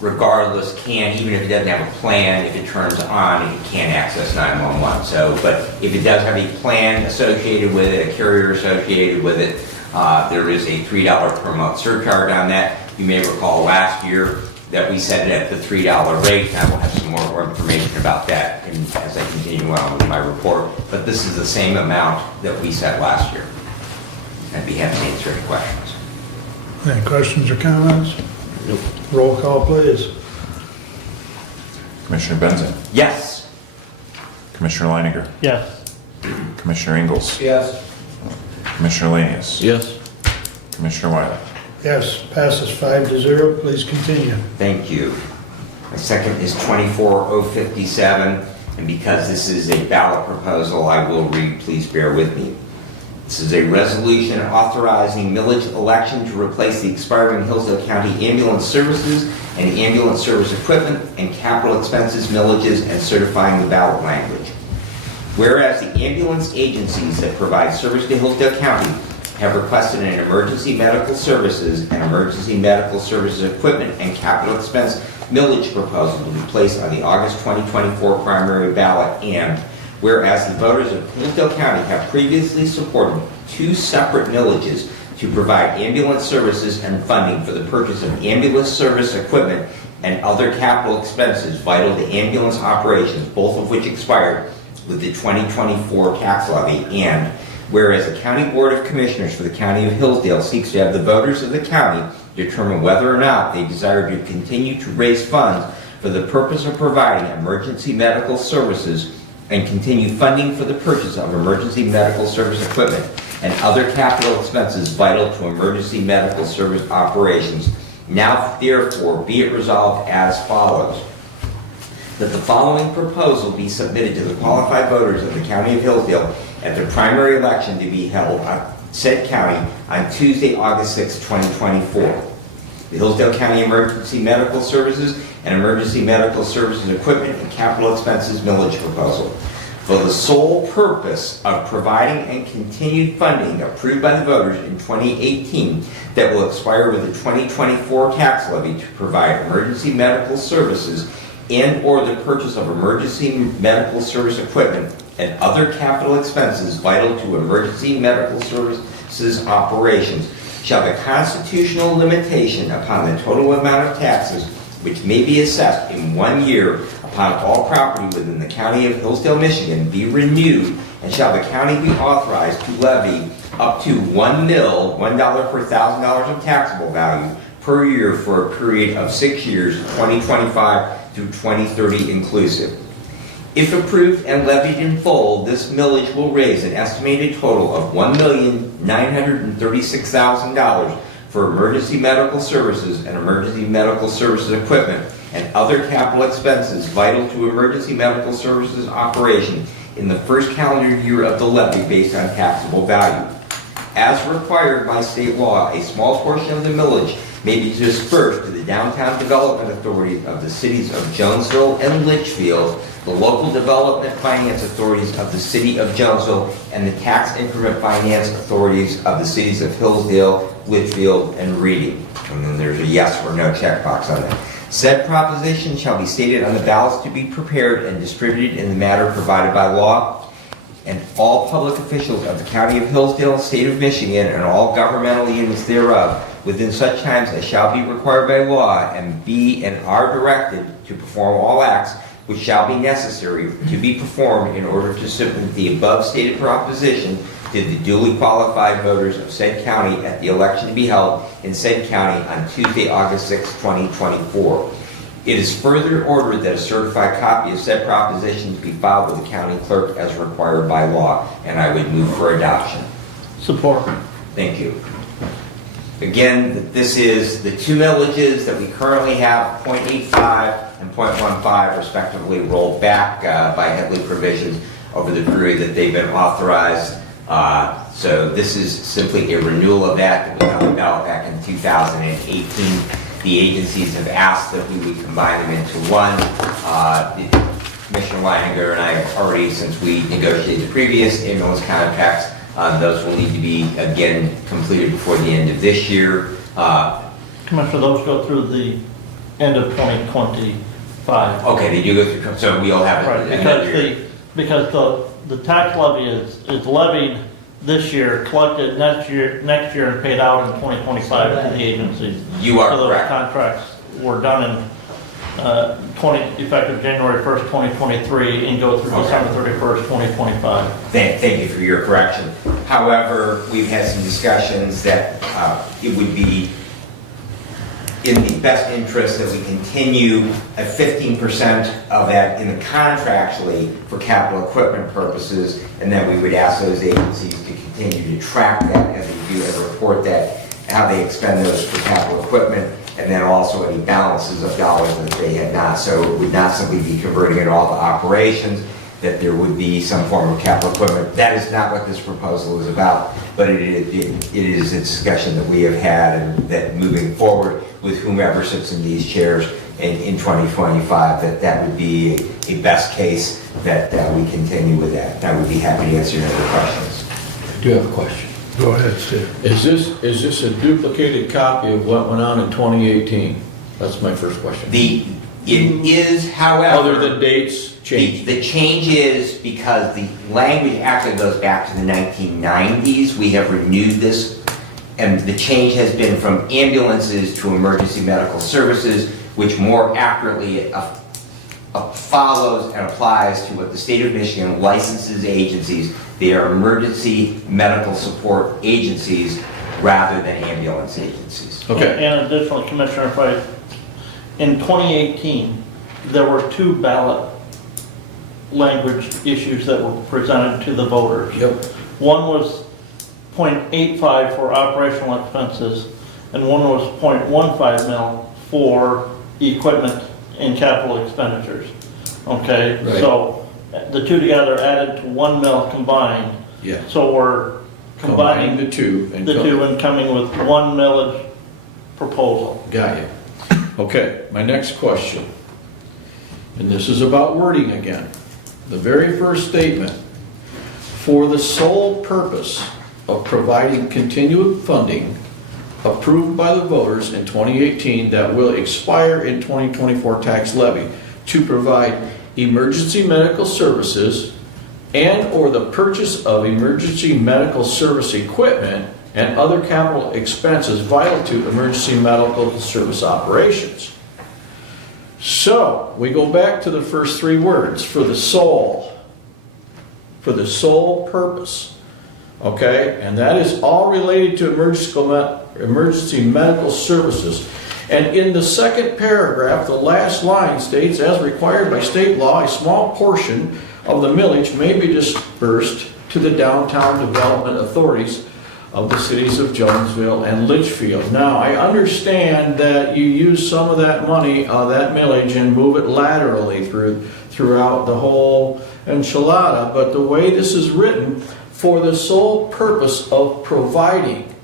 regardless, can, even if it doesn't have a plan, if it turns on, it can access 911. So, but if it does have a plan associated with it, a carrier associated with it, there is a $3 per month surcharge on that. You may recall last year that we set it at the $3 rate. I will have some more information about that as I continue on with my report. But this is the same amount that we set last year. I'd be happy to answer any questions. Any questions or comments? Nope. Roll call, please. Commissioner Benson, Yes. Commissioner Leininger, Yes. Commissioner Ingles, Yes. Commissioner Lanius, Yes. Commissioner Wiley. Yes, passes 5-0. Please continue. Thank you. My second is 24057, and because this is a ballot proposal, I will read, please bear with me. This is a resolution authorizing millage election to replace the expiring Hillsdale County ambulance services and ambulance service equipment and capital expenses millages and certifying the ballot language. Whereas the ambulance agencies that provide service to Hillsdale County have requested an emergency medical services and emergency medical services equipment and capital expense millage proposal to be placed on the August 2024 primary ballot, and whereas the voters of Hillsdale County have previously supported 2 separate millages to provide ambulance services and funding for the purchase of ambulance service equipment and other capital expenses vital to ambulance operations, both of which expired with the 2024 tax levy, and whereas the County Board of Commissioners for the County of Hillsdale seeks to have the voters of the county determine whether or not they desire to continue to raise funds for the purpose of providing emergency medical services and continue funding for the purchase of emergency medical service equipment and other capital expenses vital to emergency medical service operations. Now therefore be it resolved as follows: that the following proposal be submitted to the qualified voters of the County of Hillsdale at the primary election to be held on said county on Tuesday, August 6, 2024. The Hillsdale County Emergency Medical Services and Emergency Medical Services Equipment and Capital Expenses Millage Proposal, for the sole purpose of providing and continued funding approved by the voters in 2018 that will expire with the 2024 tax levy to provide emergency medical services and or the purchase of emergency medical service equipment and other capital expenses vital to emergency medical services operations, shall the constitutional limitation upon the total amount of taxes which may be assessed in 1 year upon all property within the County of Hillsdale, Michigan, be renewed, and shall the county be authorized to levy up to $1 per $1,000 of taxable value per year for a period of 6 years, 2025 through 2030 inclusive. If approved and levied in full, this millage will raise an estimated total of $1,936,000 for emergency medical services and emergency medical services equipment and other capital expenses vital to emergency medical services operation in the first calendar year of the levy based on taxable value. As required by state law, a small portion of the millage may be dispersed to the downtown development authorities of the cities of Jonesville and Litchfield, the local development finance authorities of the city of Jonesville, and the tax increment finance authorities of the cities of Hillsdale, Litchfield, and Reading. And then there's a yes or no checkbox on that. Said proposition shall be stated on the ballots to be prepared and distributed in the manner provided by law, and all public officials of the County of Hillsdale, State of Michigan, and all governmental units thereof, within such times as shall be required by law, and be and are directed to perform all acts which shall be necessary to be performed in order to submit the above stated proposition to the duly qualified voters of said county at the election to be held in said county on Tuesday, August 6, 2024. It is further ordered that a certified copy of said propositions be filed with the county clerk as required by law, and I would move for adoption. Support. Thank you. Again, this is the two millages that we currently have, .85 and .15 respectively, rolled back by Headley provisions over the period that they've been authorized. So this is simply a renewal of that was on the ballot back in 2018. The agencies have asked that we would combine them into one. Commissioner Weininger and I have already, since we negotiated the previous ambulance contracts, those will need to be, again, completed before the end of this year. Commissioner, those go through the end of 2025. Okay, they do go through, so we'll have Right, another year. because the tax levy is levied this year, collected next year, and paid out in 2025 to the agencies. You are So correct. those contracts were done in effective January 1st, 2023, and go through Okay. December 31st, 2025. Thank you for your correction. However, we've had some discussions that it would be in the best interest that we continue at 15% of that in the contractually for capital equipment purposes, and then we would ask those agencies to continue to track that as they do and report that, how they expend those for capital equipment, and then also any balances of dollars that they had not. So it would not simply be converting it all to operations, that there would be some form of capital equipment. That is not what this proposal is about, but it is a discussion that we have had, and that moving forward with whomever sits in these chairs in 2025, that would be a best case that we continue with that. I would be happy to answer any other questions. I do have a question. Go ahead, Steve. Is this a duplicated copy of what went on in 2018? That's my first question. It is, however... Other than dates changed? The change is because the language actually goes back to the 1990s. We have renewed this, and the change has been from ambulances to emergency medical services, which more accurately follows and applies to what the state of Michigan licenses agencies. They are emergency medical support agencies rather than ambulance agencies. Okay. And additionally, Commissioner, in 2018, there were two ballot language issues that were presented to the voters. Yep. One was .85 for operational expenses, and one was .15 mil for equipment and capital expenditures. Okay, Right. so the two together added to 1 mil combined. Yeah. So we're combining the two. And the two and coming with 1 millage proposal. Got you. Okay, my next question, and this is about wording again. The very first statement, for the sole purpose of providing continued funding approved by the voters in 2018 that will expire in 2024 tax levy to provide emergency medical services and/or the purchase of emergency medical service equipment and other capital expenses vital to emergency medical service operations. So, we go back to the first three words, for the sole purpose, okay? And that is all related to emergency medical services. And in the second paragraph, the last line states, as required by state law, a small portion of the millage may be dispersed to the downtown development authorities of the cities of Jonesville and Litchfield. Now, I understand that you use some of that money, that millage, and move it laterally throughout the whole enchilada, but the way this is written, for the sole purpose of providing,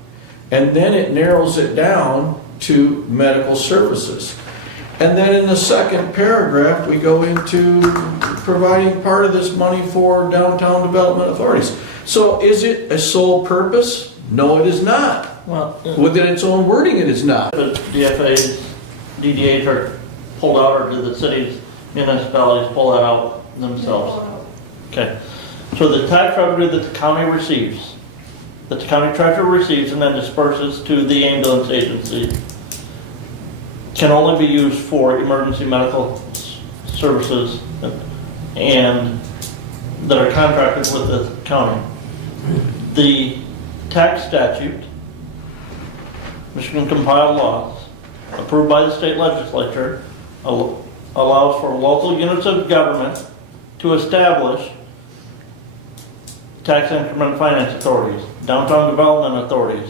and then it narrows it down to medical services. And then in the second paragraph, we go into providing part of this money for downtown development authorities. So is it a sole purpose? No, it is not. Well, Within its own wording, it is not. the DFAs, DDAs are pulled out, or do the cities, municipalities pull that out themselves? Okay. So the tax revenue that the county receives, that the county treasurer receives and then disperses to the ambulance agency, can only be used for emergency medical services and that are contracted with the county. The tax statute, Michigan compiled laws, approved by the state legislature, allows for local units of government to establish tax increment finance authorities, downtown development authorities,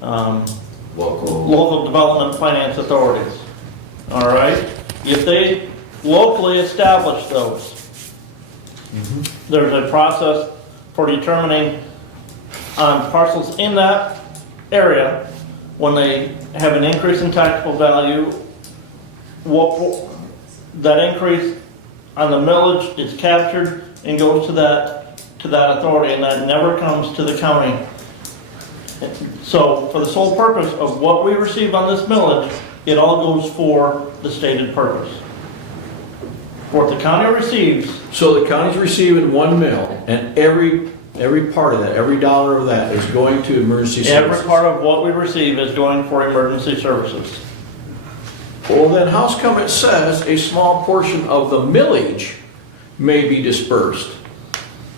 local development finance authorities. All right? If they locally establish those, there's a process for determining on parcels in that area, when they have an increase in taxable value, what that increase on the millage is captured and goes to that authority, and that never comes to the county. So for the sole purpose of what we receive on this millage, it all goes for the stated purpose. What the county receives, So the county's receiving 1 mil, and every part of that, every dollar of that is going to emergency services. every part of what we receive is going for emergency services. Well, then how's come it says a small portion of the millage may be dispersed?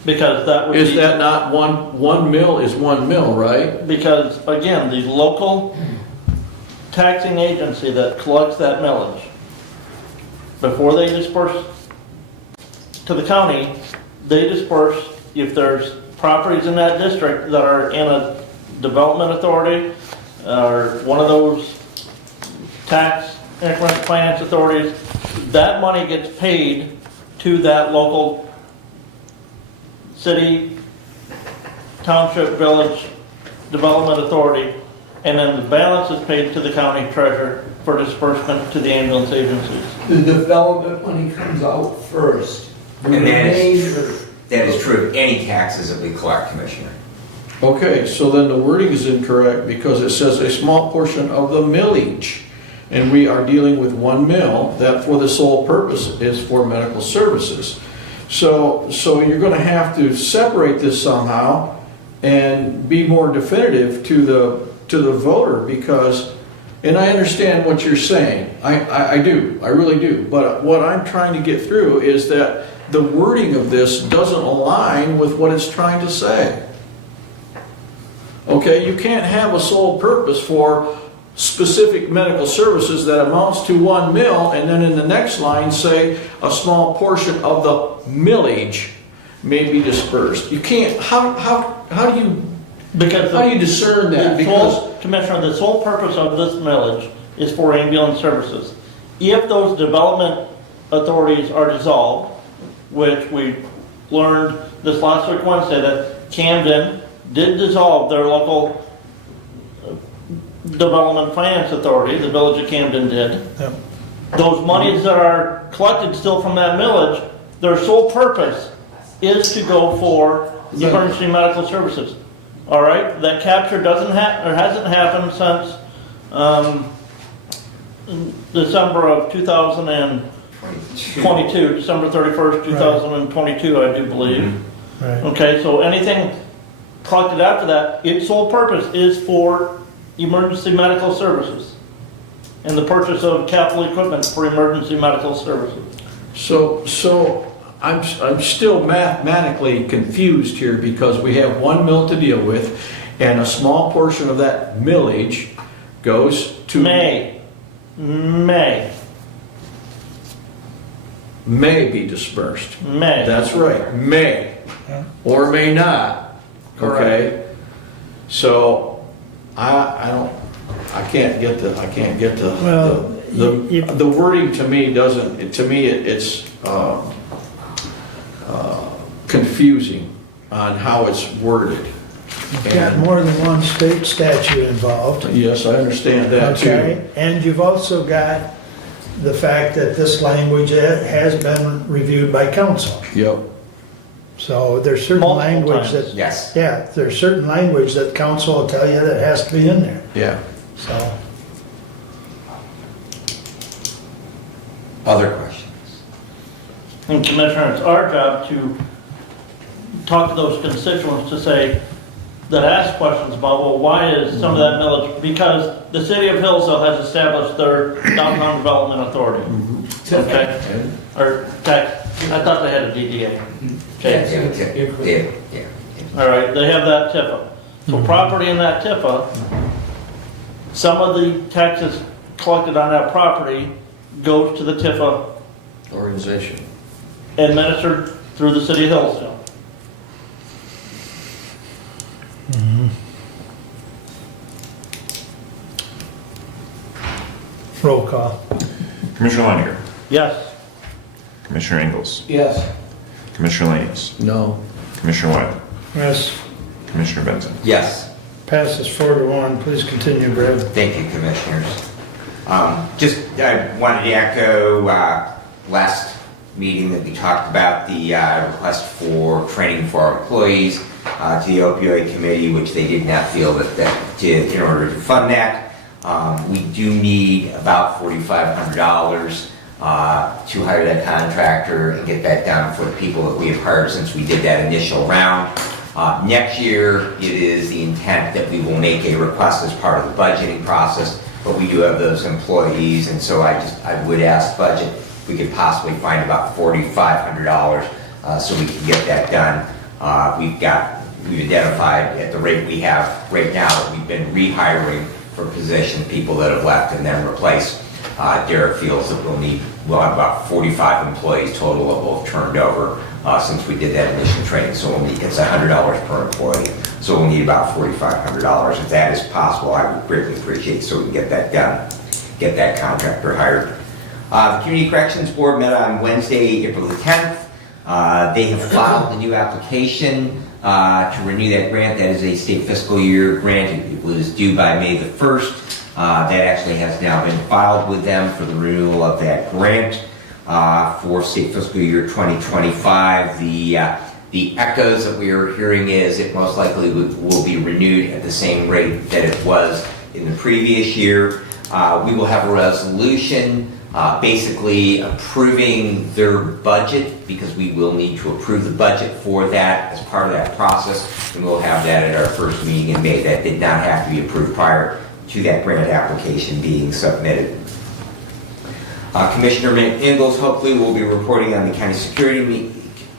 Because that would be. Is that not one mil is 1 mil, right? Because, again, the local taxing agency that collects that millage, before they disperse to the county, they disperse, if there's properties in that district that are in a development authority, or one of those tax increment finance authorities, that money gets paid to that local city, township, village development authority, and then the balance is paid to the county treasurer for disbursement to the ambulance agencies. The development money comes out first. The And remainder- that is true of any taxes that we collect, Commissioner. Okay, so then the wording is incorrect because it says a small portion of the millage. And we are dealing with 1 mil that for the sole purpose is for medical services. So you're gonna have to separate this somehow and be more definitive to the voter because, and I understand what you're saying. I do, I really do. But what I'm trying to get through is that the wording of this doesn't align with what it's trying to say. Okay, you can't have a sole purpose for specific medical services that amounts to 1 mil, and then in the next line say a small portion of the millage may be dispersed. You can't, how do you discern that? Because Commissioner, the sole purpose of this millage is for ambulance services. If those development authorities are dissolved, which we learned this last week Wednesday that Camden did dissolve their local development finance authority, the village of Camden did. Yep. Those monies that are collected still from that millage, their sole purpose is to go for emergency medical services. All right, that capture hasn't happened since December of 2022, December 31st, 2022, I do believe. Right. Okay, so anything collected after that, its sole purpose is for emergency medical services and the purchase of capital equipment for emergency medical services. So I'm still mathematically confused here because we have 1 mil to deal with and a small portion of that millage goes to... May be dispersed. May. That's right, may. Or may not. Okay? So I can't get the Well, the wording to me doesn't, it's confusing on how it's worded. You've got more than one state statute involved. Yes, I understand that too. Okay, and you've also got the fact that this language has been reviewed by council. Yep. So there's certain Multiple language times. that, Yes. yeah, there's certain language that council will tell you that has to be in there, Yeah. so. Other questions? And Commissioner, it's our job to talk to those constituents to say, that ask questions about, well, why is some of that millage? Because the city of Hillsdale has established their downtown development authority. Okay? Or tax, I thought they had a DDA. Okay. Yeah. All right, they have that TIFA. So property in that TIFA, some of the taxes collected on that property goes to the Tifa, Organization. administered through the city of Hillsdale. Roll call. Commissioner Leininger, Yes. Commissioner Ingles, Yes. Commissioner Lanius, No. Commissioner Webb, Yes, Commissioner Benson. Yes. passes 4-1. Please continue, Brad. Thank you, Commissioners. I wanted to echo last meeting that we talked about the request for training for our employees to the opioid committee, which they did not feel that in order to fund that, we do need about $4,500 to hire that contractor and get that done for the people that we have hired since we did that initial round. Next year, it is the intent that we will make a request as part of the budgeting process, but we do have those employees, and so I would ask budget if we could possibly find about $4,500 so we can get that done. We've identified at the rate we have right now that we've been rehiring for position people that have left and then replaced. Derek feels that we'll have about 45 employees total that will have turned over since we did that initial training. So it's $100 per employee. So we'll need about $4,500. If that is possible, I would greatly appreciate it so we can get that done, get that contractor hired. The Community Corrections Board met on Wednesday, April the 10th. They have filed a new application to renew that grant. That is a state fiscal year grant. It was due by May the 1st. That actually has now been filed with them for the renewal of that grant for state fiscal year 2025. The echoes that we are hearing is it most likely will be renewed at the same rate that it was in the previous year. We will have a resolution basically approving their budget, because we will need to approve the budget for that as part of that process, and we'll have that at our first meeting in May. That did not have to be approved prior to that grant application being submitted. Commissioner Ingalls hopefully will be reporting on the county security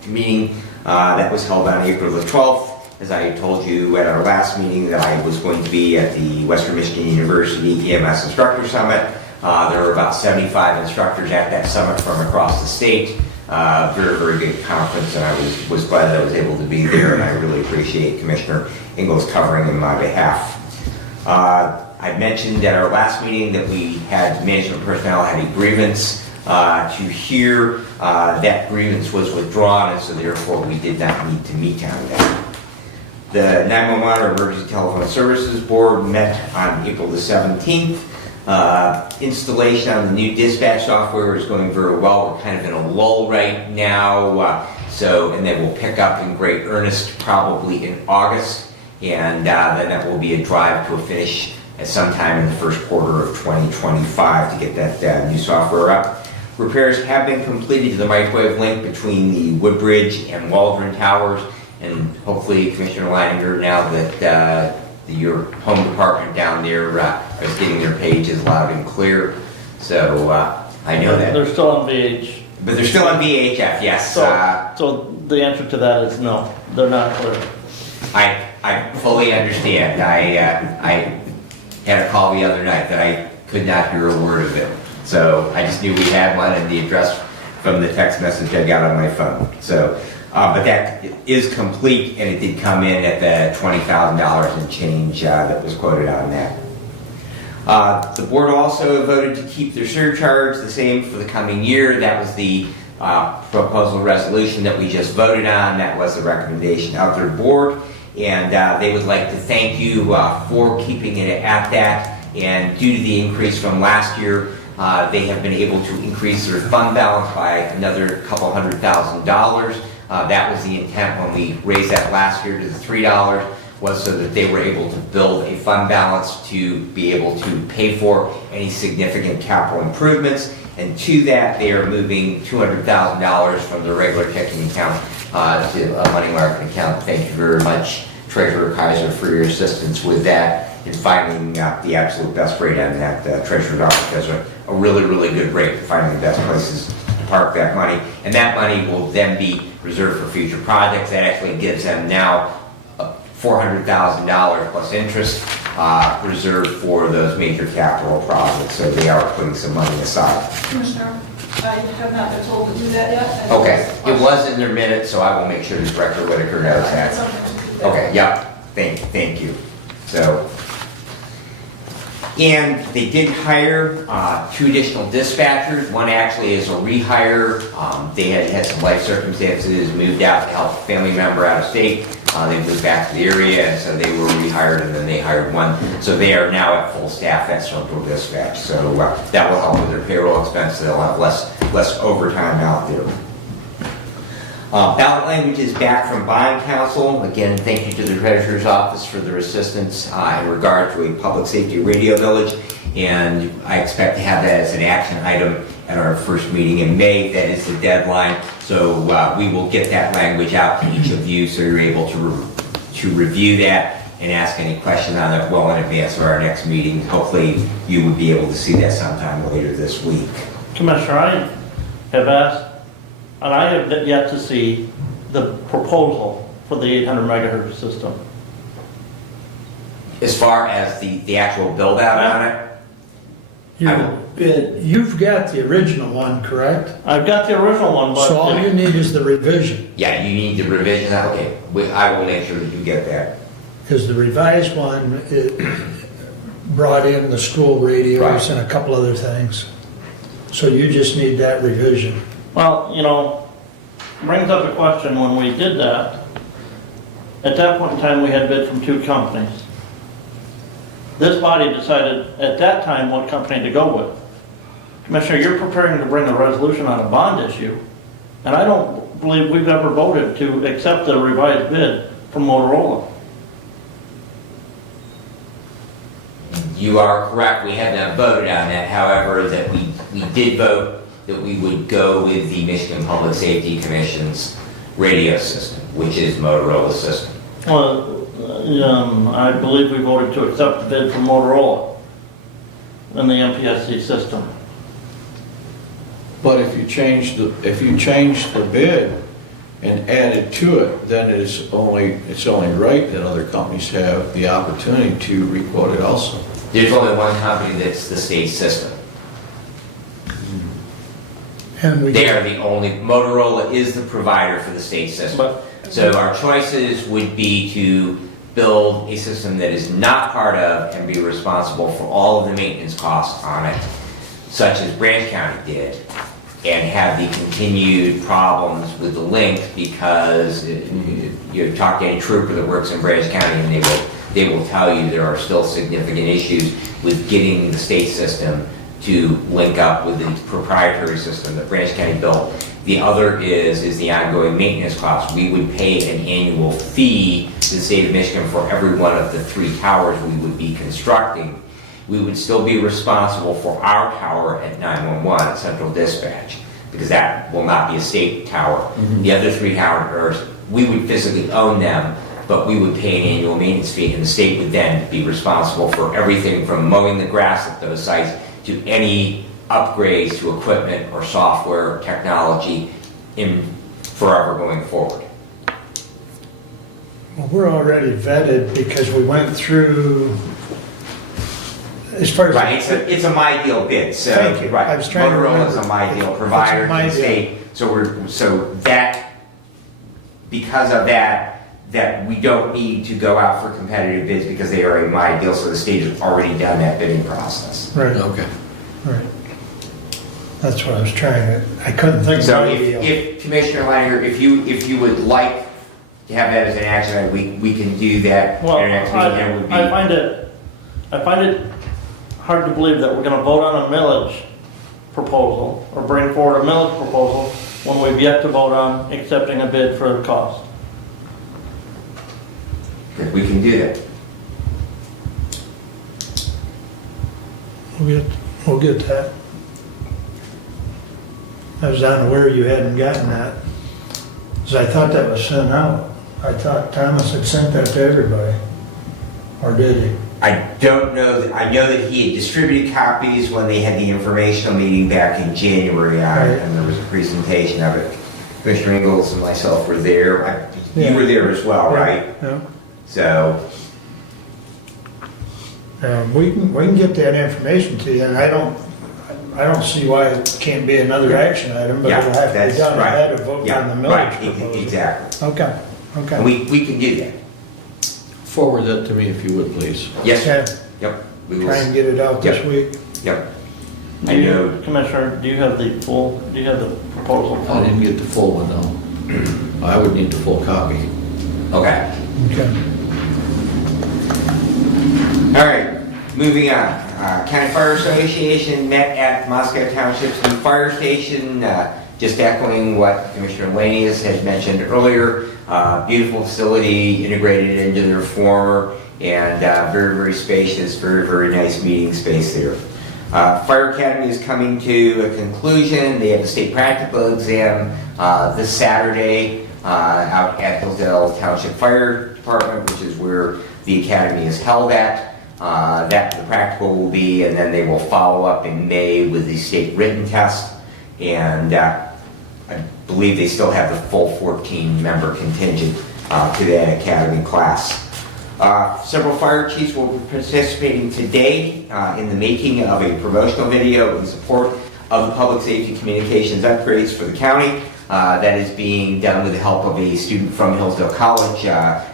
meeting that was held on April the 12th. As I told you at our last meeting that I was going to be at the Western Michigan University EMS Instructor Summit. There were about 75 instructors at that summit from across the state. Very, very good conference, and I was glad that I was able to be there, and I really appreciate Commissioner Ingalls covering in my behalf. I mentioned at our last meeting that we had management personnel had a grievance to hear. That grievance was withdrawn, and so therefore we did not need to meet on that. The 911 or Emergency Telephone Services Board met on April the 17th. Installation on the new dispatch software is going very well. We're kind of in a lull right now, and then we'll pick up in great earnest probably in August, and then that will be a drive to a finish at sometime in the first quarter of 2025 to get that new software up. Repairs have been completed to the microwave link between the Woodbridge and Waldron towers, and hopefully Commissioner Leininger, now that your home department down there is getting their pages loud and clear. So I know that. They're still on VH. But they're still on VHF, yes. So the answer to that is no, they're not clear. I fully understand. I had a call the other night that I could not hear a word of it. So I just knew we had one, and the address from the text message I got on my phone. So, but that is complete, and it did come in at the $20,000 and change that was quoted on that. The board also voted to keep their surcharge the same for the coming year. That was the proposal resolution that we just voted on. That was the recommendation of their board, and they would like to thank you for keeping it at that. And due to the increase from last year, they have been able to increase their fund balance by another couple $100,000. That was the intent when we raised that last year to the $3, was so that they were able to build a fund balance to be able to pay for any significant capital improvements. And to that, they are moving $200,000 from their regular checking account to a money market account. Thank you very much, Treasurer Kaiser, for your assistance with that in finding the absolute best rate on that. Treasurer's office has a really, really good rate for finding the best places to park that money. And that money will then be reserved for future projects. That actually gives them now $400,000 plus interest reserved for those major capital projects, so they are putting some money aside. Commissioner, I have not been told to do that yet. Okay, it was in their minutes, so I will make sure that Director Whitaker knows that. Okay, yeah, thank you. So, and they did hire 2 additional dispatchers. One actually is a rehire. They had some life circumstances, moved out to help a family member out of state. They moved back to the area, and so they were rehired, and then they hired one. So they are now at full staff at Central Dispatch. So that will help with their payroll expenses. They'll have less overtime out there. Ballot language is back from buying council. Again, thank you to the treasurer's office for their assistance in regard to a public safety radio village. And I expect to have that as an action item at our first meeting in May. That is the deadline. So we will get that language out to each of you so you're able to review that and ask any questions on it well in advance of our next meeting. Hopefully you would be able to see that sometime later this week. Commissioner, I have asked, and I have yet to see the proposal for the 800 megahertz system. As far as the actual build out on it, You've got the original one, correct? I've got the original one, but... So all you need is the revision, yeah, you need the revision. Okay, I will make sure that you get that. because the revised one, it brought in the school radios Right. and a couple other things. So you just need that revision. Well, you know, brings up a question when we did that. At that point in time, we had bid from 2 companies. This body decided at that time what company to go with. Commissioner, you're preparing to bring a resolution on a bond issue, and I don't believe we've ever voted to accept the revised bid from Motorola. You are correct, we have not voted on that, however, that we did vote that we would go with the Michigan Public Safety Commission's radio system, which is Motorola's system. Well, I believe we voted to accept the bid from Motorola and the MPSC system. But if you change the bid and add it to it, then it's only right that other companies have the opportunity to requote it also. There's only one company that's the state system. And we, They are the only, Motorola is the provider for the state system. So our choices would be to build a system that is not part of and be responsible for all of the maintenance costs on it, such as Branch County did, and have the continued problems with the link because you talk to any trooper that works in Branch County and they will tell you there are still significant issues with getting the state system to link up with the proprietary system that Branch County built. The other is the ongoing maintenance costs. We would pay an annual fee to the state of Michigan for every one of the 3 towers we would be constructing. We would still be responsible for our tower at 911 at Central Dispatch, because that will not be a state tower. Mm-hmm. The other 3 towers, we would physically own them, but we would pay an annual maintenance fee, and the state would then be responsible for everything from mowing the grass at those sites to any upgrades to equipment or software technology in forever going forward. well, we're already vetted because we went through, as far as. Right, it's a my deal bid, so. Thank you. Right, I was trying to Motorola's a remember. my deal provider It's a my to the deal. state, so that, because of that we don't need to go out for competitive bids because they are a my deal, so the state has already done that bidding process. Right, Okay. right. That's what I was trying to, I couldn't think of So my deal. if Commissioner Leiner, if you would like to have that as an action item, we can do that Well, at our next meeting. That would be. I find it hard to believe that we're gonna vote on a millage proposal or bring forward a millage proposal when we've yet to vote on accepting a bid for the cost. We can do that. We'll get that. I was unaware you hadn't gotten that, because I thought that was sent out. I thought Thomas had sent that to everybody, or did he? I don't know, I know that he had distributed copies when they had the informational meeting back in January on it, Right. and there was a presentation of it. Commissioner Ingalls and myself were there. You Yeah. were there as well, right? Yeah. So, We can get that information to you, and I don't see why it can't be another action item, but Yeah, it'll have to be that's done right. ahead of voting Yeah, on the right, millage proposal. exactly. Okay, And okay. we can do that. Forward that to me if you would, please. Yes, sir. Okay, Yep. We will. try and get it out this Yep. week. Yep. I Do you, know. Commissioner, do you have the proposal? I didn't get the full one, though. I would need the full copy. Okay. Okay. All right, moving on. County Fire Association met at Moscow Township's new fire station, just echoing what Commissioner Lanius had mentioned earlier. Beautiful facility integrated into their former, and very, very spacious, very, very nice meeting space there. Fire Academy is coming to a conclusion. They have the state practical exam this Saturday out at Hillsdale Township Fire Department, which is where the academy is held at. That the practical will be, and then they will follow up in May with the state written test. And I believe they still have the full 14-member contingent to that academy class. Several fire chiefs will be participating today in the making of a promotional video in support of the public safety communications upgrades for the county. That is being done with the help of a student from Hillsdale College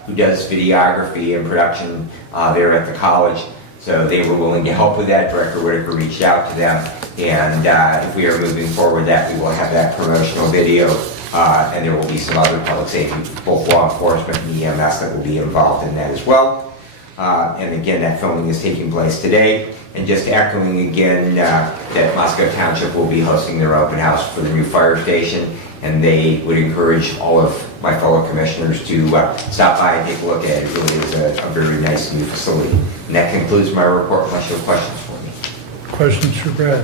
who does videography and production there at the college. So they were willing to help with that. Director Whitaker reached out to them, and if we are moving forward that, we will have that promotional video, and there will be some other public safety, both law enforcement and EMS that will be involved in that as well. And again, that filming is taking place today. And just echoing again that Moscow Township will be hosting their open house for the new fire station, and they would encourage all of my fellow commissioners to stop by and take a look at it. It really is a very nice new facility. And that concludes my report, unless you have questions for me. Questions for Brad?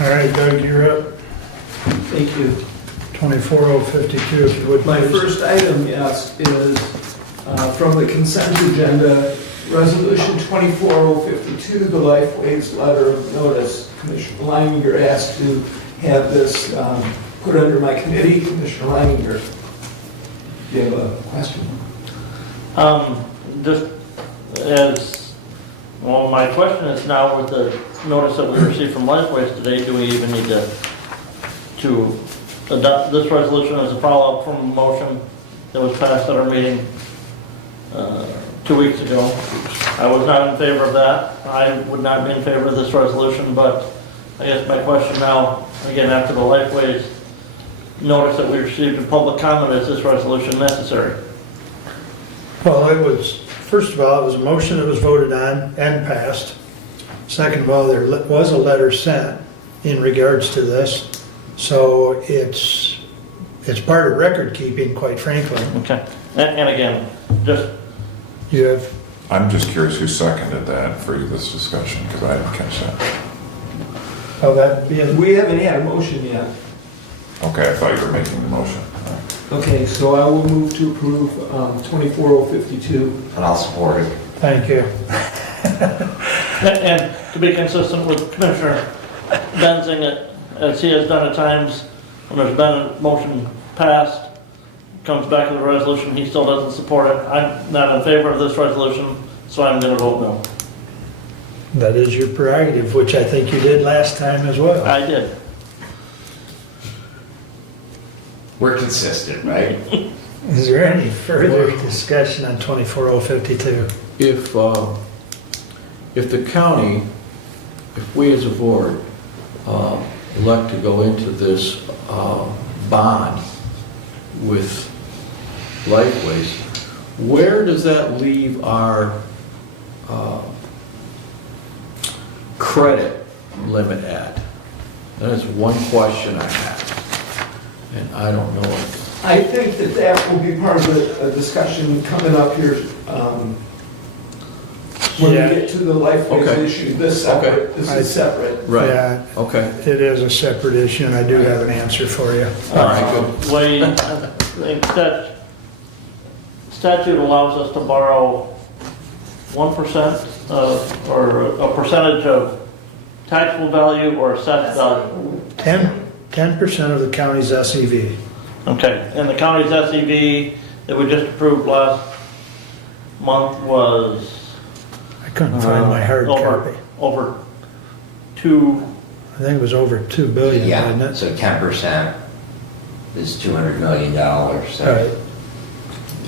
All right, Doug, you're up. Thank you. 24052, if you would, My please. first item, yes, is from the consent agenda, Resolution 24052, the Lifeways Letter of Notice. Commissioner Leininger asked to have this put under my committee. Commissioner Leininger, do you have a question? Just as, well, my question is now with the notice that we received from Lifeways today, do we even need to adopt this resolution as a follow-up from a motion that was passed at our meeting 2 weeks ago? I was not in favor of that. I would not be in favor of this resolution, but I guess my question now, again, after the Lifeways notice that we received in public comment, is this resolution necessary? Well, it was, first of all, it was a motion that was voted on and passed. Second of all, there was a letter sent in regards to this. So it's part of record keeping, quite frankly. Okay. And again, just, You have, I'm just curious who seconded that for this discussion, because I didn't catch that. oh, that'd be, We haven't had a motion yet. Okay, I thought you were making the motion. Okay, so I will move to approve 24052. And I'll support it. thank you. and to be consistent with Commissioner Benzing, as he has done at times, when there's been a motion passed, comes back to the resolution, he still doesn't support it. I'm not in favor of this resolution, so I'm going to vote no. That is your prerogative, which I think you did last time as well. I did. We're consistent, right? Is there any further discussion on 24052? If the county, if we as a board elect to go into this bond with Lifeways, where does that leave our credit limit at? That is one question I have, and I don't know it. I think that will be part of a discussion coming up here when Yeah. we get to the Lifeways Okay. issue. This separate, this is separate. Right, Yeah, okay. it is a separate issue, and I do have an answer for you. All right, good. Way, I think statute allows us to borrow 1% or a percentage of taxable value or assessed value. 10% of the county's SEV. Okay, and the county's SEV that we just approved last month was, I I couldn't find my hard copy. Over 2, I think it was over 2 billion, wasn't Yeah, it? so 10% is $200 million, All so. right.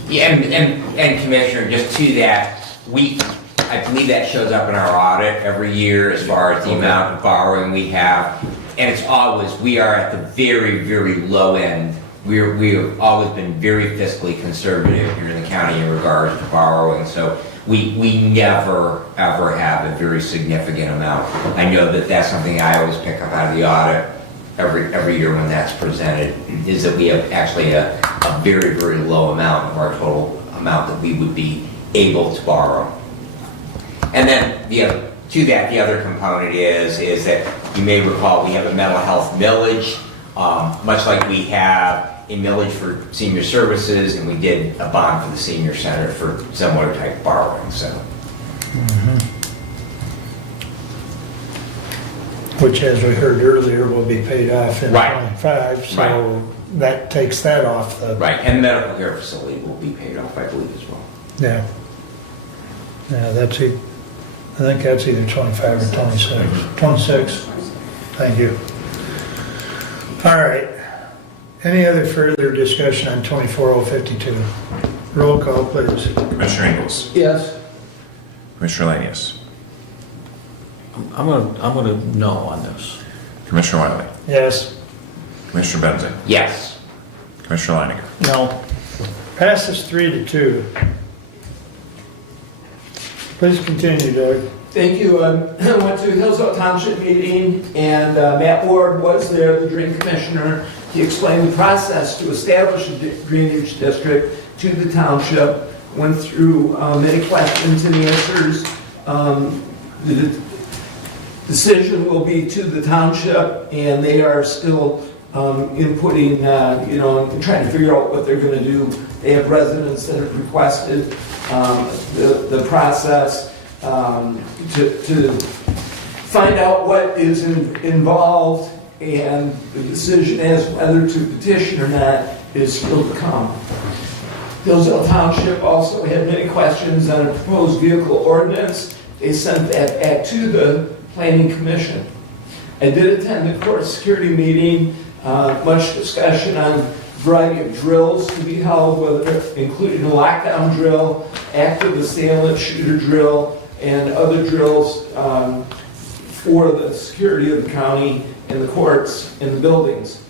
Yeah, and Commissioner, just to that, I believe that shows up in our audit every year as far as the amount of borrowing we have. And it's always, we are at the very, very low end. We have always been very fiscally conservative here in the county in regards to borrowing. So we never, ever have a very significant amount. I know that that's something I always pick up out of the audit every year when that's presented, is that we have actually a very, very low amount of our total amount that we would be able to borrow. And then the other component is that you may recall we have a mental health millage, much like we have a millage for senior services, and we did a bond for the senior center for similar type borrowing. So, Which, as we heard earlier, will be paid off in Right. 25, so that takes that off the... right, and medical care facility will be paid off, I believe, as well. Yeah. Yeah, I think that's either 25 or 26. 26. Thank you. All right. Any other further discussion on 24052? Roll call, please. Commissioner Ingles, Yes. Commissioner Lanius, I'm gonna no on this. Commissioner Wiley, Yes. Commissioner Benzing, Yes. Commissioner Leininger. no, Passes 3-2. Please continue, Doug. Thank you. I went to Hillsdale Township meeting, and Matt Ward was there, the drain commissioner. He explained the process to establish a drainage district to the township, went through many questions and answers. The decision will be to the township, and they are still inputting, and trying to figure out what they're going to do. They have residents that have requested the process to find out what is involved, and the decision as whether to petition or not is still to come. Hillsdale Township also had many questions on a proposed vehicle ordinance. They sent that back to the Planning Commission. I did attend the court security meeting, much discussion on a variety of drills to be held, whether including a lockdown drill, active assailant shooter drill, and other drills for the security of the county and the courts and the buildings.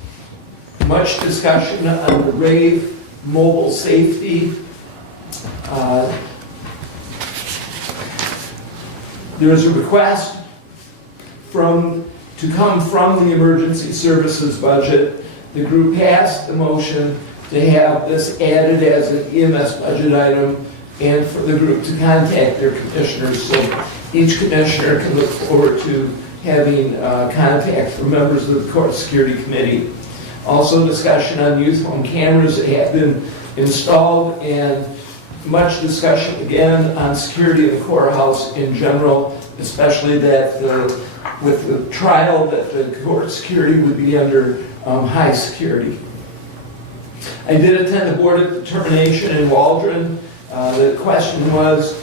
Much discussion on the rave mobile safety. There's a request to come from the emergency services budget. The group passed the motion to have this added as an EMS budget item, and for the group to contact their commissioners, so each commissioner can look forward to having contact from members of the Court Security Committee. Also discussion on youth home cameras that have been installed, and much discussion again on security in the courthouse in general, especially that with the trial that the court security would be under high security. I did attend the board of determination in Waldron. The question was,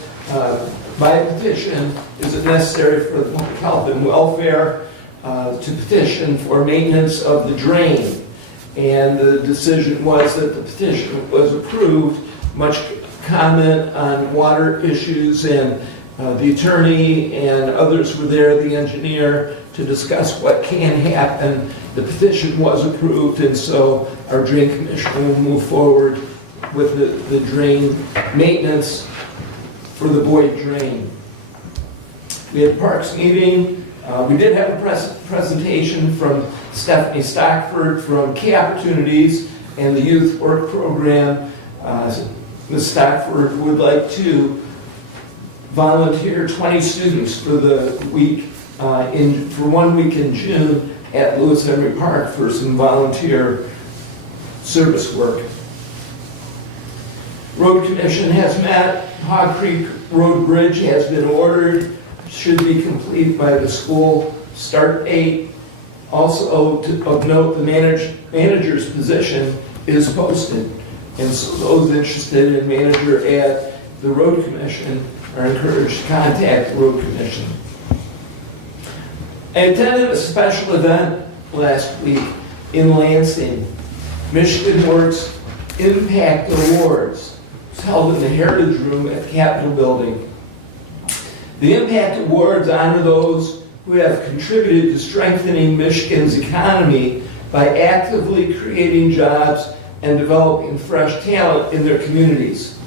by petition, is it necessary for the public health and welfare to petition for maintenance of the drain? And the decision was that the petition was approved. Much comment on water issues, and the attorney and others were there, the engineer, to discuss what can happen. The petition was approved, and so our drain commissioner will move forward with the drain maintenance for the Boyd drain. We had a parks meeting. We did have a presentation from Stephanie Stockford from Key Opportunities and the Youth Work Program. Ms. Stockford would like to volunteer 20 students for the week, for 1 week in June at Lewis Henry Park for some volunteer service work. Road Commission has met. Hog Creek Road Bridge has been ordered, should be complete by the school start date. Also of note, the manager's position is posted, and so those interested in manager at the Road Commission are encouraged to contact the road commission. I attended a special event last week in Lansing. Michigan Works Impact Awards. It was held in the Heritage Room at the Capitol Building. The Impact Awards honor those who have contributed to strengthening Michigan's economy by actively creating jobs and developing fresh talent in their communities.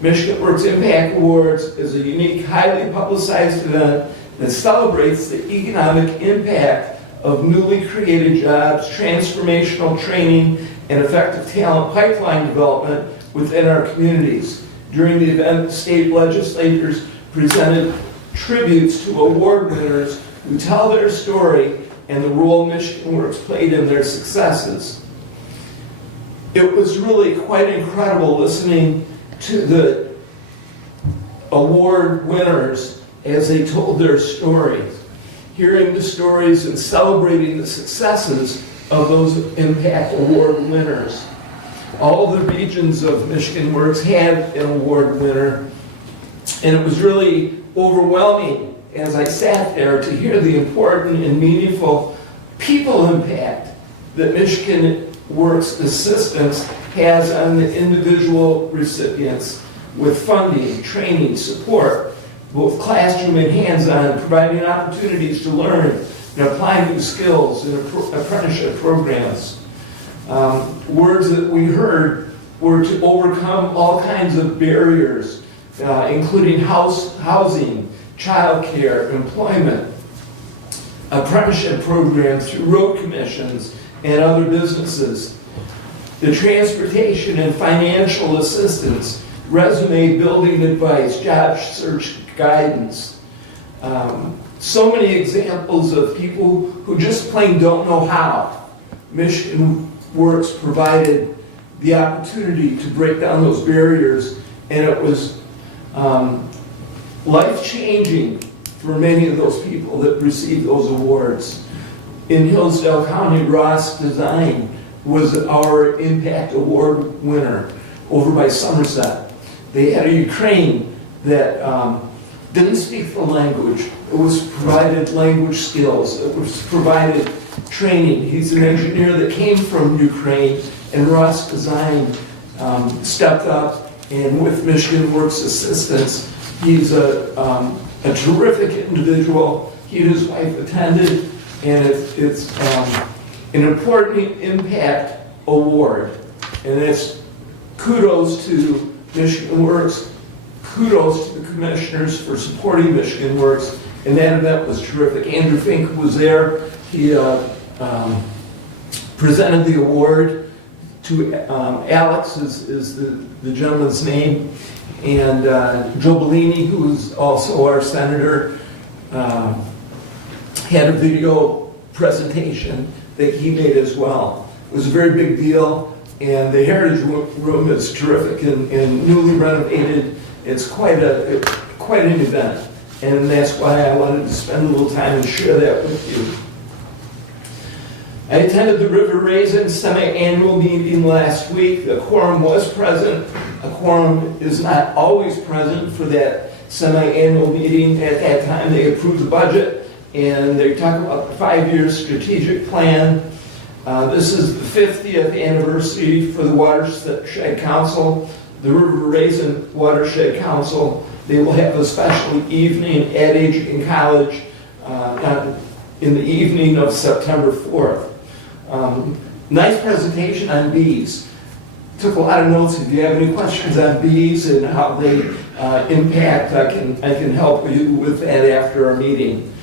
Michigan Works Impact Awards is a unique, highly publicized event that celebrates the economic impact of newly created jobs, transformational training, and effective talent pipeline development within our communities. During the event, state legislators presented tributes to award winners who tell their story and the role Michigan Works played in their successes. It was really quite incredible listening to the award winners as they told their stories, hearing the stories and celebrating the successes of those Impact Award winners. All the regions of Michigan Works had an award winner, and it was really overwhelming as I sat there to hear the important and meaningful people impact that Michigan Works assistance has on the individual recipients with funding, training, support, both classroom and hands-on, providing opportunities to learn and apply new skills in apprenticeship programs. Words that we heard were to overcome all kinds of barriers, including housing, childcare, employment, apprenticeship programs through road commissions and other businesses, the transportation and financial assistance, resume building advice, job search guidance. So many examples of people who just plain don't know how. Michigan Works provided the opportunity to break down those barriers, and it was life-changing for many of those people that received those awards. In Hillsdale County, Ross Design was our Impact Award winner over by Somerset. They had a Ukraine that didn't speak the language. It was provided language skills. It was provided training. He's an engineer that came from Ukraine, and Ross Design stepped up, and with Michigan Works assistance, he's a terrific individual. He and his wife attended, and it's an important impact award. And it's kudos to Michigan Works, kudos to the commissioners for supporting Michigan Works, and that event was terrific. Andrew Fink was there. He presented the award to Alex is the gentleman's name, and Joe Bellini, who is also our senator, had a video presentation that he made as well. It was a very big deal, and the Heritage Room is terrific and newly renovated. It's quite an event, and that's why I wanted to spend a little time and share that with you. I attended the River Raisin semi-annual meeting last week. The quorum was present. A quorum is not always present for that semi-annual meeting. At that time, they approved the budget, and they talk about the 5-year strategic plan. This is the 50th anniversary for the Watershed Council, the River Raisin Watershed Council. They will have a special evening at Adrian College in the evening of September 4th. Nice presentation on bees. Took a lot of notes. If you have any questions on bees and how they impact, I can help you with that after our meeting.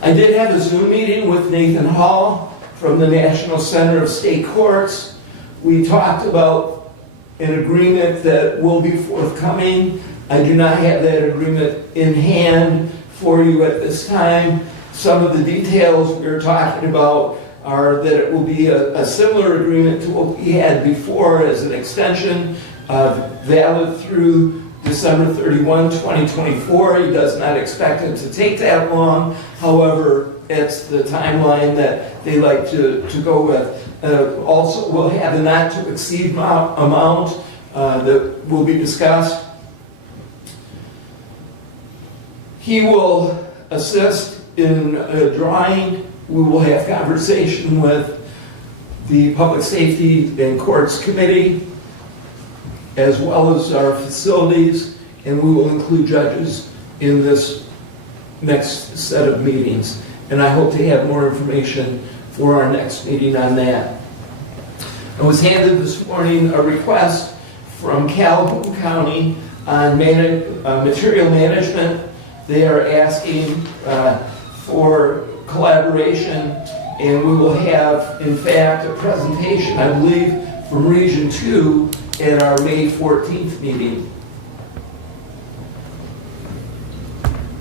I did have a Zoom meeting with Nathan Hall from the National Center of State Courts. We talked about an agreement that will be forthcoming. I do not have that agreement in hand for you at this time. Some of the details we're talking about are that it will be a similar agreement to what we had before as an extension, valid through December 31, 2024. He does not expect it to take that long. However, it's the timeline that they like to go with. Also, we'll have a not to exceed amount that will be discussed. He will assist in drawing. We will have conversation with the Public Safety and Courts Committee, as well as our facilities, and we will include judges in this next set of meetings. And I hope to have more information for our next meeting on that. I was handed this morning a request from Calhoun County on material management. They are asking for collaboration, and we will have, in fact, a presentation, I believe, from Region 2 at our May 14th meeting.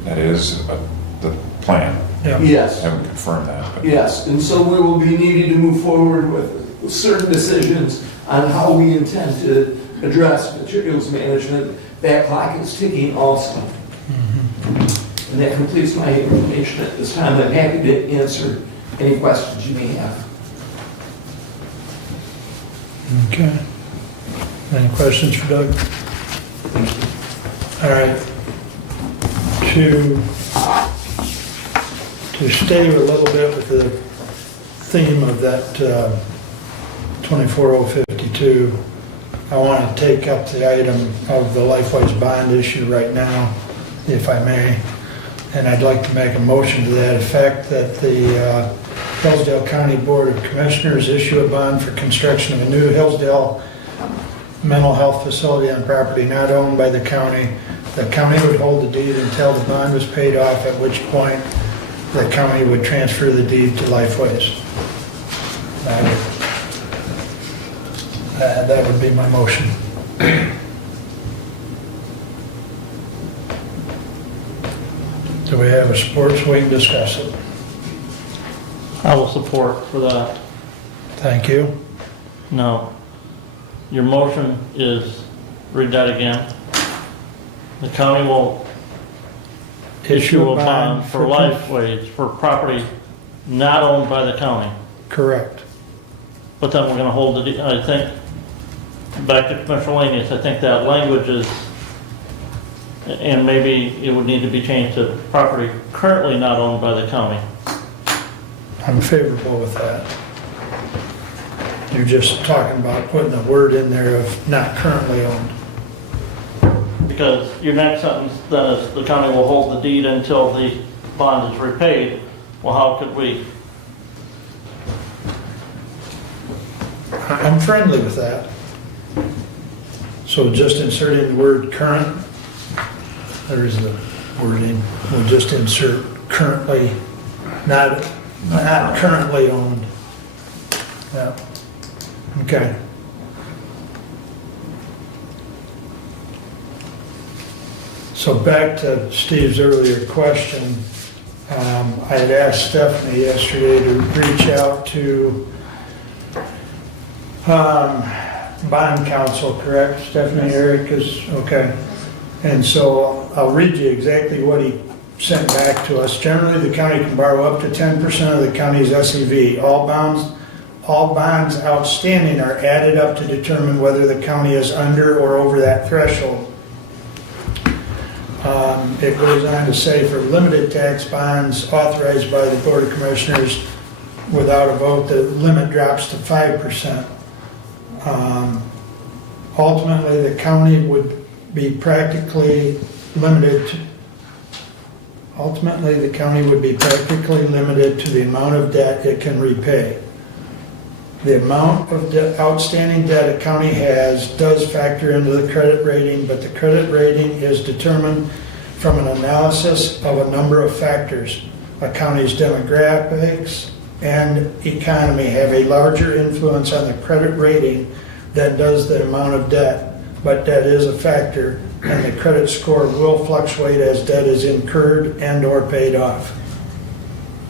That is the plan. Yeah. Yes. I haven't confirmed that. But Yes, and so we will be needing to move forward with certain decisions on how we intend to address materials management. That clock is ticking also. And that completes my information at this time. I'm happy to answer any questions you may have. Okay. Any questions for Doug? All right. To stay a little bit with the theme of that 24052, I want to take up the item of the Lifewise bond issue right now, if I may. And I'd like to make a motion to that effect, that the Hillsdale County Board of Commissioners issue a bond for construction of a new Hillsdale mental health facility on property not owned by the county. The county would hold the deed until the bond was paid off, at which point the county would transfer the deed to Lifeways. That would be my motion. Do we have a support so we can discuss it? I will support for that. Thank you. No. Your motion is, read that again. The county will issue a bond for Lifeways for property not owned by the county. Correct. But then we're gonna hold the, I think, back to Commissioner Lanius, I think that language is, and maybe it would need to be changed to property currently not owned by the county. I'm favorable with that. You're just talking about putting a word in there of not currently owned. Because your next sentence then is, the county will hold the deed until the bond is repaid. Well, how could we? I'm friendly with that. So just inserting the word current, there's the wording, we'll just insert currently, not currently owned. Yeah, okay. So back to Steve's earlier question, I had asked Stephanie yesterday to reach out to bond counsel, correct? Stephanie, Eric is, okay. And so I'll read you exactly what he sent back to us. Generally, the county can borrow up to 10% of the county's SEV. All bonds outstanding are added up to determine whether the county is under or over that threshold. It goes on to say for limited tax bonds authorized by the Board of Commissioners without a vote, the limit drops to 5%. Ultimately, the county would be practically limited to the amount of debt it can repay. The amount of outstanding debt a county has does factor into the credit rating, but the credit rating is determined from an analysis of a number of factors. A county's demographics and economy have a larger influence on the credit rating than does the amount of debt, but debt is a factor, and the credit score will fluctuate as debt is incurred and or paid off.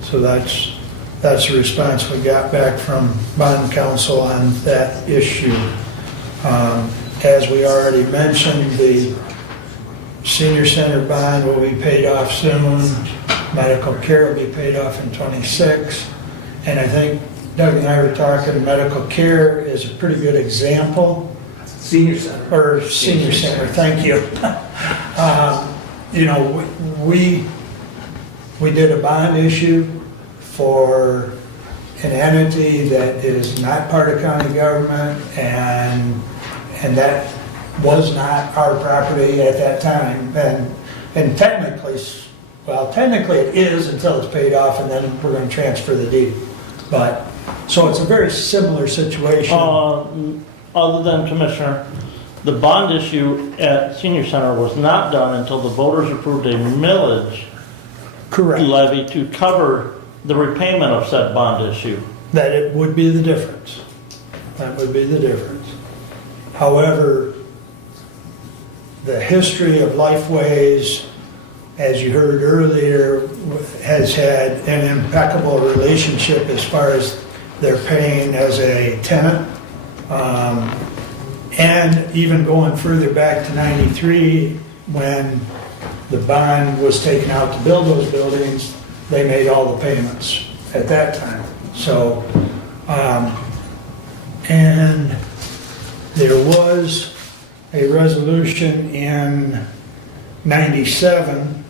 So that's the response we got back from bond counsel on that issue. As we already mentioned, the senior center bond will be paid off soon. Medical care will be paid off in 26. And I think Doug and I were talking, medical care is a pretty good example. Senior center. Or senior center, thank you. you know, we did a bond issue for an entity that is not part of county government, and that was not our property at that time. And technically, well, technically it is until it's paid off, and then we're going to transfer the deed. But, so it's a very similar situation. Other than Commissioner, the bond issue at Senior Center was not done until the voters approved a millage Correct. levy to cover the repayment of said bond issue. That it would be the difference. That would be the difference. However, the history of Lifeways, as you heard earlier, has had an impeccable relationship as far as they're paying as a tenant. And even going further back to '93, when the bond was taken out to build those buildings, they made all the payments at that time. So, and there was a resolution in '97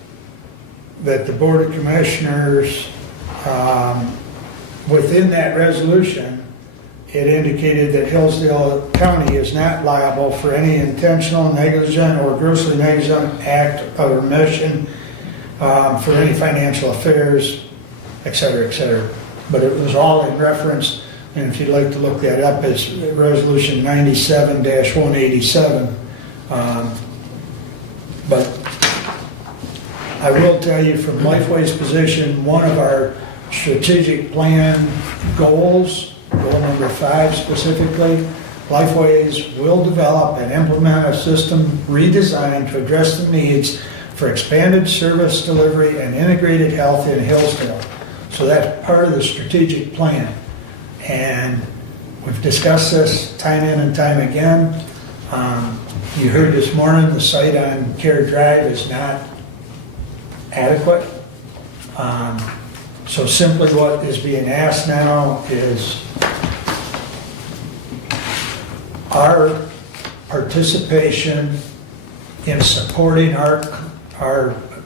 that the Board of Commissioners, within that resolution, it indicated that Hillsdale County is not liable for any intentional, negligent, or grossly negligent act of omission for any financial affairs, et cetera, et cetera. But it was all in reference, and if you'd like to look that up, it's Resolution 97-187. But I will tell you from Lifeway's position, one of our strategic plan goals, goal number 5 specifically, Lifeways will develop and implement a system redesigned to address the needs for expanded service delivery and integrated health in Hillsdale. So that's part of the strategic plan. And we've discussed this time in and time again. You heard this morning the site on Care Drive is not adequate. So simply what is being asked now is our participation in supporting our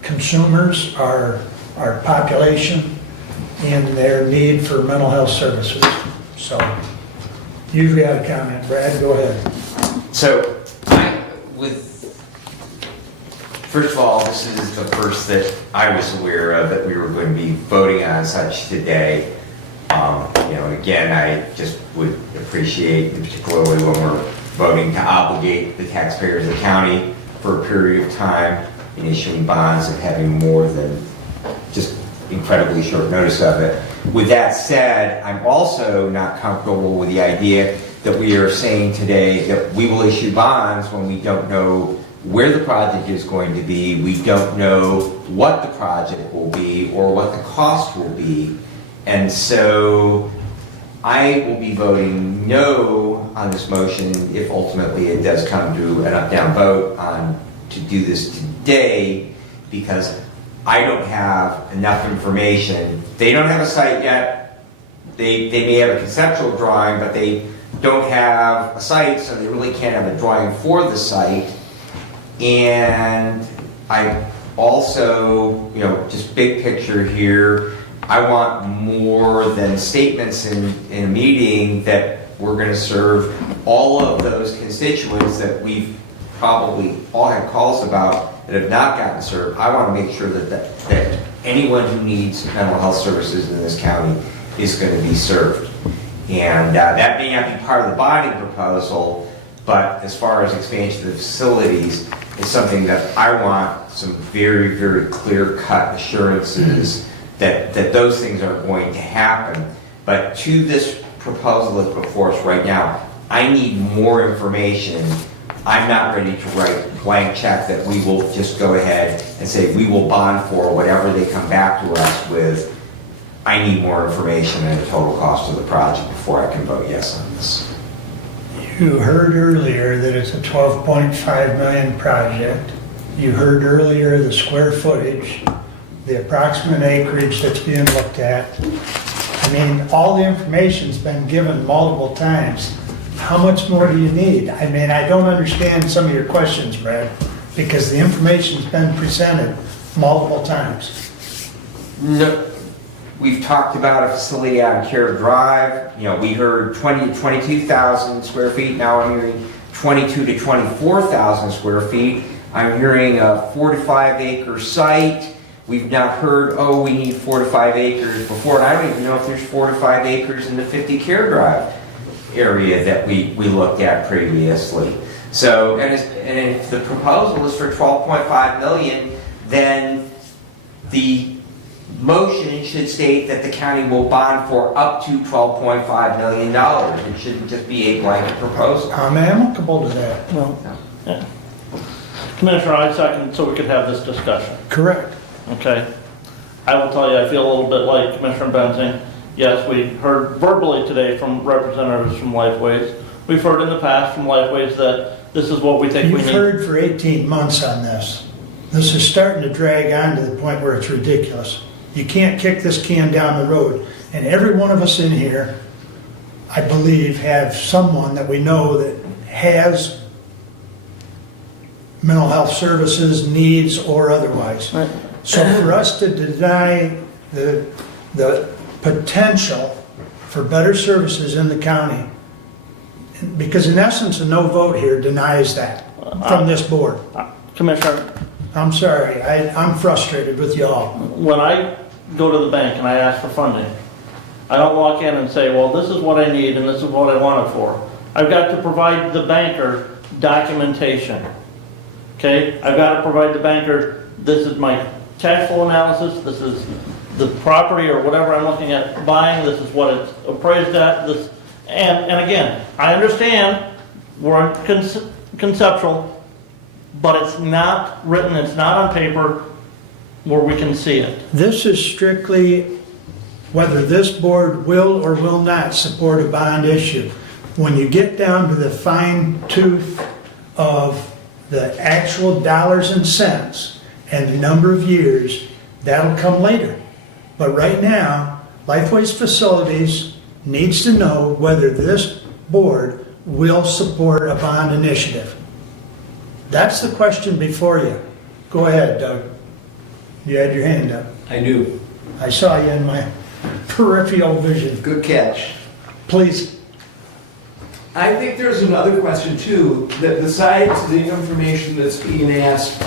consumers, our population in their need for mental health services. So you've got a comment, Brad, go ahead. So, first of all, this is the first that I was aware of that we were going to be voting on such today. Again, I just would appreciate, particularly when we're voting to obligate the taxpayers of the county for a period of time in issuing bonds and having more than just incredibly short notice of it. With that said, I'm also not comfortable with the idea that we are saying today that we will issue bonds when we don't know where the project is going to be, we don't know what the project will be or what the cost will be. And so I will be voting no on this motion if ultimately it does come to an up-down vote to do this today, because I don't have enough information. They don't have a site yet. They may have a conceptual drawing, but they don't have a site, so they really can't have a drawing for the site. And I also, just big picture here, I want more than statements in a meeting that we're going to serve all of those constituents that we've probably all had calls about that have not gotten served. I want to make sure that anyone who needs mental health services in this county is going to be served. And that may not be part of the bonding proposal, but as far as expansion of facilities, it's something that I want some very, very clear-cut assurances that those things are going to happen. But to this proposal that's before us right now, I need more information. I'm not ready to write a blank check that we will just go ahead and say we will bond for whatever they come back to us with. I need more information and the total cost of the project before I can vote yes on this. You heard earlier that it's a $12.5 million project. You heard earlier the square footage, the approximate acreage that's being looked at. I mean, all the information's been given multiple times. How much more do you need? I mean, I don't understand some of your questions, Brad. Because the information's been presented multiple times. No, we've talked about a facility out on Care Drive. You know, we heard 20 to 22,000 square feet. Now I'm hearing 22 to 24,000 square feet. I'm hearing a 4 to 5 acre site. We've not heard, oh, we need 4 to 5 acres before. And I don't even know if there's 4 to 5 acres in the 50 Care Drive area that we looked at previously. So, and if the proposal is for 12.5 million, then the motion should state that the county will bond for up to $12.5 million. It shouldn't just be a blanket proposal. I'm amicable to that. Well, yeah. Commissioner, I second so we could have this discussion. Correct. Okay. I will tell you, I feel a little bit like Commissioner Bensing. Yes, we heard verbally today from representatives from Lifeways. We've heard in the past from Lifeways that this is what we think we You've need. heard for 18 months on this. This is starting to drag on to the point where it's ridiculous. You can't kick this can down the road. And every one of us in here, I believe, have someone that we know that has mental health services, needs, or otherwise. Right. So for us to deny the potential for better services in the county, because in essence, a no vote here denies that from this board. Commissioner, I'm sorry, I'm frustrated with y'all. when I go to the bank and I ask for funding, I don't walk in and say, well, this is what I need and this is what I want it for. I've got to provide the banker documentation. Okay? I've got to provide the banker, this is my cash flow analysis, this is the property or whatever I'm looking at buying, this is what it's appraised at, this, and again, I understand we're conceptual, but it's not written, it's not on paper where we can see it. This is strictly whether this board will or will not support a bond issue. When you get down to the fine tooth of the actual dollars and cents and the number of years, that'll come later. But right now, Lifeways Facilities needs to know whether this board will support a bond initiative. That's the question before you. Go ahead, Doug. You had your hand up. I do. I saw you in my peripheral vision. Good catch. Please. I think there's another question too, that besides the information that's being asked,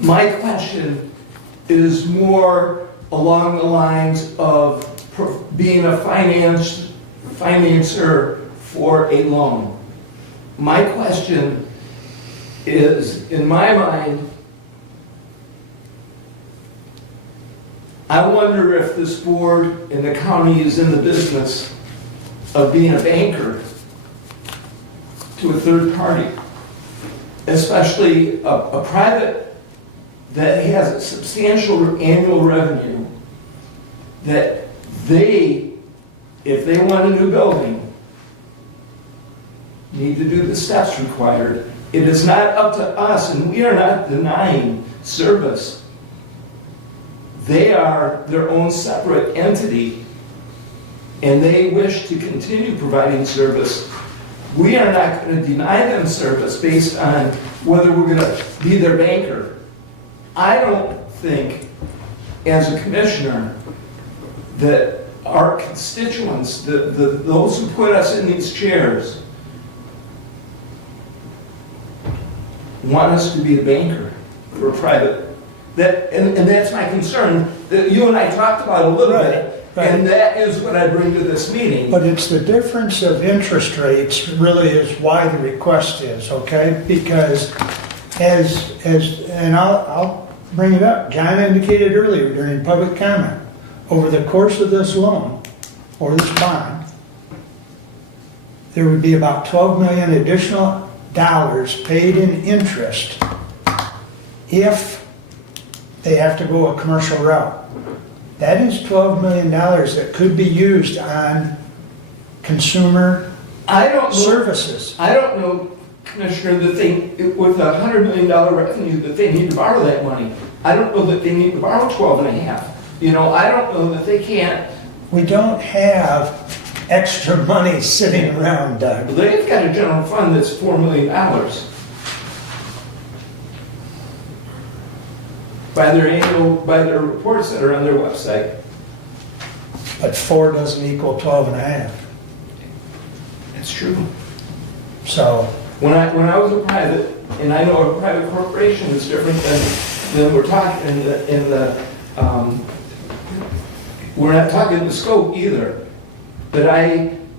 my question is more along the lines of being a financer for a loan. My question is, in my mind, I wonder if this board and the county is in the business of being a banker to a third party, especially a private that has a substantial annual revenue, that they, if they want a new building, need to do the steps required. It is not up to us, and we are not denying service. They are their own separate entity, and they wish to continue providing service. We are not going to deny them service based on whether we're going to be their banker. I don't think, as a commissioner, that our constituents, those who put us in these chairs, want us to be a banker for a private. And that's my concern, that you and I talked about a little bit, Right. and that is what I bring to this meeting. But it's the difference of interest rates really is why the request is, okay? Because and I'll bring it up. John indicated earlier during public comment, over the course of this loan or this bond, there would be about $12 million additional dollars paid in interest if they have to go a commercial route. That is $12 million that could be used on consumer services. I don't know, Commissioner, that they, with a $100 million revenue, that they need to borrow that money. I don't know that they need to borrow 12 and a half. You know, I don't know that they can't. We don't have extra money sitting around, Doug. They've got a general fund that's $4 million. by their reports that are on their website. But 4 doesn't equal 12 and a half. It's true. So, When I was a private, and I know a private corporation is different than we're talking we're not talking the scope either. But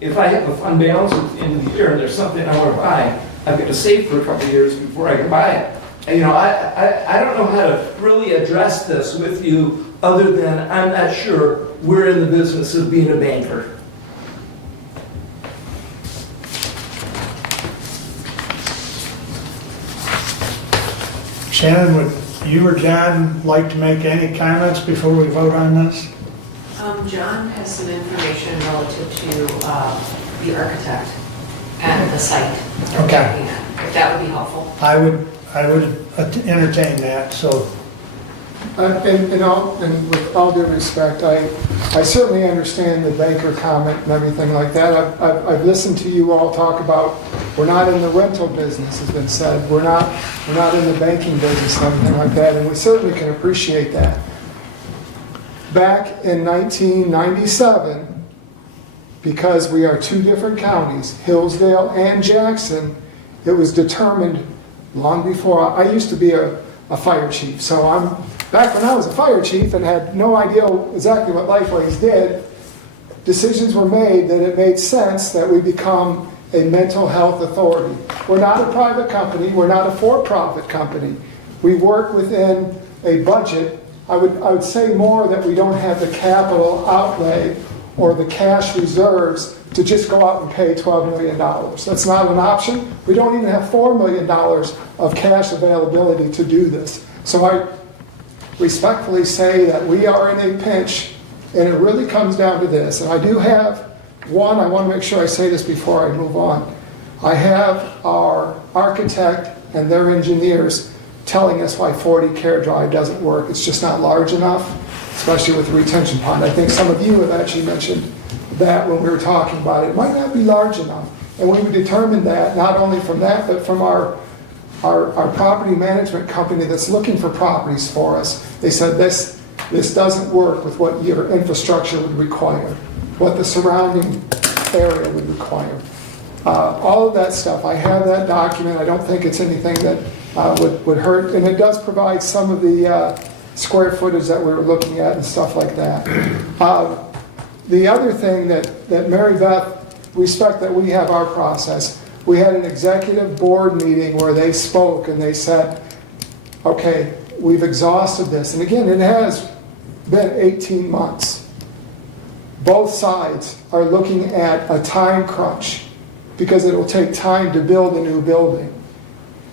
if I have a fund balance at the end of the year and there's something I want to buy, I've got to save for a couple of years before I can buy it. And, I don't know how to really address this with you other than I'm not sure we're in the business of being a banker. Shannon, would you or John like to make any comments before we vote on this? John has some information relative to the architect and the site. Okay. If that would be helpful. I would entertain that, so. And with all due respect, I certainly understand the banker comment and everything like that. I've listened to you all talk about, we're not in the rental business, has been said. We're not in the banking business and everything like that, and we certainly can appreciate that. Back in 1997, because we are 2 different counties, Hillsdale and Jackson, it was determined long before, I used to be a fire chief, so back when I was a fire chief and had no idea exactly what Lifeways did, decisions were made that it made sense that we become a mental health authority. We're not a private company, we're not a for-profit company. We work within a budget. I would say more that we don't have the capital outlay or the cash reserves to just go out and pay $12 million. That's not an option. We don't even have $4 million of cash availability to do this. So I respectfully say that we are in a pinch, and it really comes down to this. And I do have one, I want to make sure I say this before I move on. I have our architect and their engineers telling us why 40 Care Drive doesn't work. It's just not large enough, especially with the retention pond. I think some of you have actually mentioned that when we were talking about it. It might not be large enough. And we determined that not only from that, but from our property management company that's looking for properties for us. They said this doesn't work with what your infrastructure would require, what the surrounding area would require. All of that stuff, I have that document. I don't think it's anything that would hurt, and it does provide some of the square footage that we were looking at and stuff like that. The other thing that Mary Beth, respect that we have our process. We had an executive board meeting where they spoke and they said, okay, we've exhausted this. And again, it has been 18 months. Both sides are looking at a time crunch because it will take time to build a new building.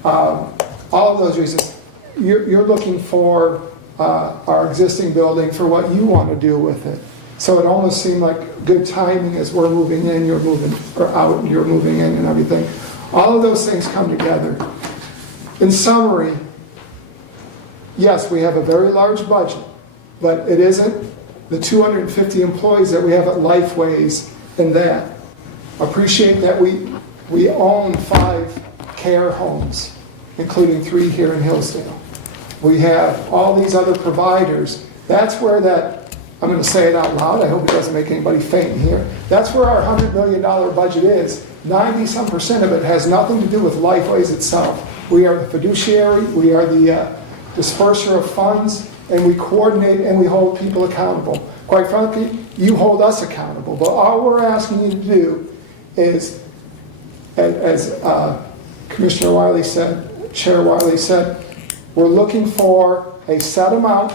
All of those reasons. You're looking for our existing building for what you want to do with it. So it almost seemed like good timing as we're moving in, you're moving, or out, and you're moving in and everything. All of those things come together. In summary, yes, we have a very large budget, but it isn't the 250 employees that we have at Lifeways and that. Appreciate that we own 5 care homes, including 3 here in Hillsdale. We have all these other providers. That's where that, I'm going to say it out loud, I hope it doesn't make anybody faint here. That's where our $100 million budget is. 90-some% of it has nothing to do with Lifeways itself. We are the fiduciary, we are the disperser of funds, and we coordinate and we hold people accountable. Quite frankly, you hold us accountable, but all we're asking you to do is, as Commissioner Wiley said, Chair Wiley said, we're looking for a set amount,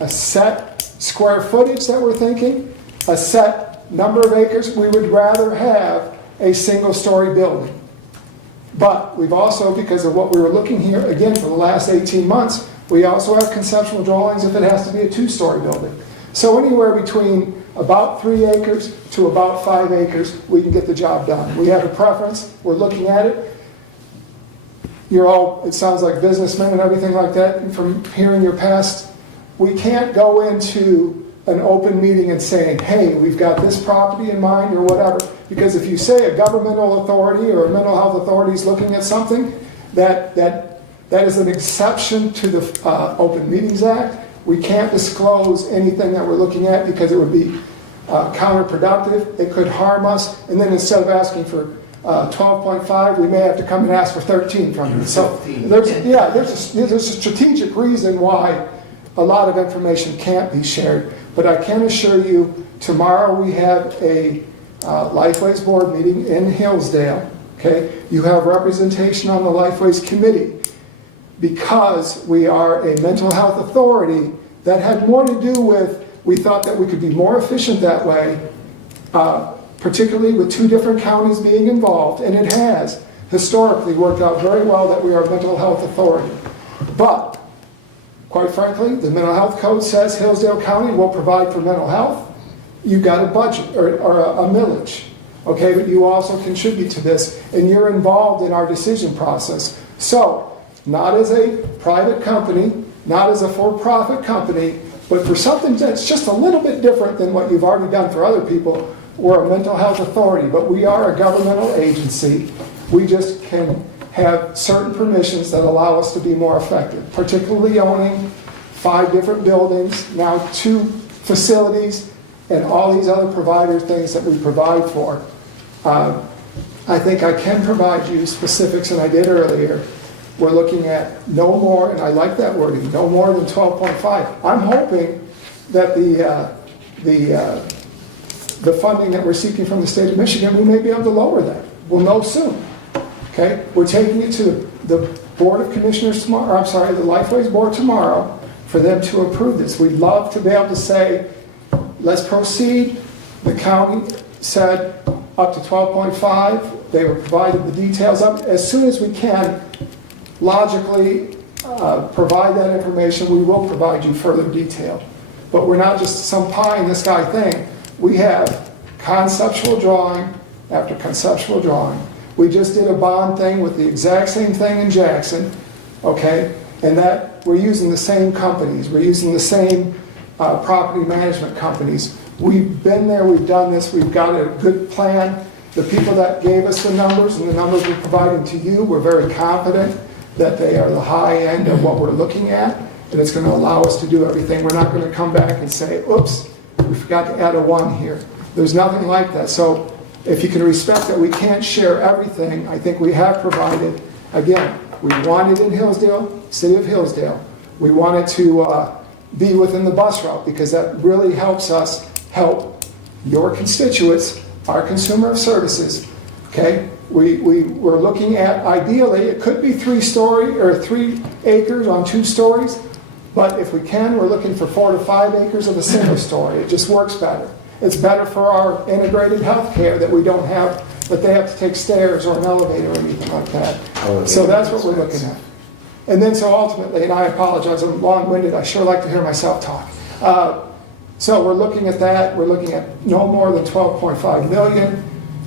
a set square footage that we're thinking, a set number of acres. We would rather have a single-story building. But we've also, because of what we were looking here, again, for the last 18 months, we also have conceptual drawings if it has to be a 2-story building. So anywhere between about 3 acres to about 5 acres, we can get the job done. We have a preference. We're looking at it. You're all, it sounds like businessmen and everything like that. And from hearing your past, we can't go into an open meeting and saying, hey, we've got this property in mind or whatever. Because if you say a governmental authority or a mental health authority is looking at something, that That is an exception to the Open Meetings Act. We can't disclose anything that we're looking at because it would be counterproductive. It could harm us. And then instead of asking for 12.5, we may have to come and ask for 13 from you. So there's a strategic reason why a lot of information can't be shared. But I can assure you, tomorrow we have a Lifeways board meeting in Hillsdale. Okay, you have representation on the Lifeways committee because we are a mental health authority. That had more to do with, we thought that we could be more efficient that way, particularly with 2 different counties being involved, and it has historically worked out very well that we are a mental health authority. But quite frankly, the mental health code says Hillsdale County will provide for mental health. You've got a budget or a millage, okay, but you also contribute to this, and you're involved in our decision process. So, not as a private company, not as a for-profit company, but for something that's just a little bit different than what you've already done for other people, we're a mental health authority, but we are a governmental agency. We just can have certain permissions that allow us to be more effective, particularly owning 5 different buildings, now 2 facilities, and all these other provider things that we provide for. I think I can provide you specifics, and I did earlier. We're looking at no more, and I like that wording, no more than 12.5. I'm hoping that the funding that we're seeking from the state of Michigan, we may be able to lower that. We'll know soon. Okay? We're taking it to the Board of Commissioners tomorrow, I'm sorry, the Lifeways Board tomorrow for them to approve this. We'd love to be able to say, let's proceed. The county said up to 12.5. They were provided the details up. As soon as we can logically provide that information, we will provide you further detail. But we're not just some pie in the sky thing. We have conceptual drawing after conceptual drawing. We just did a bond thing with the exact same thing in Jackson, okay? And that we're using the same companies. We're using the same property management companies. We've been there, we've done this, we've got a good plan. The people that gave us the numbers and the numbers we're providing to you, we're very confident that they are the high end of what we're looking at, and it's going to allow us to do everything. We're not going to come back and say, oops, we forgot to add a 1 here. There's nothing like that. So if you can respect that we can't share everything, I think we have provided. Again, we want it in Hillsdale, City of Hillsdale. We want it to be within the bus route because that really helps us help your constituents, our consumer of services, okay? We're looking at, ideally, it could be 3-story or 3 acres on 2 stories, but if we can, we're looking for 4 to 5 acres of a single story. It just works better. It's better for our integrated health care that we don't have, that they have to take stairs or an elevator or anything like that. So that's what we're looking at. And then so ultimately, and I apologize, I'm long-winded, I sure like to hear myself talk. So we're looking at that, we're looking at no more than 12.5 million,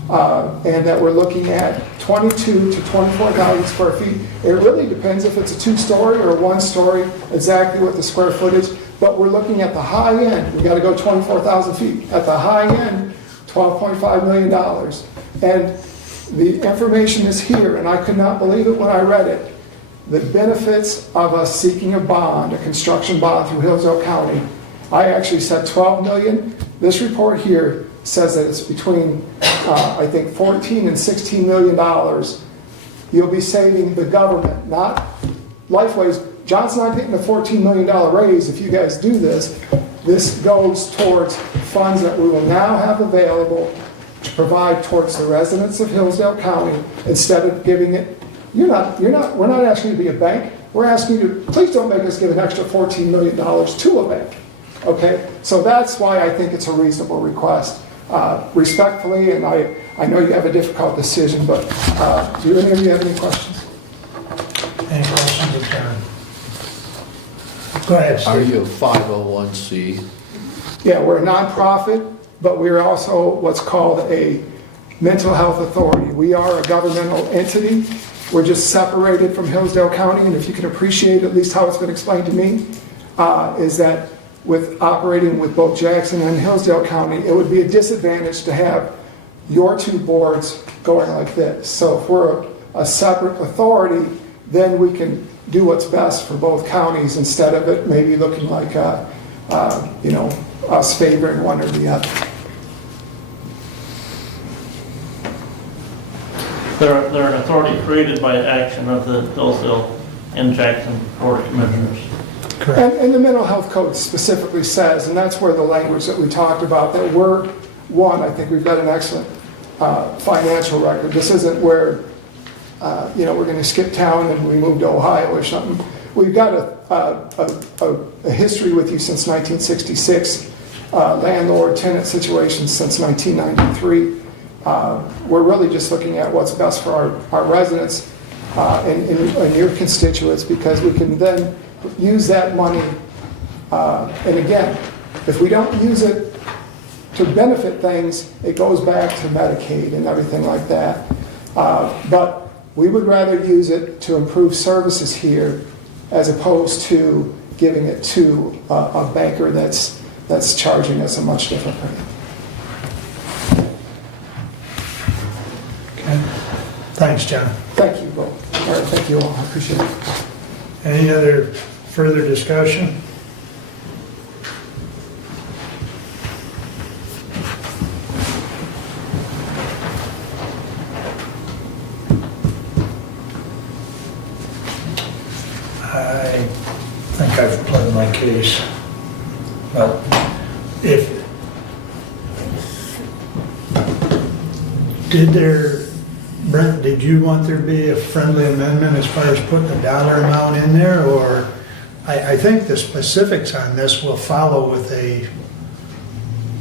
and that we're looking at 22 to 24,000 square feet. It really depends if it's a 2-story or a 1-story, exactly what the square footage, but we're looking at the high end. We got to go 24,000 feet. At the high end, $12.5 million. And the information is here, and I could not believe it when I read it. The benefits of us seeking a bond, a construction bond through Hillsdale County. I actually said 12 million. This report here says that it's between, I think, 14 and 16 million dollars. You'll be saving the government, not Lifeways. John's not getting a $14 million raise if you guys do this. This goes towards funds that we will now have available to provide towards the residents of Hillsdale County instead of giving it. We're not asking you to be a bank. We're asking you to, please don't make us give an extra $14 million to a bank. Okay, so that's why I think it's a reasonable request. Respectfully, and I know you have a difficult decision, but do any of you have any questions? Any questions of John? Go ahead, Steve. Are you a 501c? Yeah, we're a nonprofit, but we're also what's called a mental health authority. We are a governmental entity. We're just separated from Hillsdale County, and if you can appreciate at least how it's been explained to me, is that with operating with both Jackson and Hillsdale County, it would be a disadvantage to have your 2 boards going like this. So if we're a separate authority, then we can do what's best for both counties instead of it maybe looking like, us favoring one or the other. They're an authority created by action of the Hillsdale and Jackson Board of Commissioners. And the mental health code specifically says, and that's where the language that we talked about, that we're, one, I think we've got an excellent financial record. This isn't where, we're going to skip town and we move to Ohio or something. We've got a history with you since 1966, landlord-tenant situation since 1993. We're really just looking at what's best for our residents and your constituents, because we can then use that money. And again, if we don't use it to benefit things, it goes back to Medicaid and everything like that. But we would rather use it to improve services here as opposed to giving it to a banker that's charging us a much different rate. Okay. Thanks, John. Thank you both. All right, thank you all. I appreciate it. Any other further discussion? I think I've pled my case, but Brent, did you want there to be a friendly amendment as far as putting a dollar amount in there, or I think the specifics on this will follow with a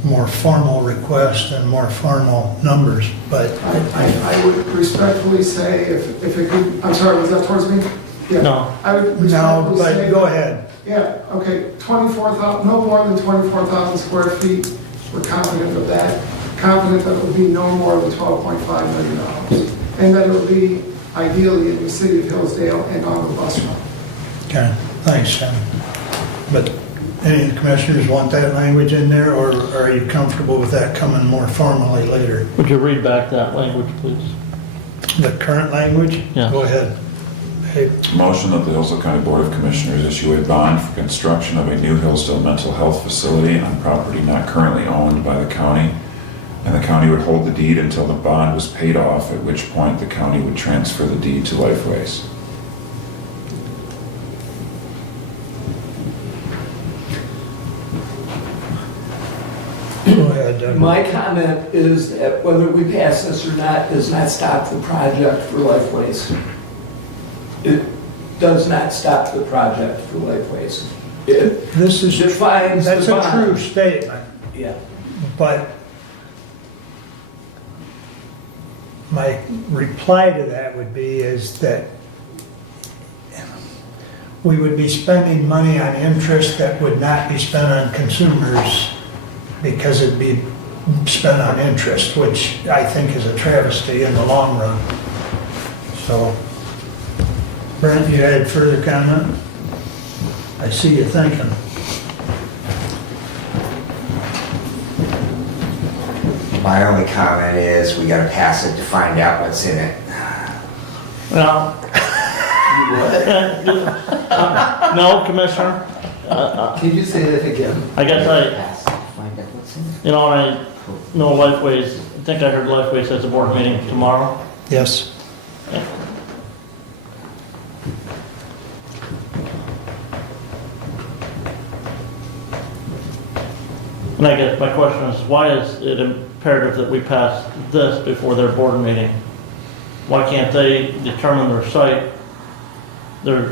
more formal request and more formal numbers, but I would respectfully say if it could, I'm sorry, was that towards me? Yeah. No. I would no, respectfully but say. go ahead. Yeah, okay, 24,000, no more than 24,000 square feet. We're confident of that. Confident that it would be no more than $12.5 million. And that it would be ideally in the city of Hillsdale and on the bus route. Okay, thanks, Sam. But any of the commissioners want that language in there, or are you comfortable with that coming more formally later? Would you read back that language, please? The current language? Yeah. Go ahead. Hey, Motion that the Hillsdale County Board of Commissioners issue a bond for construction of a new Hillsdale mental health facility on property not currently owned by the county, and the county would hold the deed until the bond was paid off, at which point the county would transfer the deed to Lifeways. Go ahead, Doug. My comment is that whether we pass this or not does not stop the project for Lifeways. It does not stop the project for Lifeways. It This is, defines that's the a bond. true statement, Yeah. but my reply to that would be is that we would be spending money on interest that would not be spent on consumers because it'd be spent on interest, which I think is a travesty in the long run. So, Brent, you had further comment? I see you thinking. My only comment is we gotta pass it to find out what's in it. Well, no, Commissioner. Can you say that again? I guess Pass it to find out what's in it. I know Lifeways, I think I heard Lifeways has a board meeting tomorrow. Yes. And I guess my question is, why is it imperative that we pass this before their board meeting? Why can't they determine their site, whether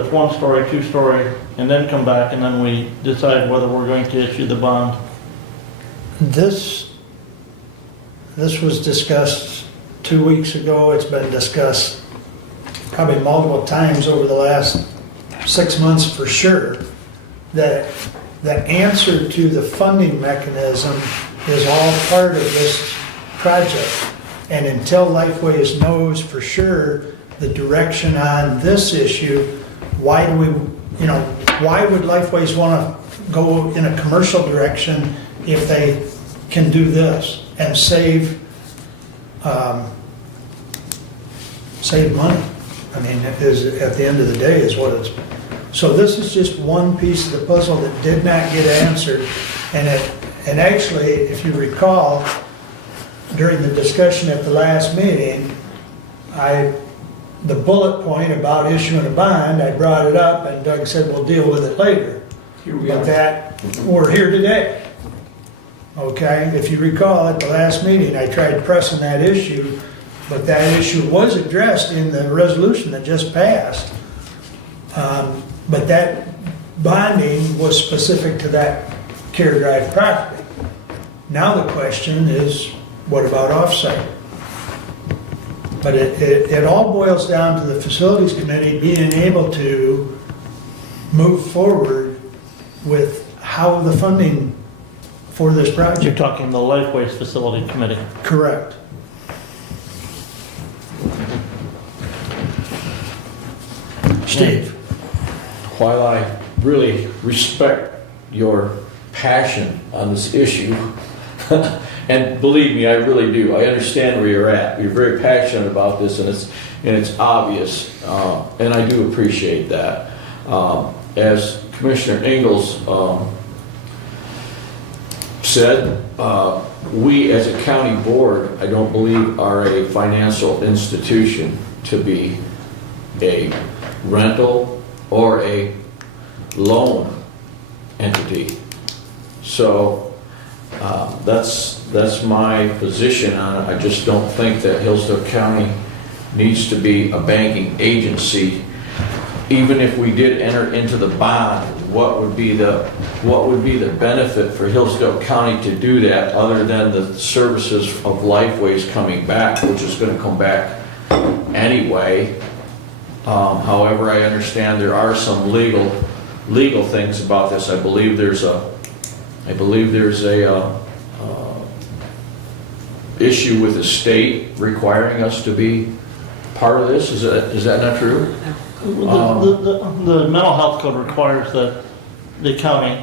it's 1-story, 2-story, and then come back and then we decide whether we're going to issue the bond? This was discussed 2 weeks ago. It's been discussed probably multiple times over the last 6 months for sure, that the answer to the funding mechanism is all part of this project. And until Lifeways knows for sure the direction on this issue, why would Lifeways want to go in a commercial direction if they can do this and save money? I mean, it is, at the end of the day, is what it's, so this is just one piece of the puzzle that did not get answered. And actually, if you recall, during the discussion at the last meeting, the bullet point about issuing a bond, I brought it up, and Doug said, we'll deal with it later. Here we But are. that, we're here today. Okay, if you recall at the last meeting, I tried pressing that issue, but that issue was addressed in the resolution that just passed. But that bonding was specific to that Care Drive property. Now the question is, what about offsite? But it all boils down to the facilities committee being able to move forward with how the funding for this You're project. talking the Lifeways Facility Committee. Correct. Steve? While I really respect your passion on this issue, and believe me, I really do. I understand where you're at. You're very passionate about this, and it's obvious, and I do appreciate that. As Commissioner Ingalls said, we as a county board, I don't believe, are a financial institution to be a rental or a loan entity. So that's my position on it. I just don't think that Hillsdale County needs to be a banking agency. Even if we did enter into the bond, what would be the benefit for Hillsdale County to do that, other than the services of Lifeways coming back, which is going to come back anyway? However, I understand there are some legal things about this. I believe there's a issue with the state requiring us to be part of this. Is that not true? The mental health code requires that the county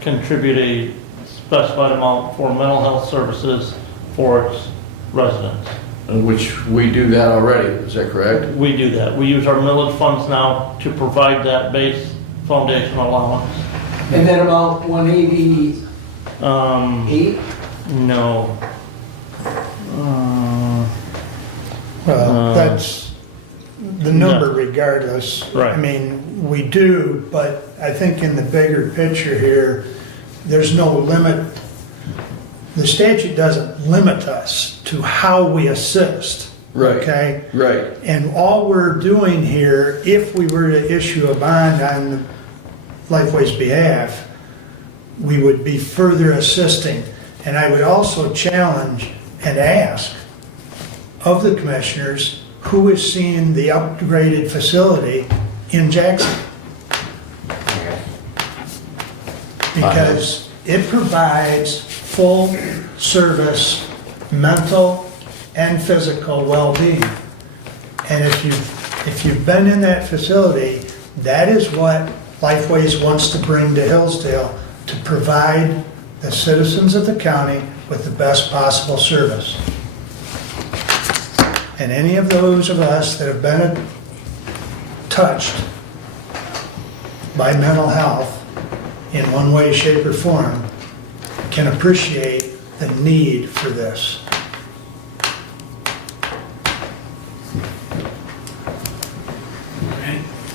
contribute a specified amount for mental health services for its residents. Which we do that already, is that correct? We do that. We use our millage funds now to provide that base foundation allowance. And then about 188? No. Well, that's the number Yeah. regardless. Right. I mean, we do, but I think in the bigger picture here, there's no limit. The statute doesn't limit us to how we assist. Right. Okay? Right. And all we're doing here, if we were to issue a bond on Lifeway's behalf, we would be further assisting. And I would also challenge and ask of the commissioners, who is seeing the upgraded facility in Jackson? Because it provides full service, mental and physical well-being. And if you've been in that facility, that is what Lifeways wants to bring to Hillsdale, to provide the citizens of the county with the best possible service. And any of those of us that have been touched by mental health in one way, shape, or form can appreciate the need for this.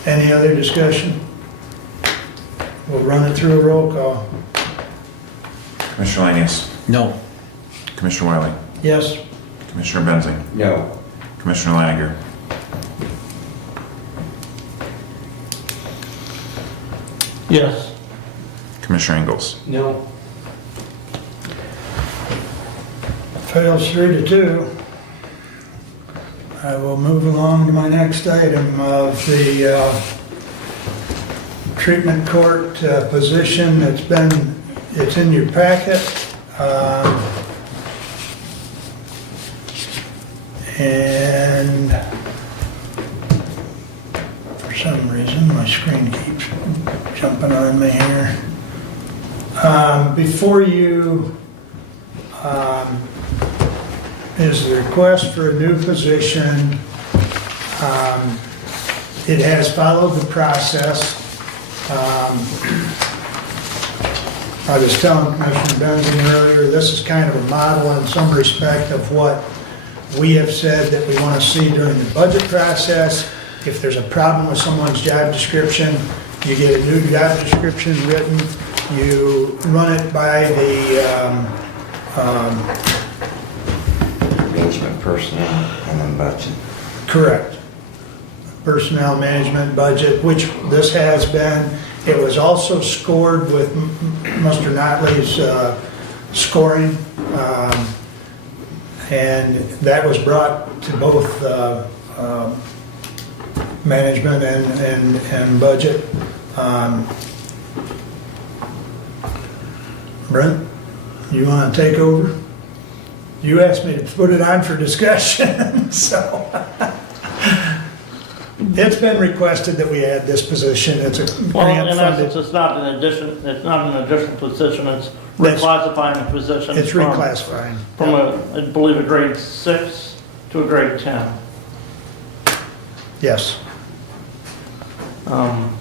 Any other discussion? We'll run it through a roll call. Commissioner Lanius. No. Commissioner Wiley. Yes? Commissioner Benzing. No. Commissioner Laniger. Yes. Commissioner Ingalls. No. Fails 3-2. I will move along to my next item of the treatment court position. It's in your packet. And for some reason, my screen keeps jumping on me here. Before you is the request for a new position It has followed the process. I was telling Commissioner Benzing earlier, this is kind of a model in some respect of what we have said that we want to see during the budget process. If there's a problem with someone's job description, you get a new job description written, you run it by the Management personnel and then budget. correct personnel management budget, which this has been. It was also scored with Mr. Notley's scoring, and that was brought to both management and budget. Brent, you want to take over? You asked me to put it on for discussion, so. It's been requested that we add this position. It's a Well, grant in essence, funded. it's not an additional position, it's That's- reclassifying a position. It's from- reclassifying. From I believe, a grade 6 to a grade 10. Yes. And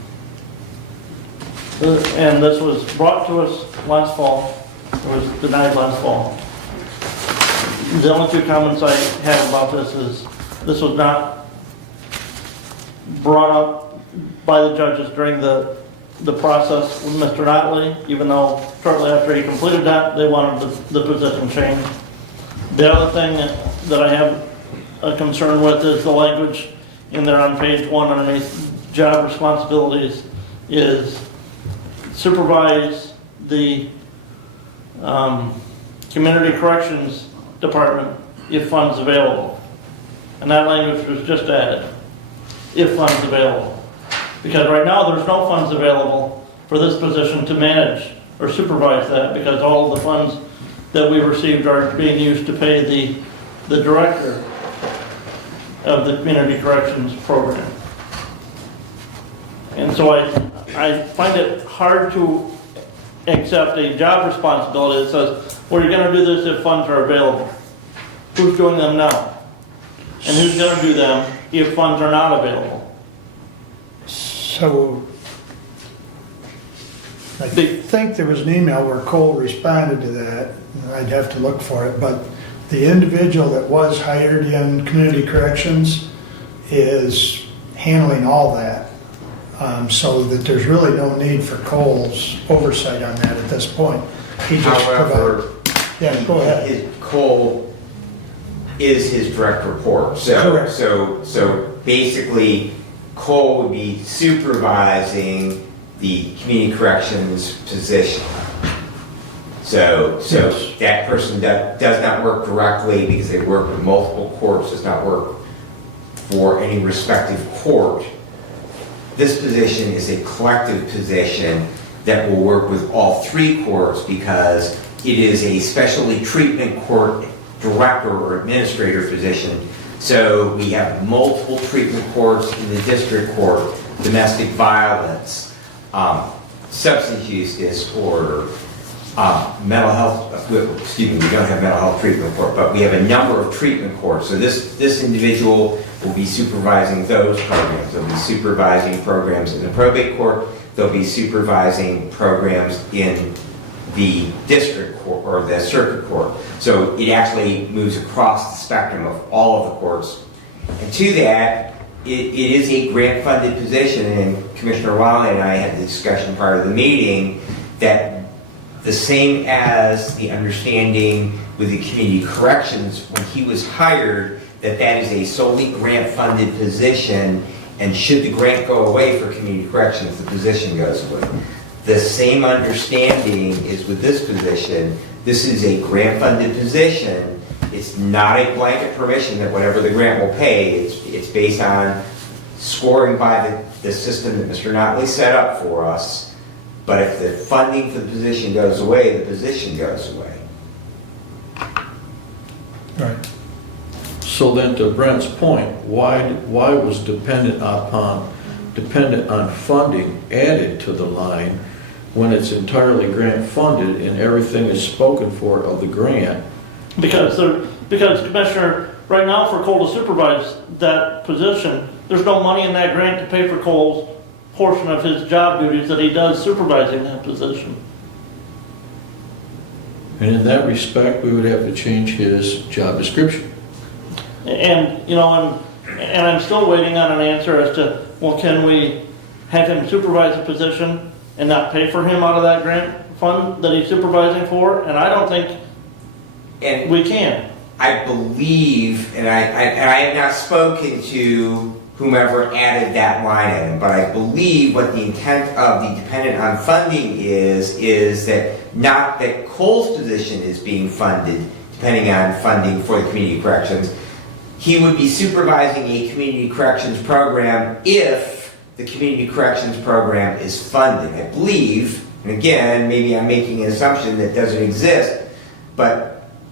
this was brought to us last fall, it was denied last fall. The only two comments I have about this is, this was not brought up by the judges during the process with Mr. Notley, even though shortly after he completed that, they wanted the position changed. The other thing that I have a concern with is the language in there on page 1 underneath job responsibilities is supervise the community corrections department if funds available. And that language was just added, if funds available. Because right now, there's no funds available for this position to manage or supervise that, because all of the funds that we received are being used to pay the director of the community corrections program. And so I find it hard to accept a job responsibility that says, well, you're gonna do this if funds are available. Who's doing them now? And who's gonna do them if funds are not available? So I think there was an email where Cole responded to that. I'd have to look for it, but the individual that was hired in community corrections is handling all that. So that there's really no need for Cole's oversight on that at this point. He just However, Yeah, go ahead. Cole is his direct report. Correct. So basically, Cole would be supervising the community corrections position. So Yes. that person does not work directly because they work with multiple courts, does not work for any respective court. This position is a collective position that will work with all 3 courts because it is a specialty treatment court director or administrator position. So we have multiple treatment courts in the district court, domestic violence, substance use disorder, mental health, excuse me, we don't have mental health treatment court, but we have a number of treatment courts. So this individual will be supervising those programs. They'll be supervising programs in the probate court. They'll be supervising programs in the district court or the circuit court. So it actually moves across the spectrum of all of the courts. And to that, it is a grant-funded position, and Commissioner Wiley and I had the discussion prior to the meeting that the same as the understanding with the community corrections when he was hired, that is a solely grant-funded position, and should the grant go away for community corrections, the position goes away. The same understanding is with this position. This is a grant-funded position. It's not a blanket permission that whatever the grant will pay. It's based on scoring by the system that Mr. Notley set up for us. But if the funding for the position goes away, the position goes away. Right. So then to Brent's point, why was dependent on funding added to the line when it's entirely grant funded and everything is spoken for of the grant? Because Commissioner, right now for Cole to supervise that position, there's no money in that grant to pay for Cole's portion of his job duties that he does supervising that position. And in that respect, we would have to change his job description. And, you know, and I'm still waiting on an answer as to, well, can we have him supervise a position and not pay for him out of that grant fund that he's supervising for? And I don't think And we can. I believe, and I have not spoken to whomever added that line item, but I believe what the intent of the dependent on funding is that not that Cole's position is being funded, depending on funding for the community corrections. He would be supervising a community corrections program if the community corrections program is funded. I believe, and again, maybe I'm making an assumption that doesn't exist,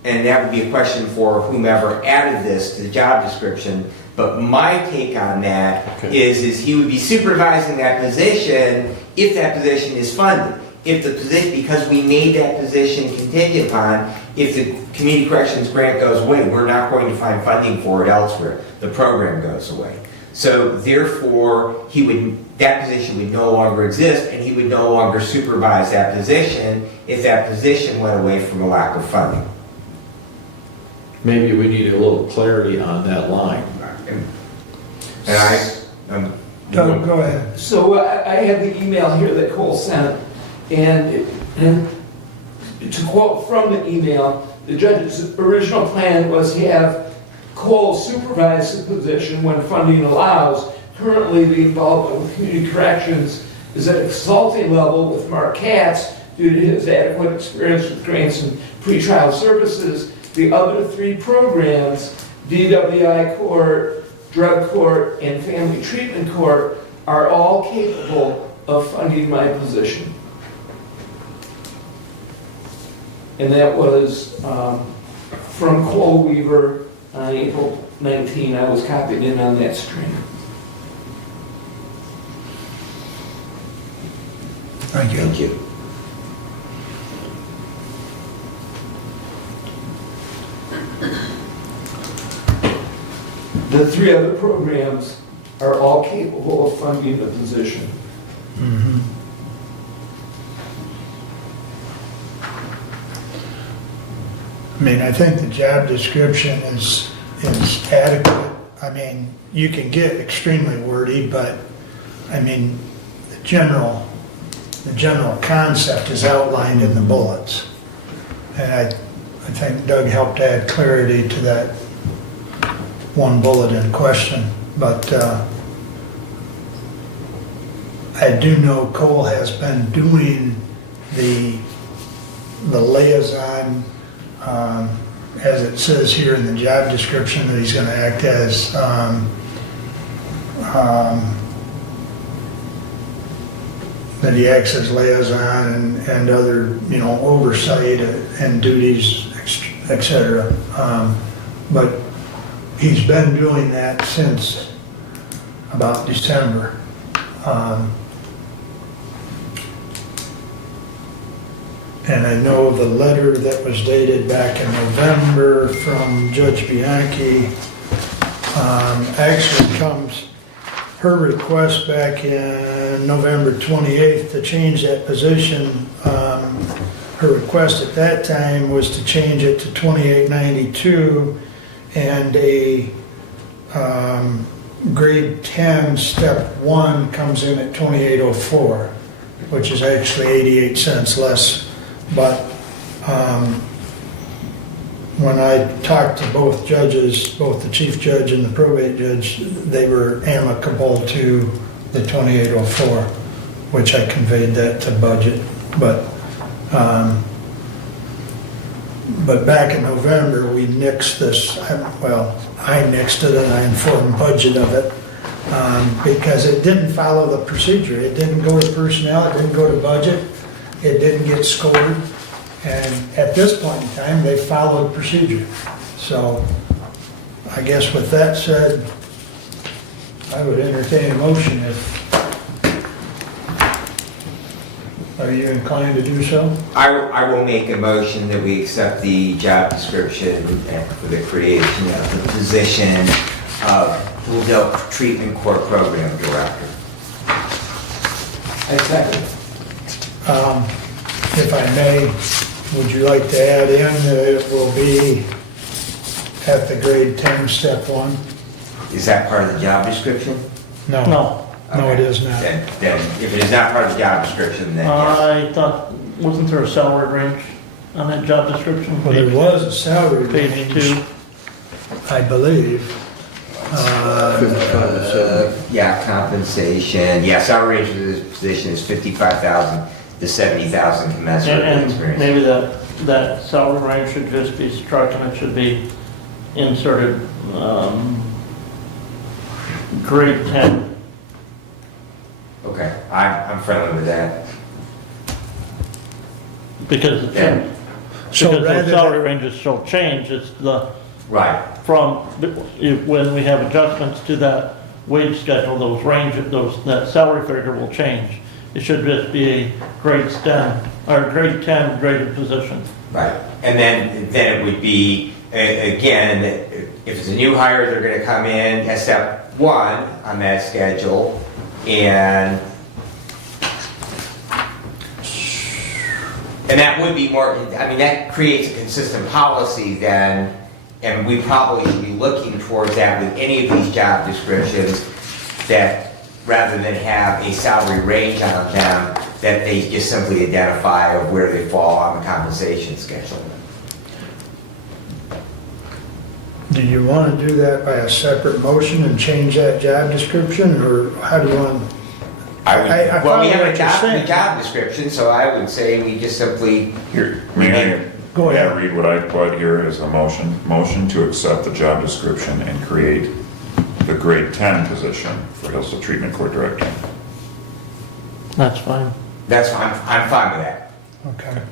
and that would be a question for whomever added this to the job description. But my take on that is he would be supervising that position if that position is funded. If the position, because we made that position contingent upon, if the community corrections grant goes away, we're not going to find funding for it elsewhere. The program goes away. So therefore, that position would no longer exist, and he would no longer supervise that position if that position went away from a lack of funding. Maybe we need a little clarity on that line. And Doug, go ahead. So I have the email here that Cole sent, and to quote from the email, the judge's original plan was to have Cole supervise the position when funding allows. Currently, the involvement with community corrections is at a consulting level with Mark Katz due to his adequate experience with grants and pretrial services. The other three programs, DWI Court, Drug Court, and Family Treatment Court, are all capable of funding my position. And that was from Cole Weaver on April 19. I was copied in on that string. Thank you. Thank you. The three other programs are all capable of funding the position. I mean, I think the job description is adequate. I mean, you can get extremely wordy, but I mean, the general concept is outlined in the bullets. And I think Doug helped add clarity to that one bullet in question. But I do know Cole has been doing the liaison, as it says here in the job description, that he's going to act as that he acts as liaison and other, oversight and duties, etc. But he's been doing that since about December. And I know the letter that was dated back in November from Judge Bianchi actually comes, her request back in November 28th to change that position. Her request at that time was to change it to 2892 and a grade 10 step 1 comes in at 2804, which is actually 88 cents less. But when I talked to both judges, both the chief judge and the probate judge, they were amicable to the 2804, which I conveyed that to budget. But back in November, we nixed this. I nixed it and I informed budget of it because it didn't follow the procedure. It didn't go to personnel. It didn't go to budget. It didn't get scored. And at this point in time, they followed procedure. So I guess with that said, I would entertain a motion if Are you inclined to do so? I will make a motion that we accept the job description for the creation of the position of Hillsdale Treatment Court Program Director. I second. If I may, would you like to add in that it will be at the grade 10, step 1? Is that part of the job description? No. No. No, it is not. Then if it is not part of the job description, then yes. I thought, wasn't there a salary range on that job description? Well, there was a salary Page range, 2. I believe. 55 to 70. Yeah, compensation, yeah, salary range for this position is 55,000 to 70,000 commensurate with And experience. maybe that salary range should just be struck and it should be inserted, grade 10. Okay, I'm friendly with that. Because the Yeah. So because rather the salary than- ranges shall change, it's the, Right, when we have adjustments to that wage schedule, those ranges, that salary figure will change. It should just be a grade 10, or grade 10 graded position. right. And then it would be, again, if it's a new hire, they're gonna come in at step 1 on that schedule, and that would be more, I mean, that creates a consistent policy then, and we probably should be looking towards that with any of these job descriptions, that rather than have a salary range on them, that they just simply identify of where they fall on the compensation schedule. Do you want to do that by a separate motion and change that job description, or how do you want? I would, I well, follow we have what a you're saying. job description, so I would say we just simply, Here, may I? Go ahead. May I read what I put here as a motion? Motion to accept the job description and create the grade 10 position for Hillsdale Treatment Court Director. That's fine. that's fine, I'm fine with that. Okay.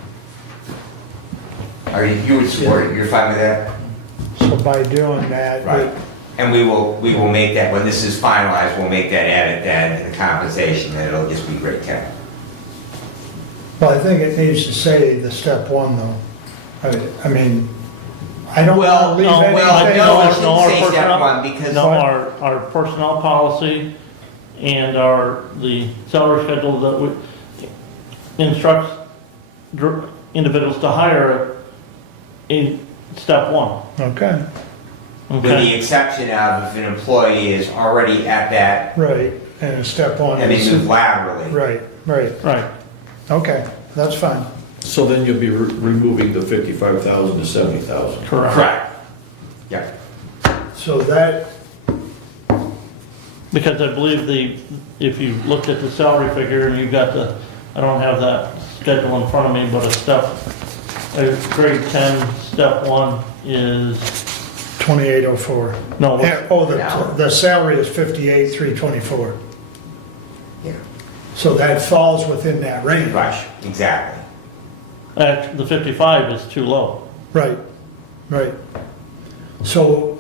Are you would support it, you're fine with that? So by doing that, Right. And we will make that, when this is finalized, we'll make that edit then in the compensation, and it'll just be grade 10. well, I think it needs to say the step 1 though. I mean, I don't want to leave no, anything. well, no, no, I no, shouldn't our say step personnel- 1 because. No, our personnel policy and the salary schedule that would instructs individuals to hire in step 1. Okay, With the Okay? exception of if an employee is already at that, right, and step 1 and they is, move laterally. right, Right. okay, that's fine. So then you'll be removing the 55,000 to 70,000. Correct. Correct. Yep. So that, Because I believe if you looked at the salary figure and you got I don't have that schedule in front of me, but a grade 10, step 1 is, 2804. no, Yeah, oh, the salary is 58,324. Yeah. So that falls within that range. Right, exactly. the 55 is too low. Right, right. So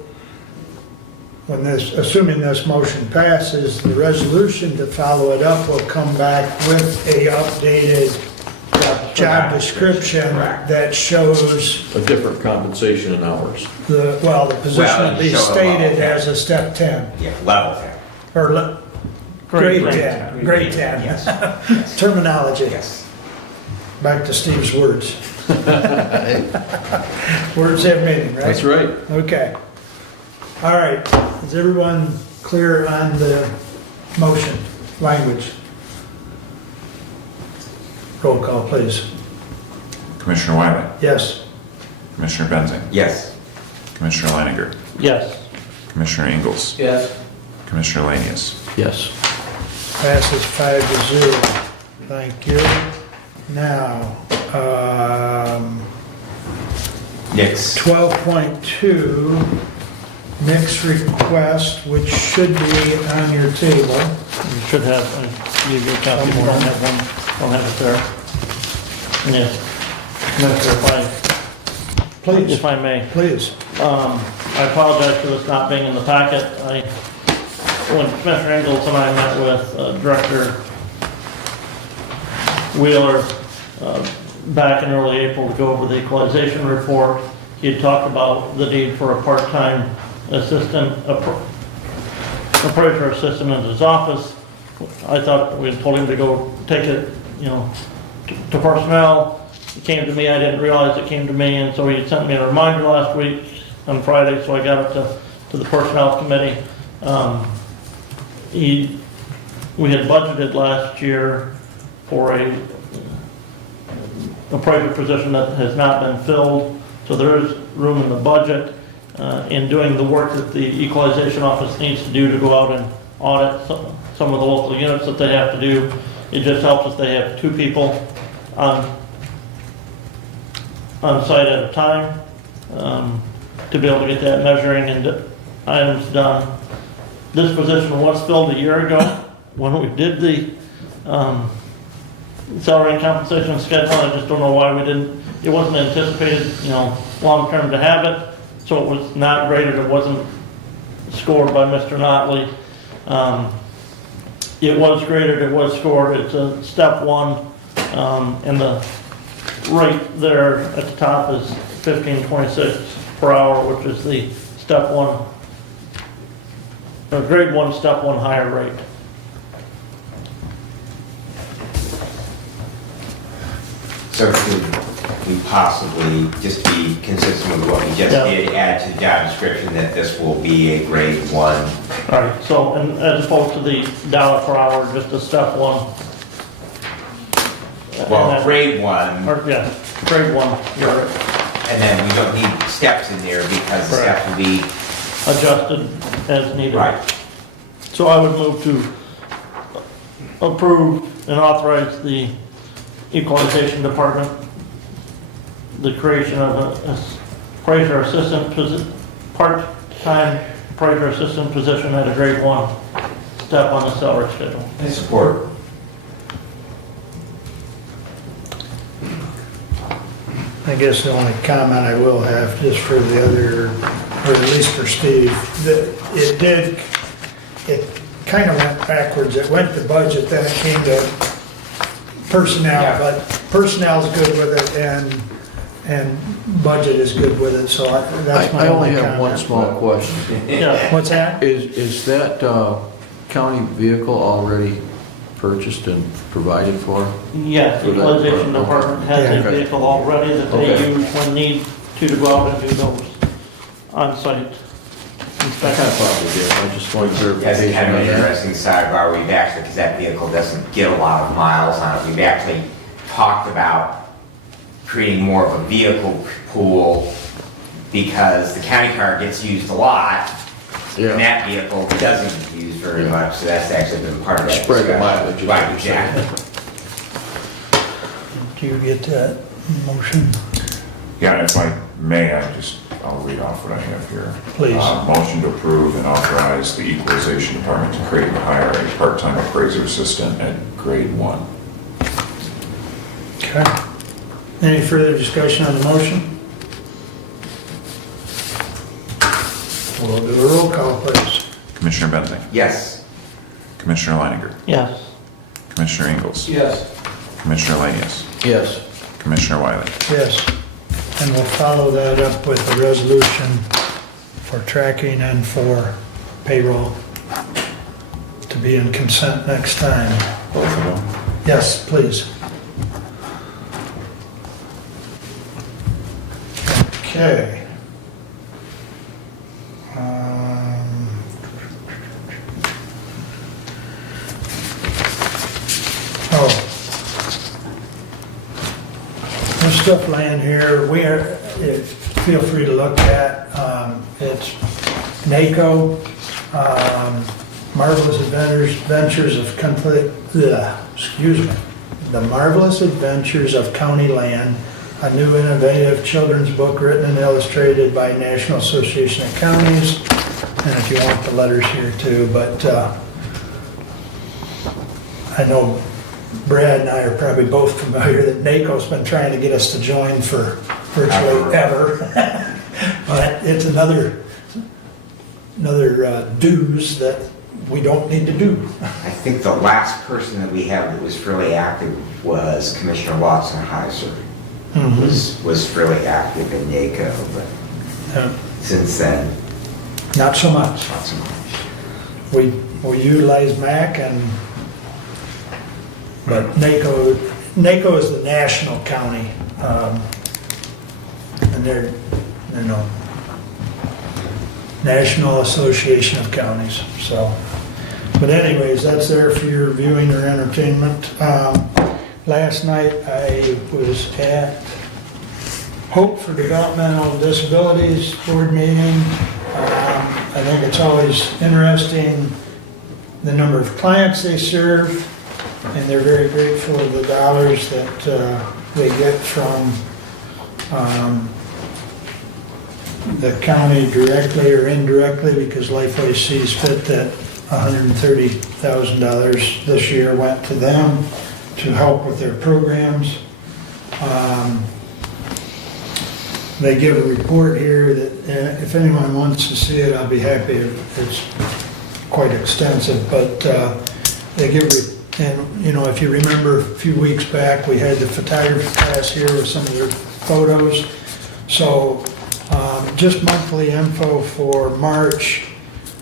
when assuming this motion passes, the resolution to follow it up will come back with a updated job description Correct. that shows A different compensation in hours. the position Well, will be show a stated level, as a step 10, Yeah, level 10. or grade Grade 10, grade 10. Yes. Terminology. Yes. Back to Steve's words. Words have meaning, right? That's right. Okay. All right, is everyone clear on the motion, language? Roll call, please. Commissioner Wiley, Yes. Commissioner Benzing, Yes. Commissioner Leininger, Yes. Commissioner Ingles, Yes. Commissioner Lanius. Yes. Passes 5-0. Thank you. Now, Next. 12.2, mix request, which should be on your table. You should have, give you a copy if you don't have one, don't have it there. Yes. Please, If I may. please. I apologize for this not being in the packet. When Commissioner Ingles and I met with Director Wheeler back in early April to go over the equalization report. He had talked about the need for a part-time assistant, appraiser assistant in his office. I thought we had told him to go take it, to personnel. It came to me, I didn't realize it came to me, and so he sent me a reminder last week on Friday, so I got it to the personnel committee. We had budgeted last year for a appraiser position that has not been filled, so there is room in the budget in doing the work that the equalization office needs to do to go out and audit some of the local units that they have to do. It just helps if they have 2 people on site at a time to be able to get that measuring and items done. This position was filled a year ago when we did the salary and compensation schedule. I just don't know why we didn't. It wasn't anticipated, long term to have it, so it was not graded. It wasn't scored by Mr. Notley. It was graded. It was scored. It's a step 1, and the rate there at the top is $15.26 per hour, which is the step 1, or grade 1, step 1 higher rate. So could we possibly, just be consistent with what we just did, add to the job description that this will be a grade 1? All right, so, and as opposed to the $1 per hour, just a step 1. Well, grade 1. Yeah, grade 1, you're right. And then we don't need steps in there because the steps will be Adjusted as needed. right. So I would move to approve and authorize the equalization department, the creation of a appraiser assistant part-time appraiser assistant position at a grade 1 step on the salary schedule. I support. I guess the only comment I will have, just for the other, or at least for Steve, that it kind of went backwards. It went to budget, then it came to personnel, Yeah. but personnel's good with it and budget is good with it, so that's my I only only have one comment. small question. Yeah, What's that? Is that county vehicle already purchased and provided for? yes, the equalization department has a Okay. vehicle already that they Okay. use when need to go out and do those on-site I kind of inspections. thought we did, I just wanted That's clarification kind of on an that. interesting sidebar. We've actually, because that vehicle doesn't get a lot of miles on it, we've actually talked about creating more of a vehicle pool because the county car gets used a lot. Yeah. And that vehicle doesn't get used very much, so that's actually been part of that Spread the discussion. mileage, is Right, what you're saying. exactly. Do you get that motion? Yeah, if I may, I'll read off what I have here. Please. Motion to approve and authorize the equalization department to create and hire a part-time appraiser assistant at grade 1. Okay. Any further discussion on the motion? We'll do a roll call, please. Commissioner Bentley, Yes. Commissioner Leininger, Yes. Commissioner Ingles, Yes. Commissioner Lanius, Yes. Commissioner Wiley. Yes. And we'll follow that up with a resolution for tracking and for payroll to be in consent next time. Both of them. Yes, please. Okay. Oh. There's stuff laying here, feel free to look at, it's NACO, Marvelous Adventures of The Marvelous Adventures of County Land, a new innovative children's book written and illustrated by National Association of Counties, and if you want the letters here too, but I know Brad and I are probably both familiar that NACO's been trying to get us to join for virtually ever. But it's another dues that we don't need to do. I think the last person that we had that was fairly active was Commissioner Watson Heiser. Was fairly active in NACO, but Yeah. since then, Not so much. not so much. We utilize MAC but NACO is the national county. And they're, National Association of Counties, so. But anyways, that's there for your viewing or entertainment. Last night I was at Hope for Developmental Disabilities Board meeting. I think it's always interesting the number of clients they serve, and they're very grateful of the dollars that they get from the county directly or indirectly, because Lifeway sees fit that $130,000 this year went to them to help with their programs. They give a report here that if anyone wants to see it, I'll be happy. It's quite extensive, but they give, and if you remember a few weeks back, we had the photography class here with some of their photos. So just monthly info for March.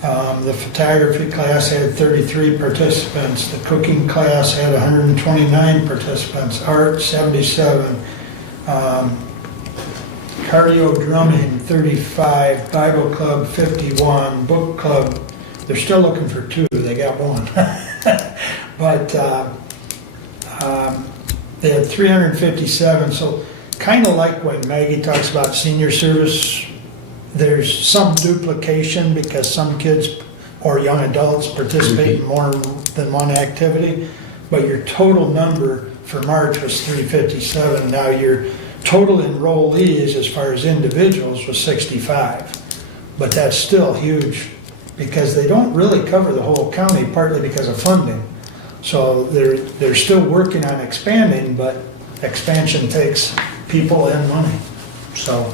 The photography class had 33 participants. The cooking class had 129 participants. Art, 77. Cardio drumming, 35. Bible club, 51. Book club, they're still looking for 2. They got 1. But they had 357. So kind of like when Maggie talks about senior service, there's some duplication because some kids or young adults participate in more than one activity, but your total number for March was 357. Now your total enrollees as far as individuals was 65, but that's still huge because they don't really cover the whole county, partly because of funding. So they're still working on expanding, but expansion takes people and money. So,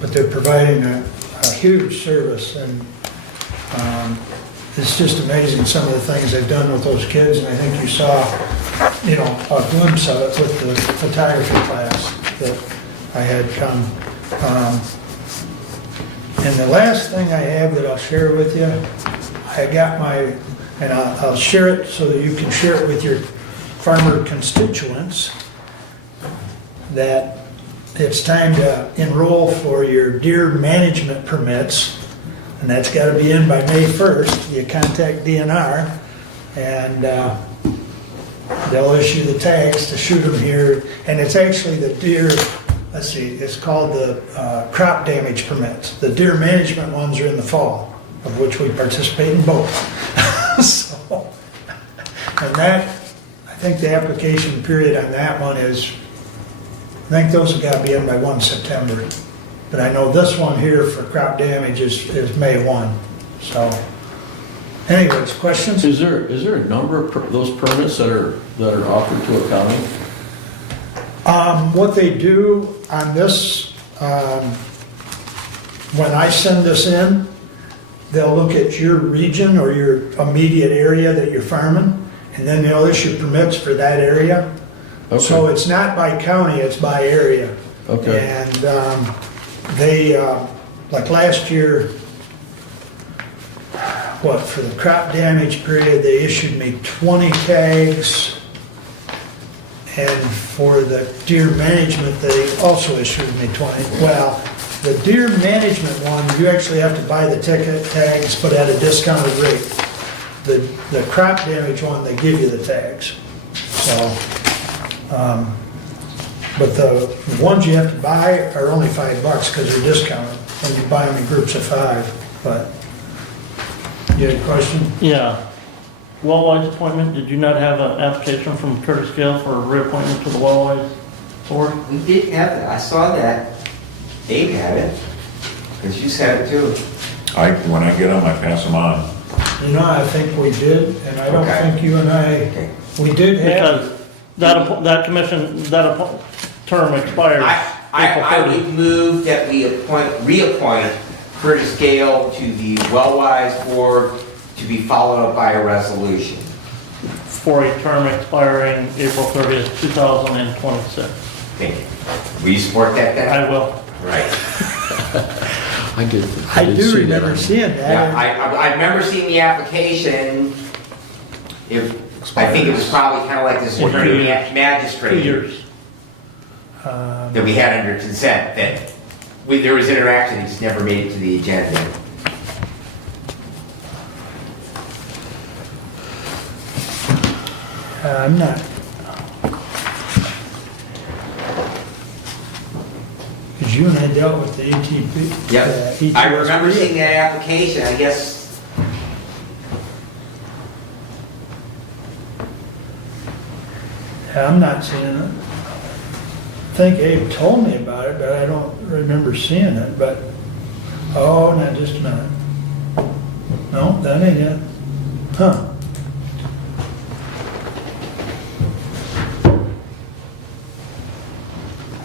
but they're providing a huge service, and it's just amazing some of the things they've done with those kids. And I think you saw, a glimpse of it with the photography class that I had come. And the last thing I have that I'll share with you, I got and I'll share it so that you can share it with your farmer constituents, that it's time to enroll for your deer management permits, and that's got to be in by May 1st. You contact DNR, and they'll issue the tags to shoot them here. And it's actually the deer, it's called the crop damage permits. The deer management ones are in the fall, of which we participate in both. So, and that, I think the application period on that one is, I think those have got to be in by 1 September. But I know this one here for crop damage is May 1. So, anyways, questions? Is there a number of those permits that are offered to a county? What they do on this, when I send this in, they'll look at your region or your immediate area that you're farming, and then they'll issue permits for that area. Okay. So it's not by county, it's by area. Okay. And they, like last year, for the crop damage period, they issued me 20 tags. And for the deer management, they also issued me 20. Well, the deer management one, you actually have to buy the ticket tags, but at a discounted rate. The crop damage one, they give you the tags. So, but the ones you have to buy are only $5 because they're discounted, and you buy them in groups of 5. But you had a question? Yeah. Wellwise appointment, did you not have an application from Curtis Gale for a reappointment to the Wellwise Board? We did have it. I saw that. Dave had it. Because you said it too. When I get them, I pass them on. I think we did, and I don't Okay. think you and I, we did have. Because that commission, term expires April I 30th. would move that we reappoint Curtis Gale to the Wellwise Board to be followed up by a resolution. For a term expiring April 30th, 2026. Thank you. Will you support that then? I will. Right. I did. I do remember seeing Yeah, that. I remember seeing the application. I think it was probably kind of like this magistrate 2 years. that we had under consent, that there was interaction, it just never made it to the agenda. I'm not. Because you and I dealt with the ATP. Yep. I remember seeing that application, I guess. Yeah, I'm not seeing it. I think Abe told me about it, but I don't remember seeing it, but, oh, now just a minute. No, that ain't it. Huh.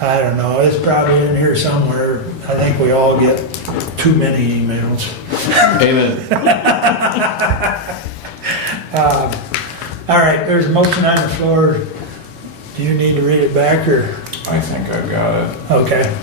I don't know, it's probably in here somewhere. I think we all get too many emails. Amen. All right, there's a motion on the floor. Do you need to read it back, or? I think I've got it. Okay,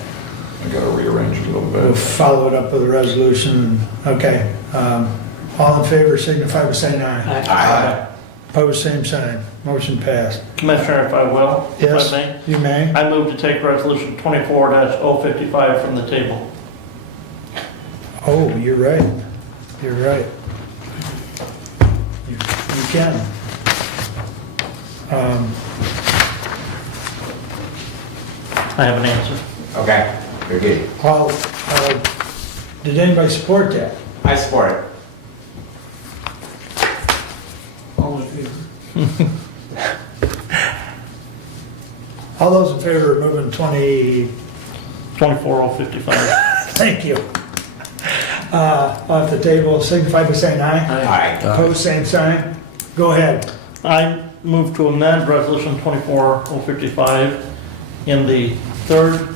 I gotta rearrange it a little we'll bit. follow it up with a resolution. Okay, all in favor signify by saying aye. Aye. Opposed, same sign. Motion passed. Commissioner, if I may. Yes, you may. I move to take resolution 24-055 from the table. Oh, you're right. You're right. You can. I have an answer. Okay, very good. Well, did anybody support that? I support it. All in favor? All those in favor of moving 24055. thank you. Off the table, signify by saying aye. Aye. Opposed, same sign. Go ahead. I move to amend resolution 24055 in the third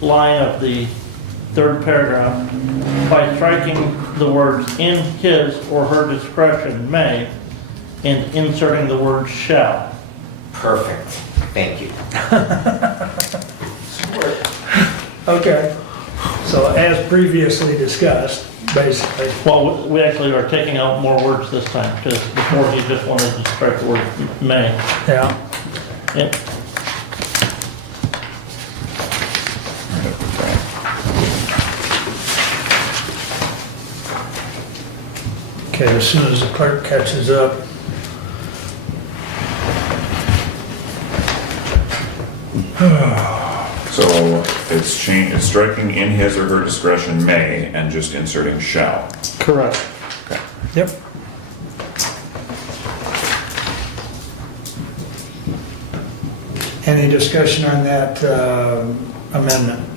line of the third paragraph by striking the words "in his or her discretion may" and inserting the word "shall." Perfect. Thank you. Okay. So as previously discussed, basically. Well, we actually are taking out more words this time, because before he just wanted to strike the word "may." Yeah. Yeah. Okay, as soon as the clerk catches up. So it's striking in his or her discretion may and just inserting shall. Correct. Yep. Any discussion on that amendment?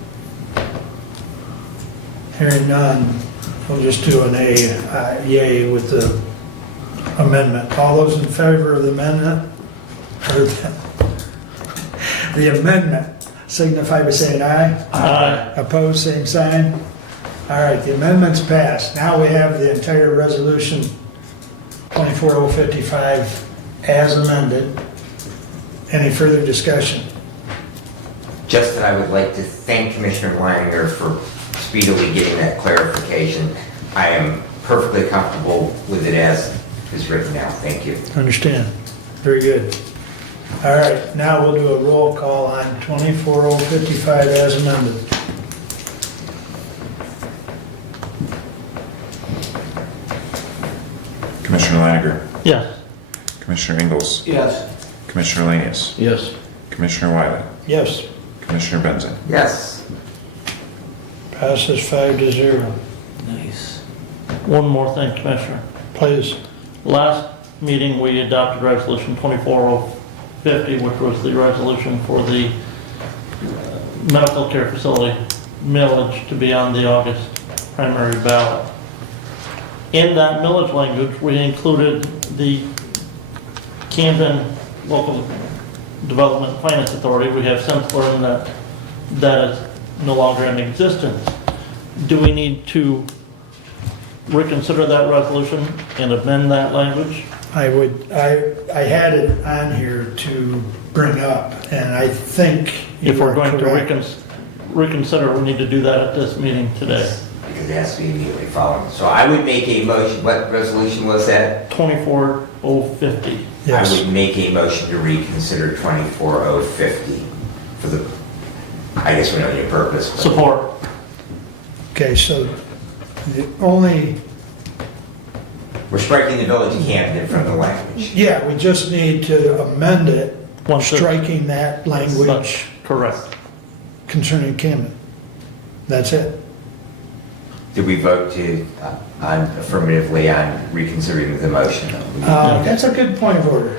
Hearing none, we'll just do an yay with the amendment. All those in favor of the amendment? Or the amendment, signify by saying aye. Aye. Opposed, same sign. All right, the amendment's passed. Now we have the entire resolution 24055 as amended. Any further discussion? Just that I would like to thank Commissioner Langer for speedily getting that clarification. I am perfectly comfortable with it as is written now. Thank you. Understand. Very good. All right, now we'll do a roll call on 24055 as amended. Commissioner Langer, Yes. Commissioner Ingalls, Yes. Commissioner Lanius, Yes. Commissioner Wiley, Yes, Commissioner Benson. Yes. passes 5-0. Nice. One more thing, Commissioner. Please. Last meeting, we adopted resolution 24050, which was the resolution for the medical care facility millage to be on the August primary ballot. In that millage language, we included the Camden Local Development Finance Authority. We have since learned that that is no longer in existence. Do we need to reconsider that resolution and amend that language? I had it on here to bring up, and I think If you we're are going to correct. reconsider, we need to do that at this meeting today. Because it has to be immediately following. So I would make a motion, what resolution was that? 24050. I Yes, would make a motion to reconsider 24050 for the, I guess we know your purpose. but- Support. okay, so the only, We're striking the village of Camden from the language. yeah, we just need to amend it, Once it- striking that language Correct. concerning Camden. That's it. Did we vote to, on affirmatively on reconsidering the motion? That's a good point of order.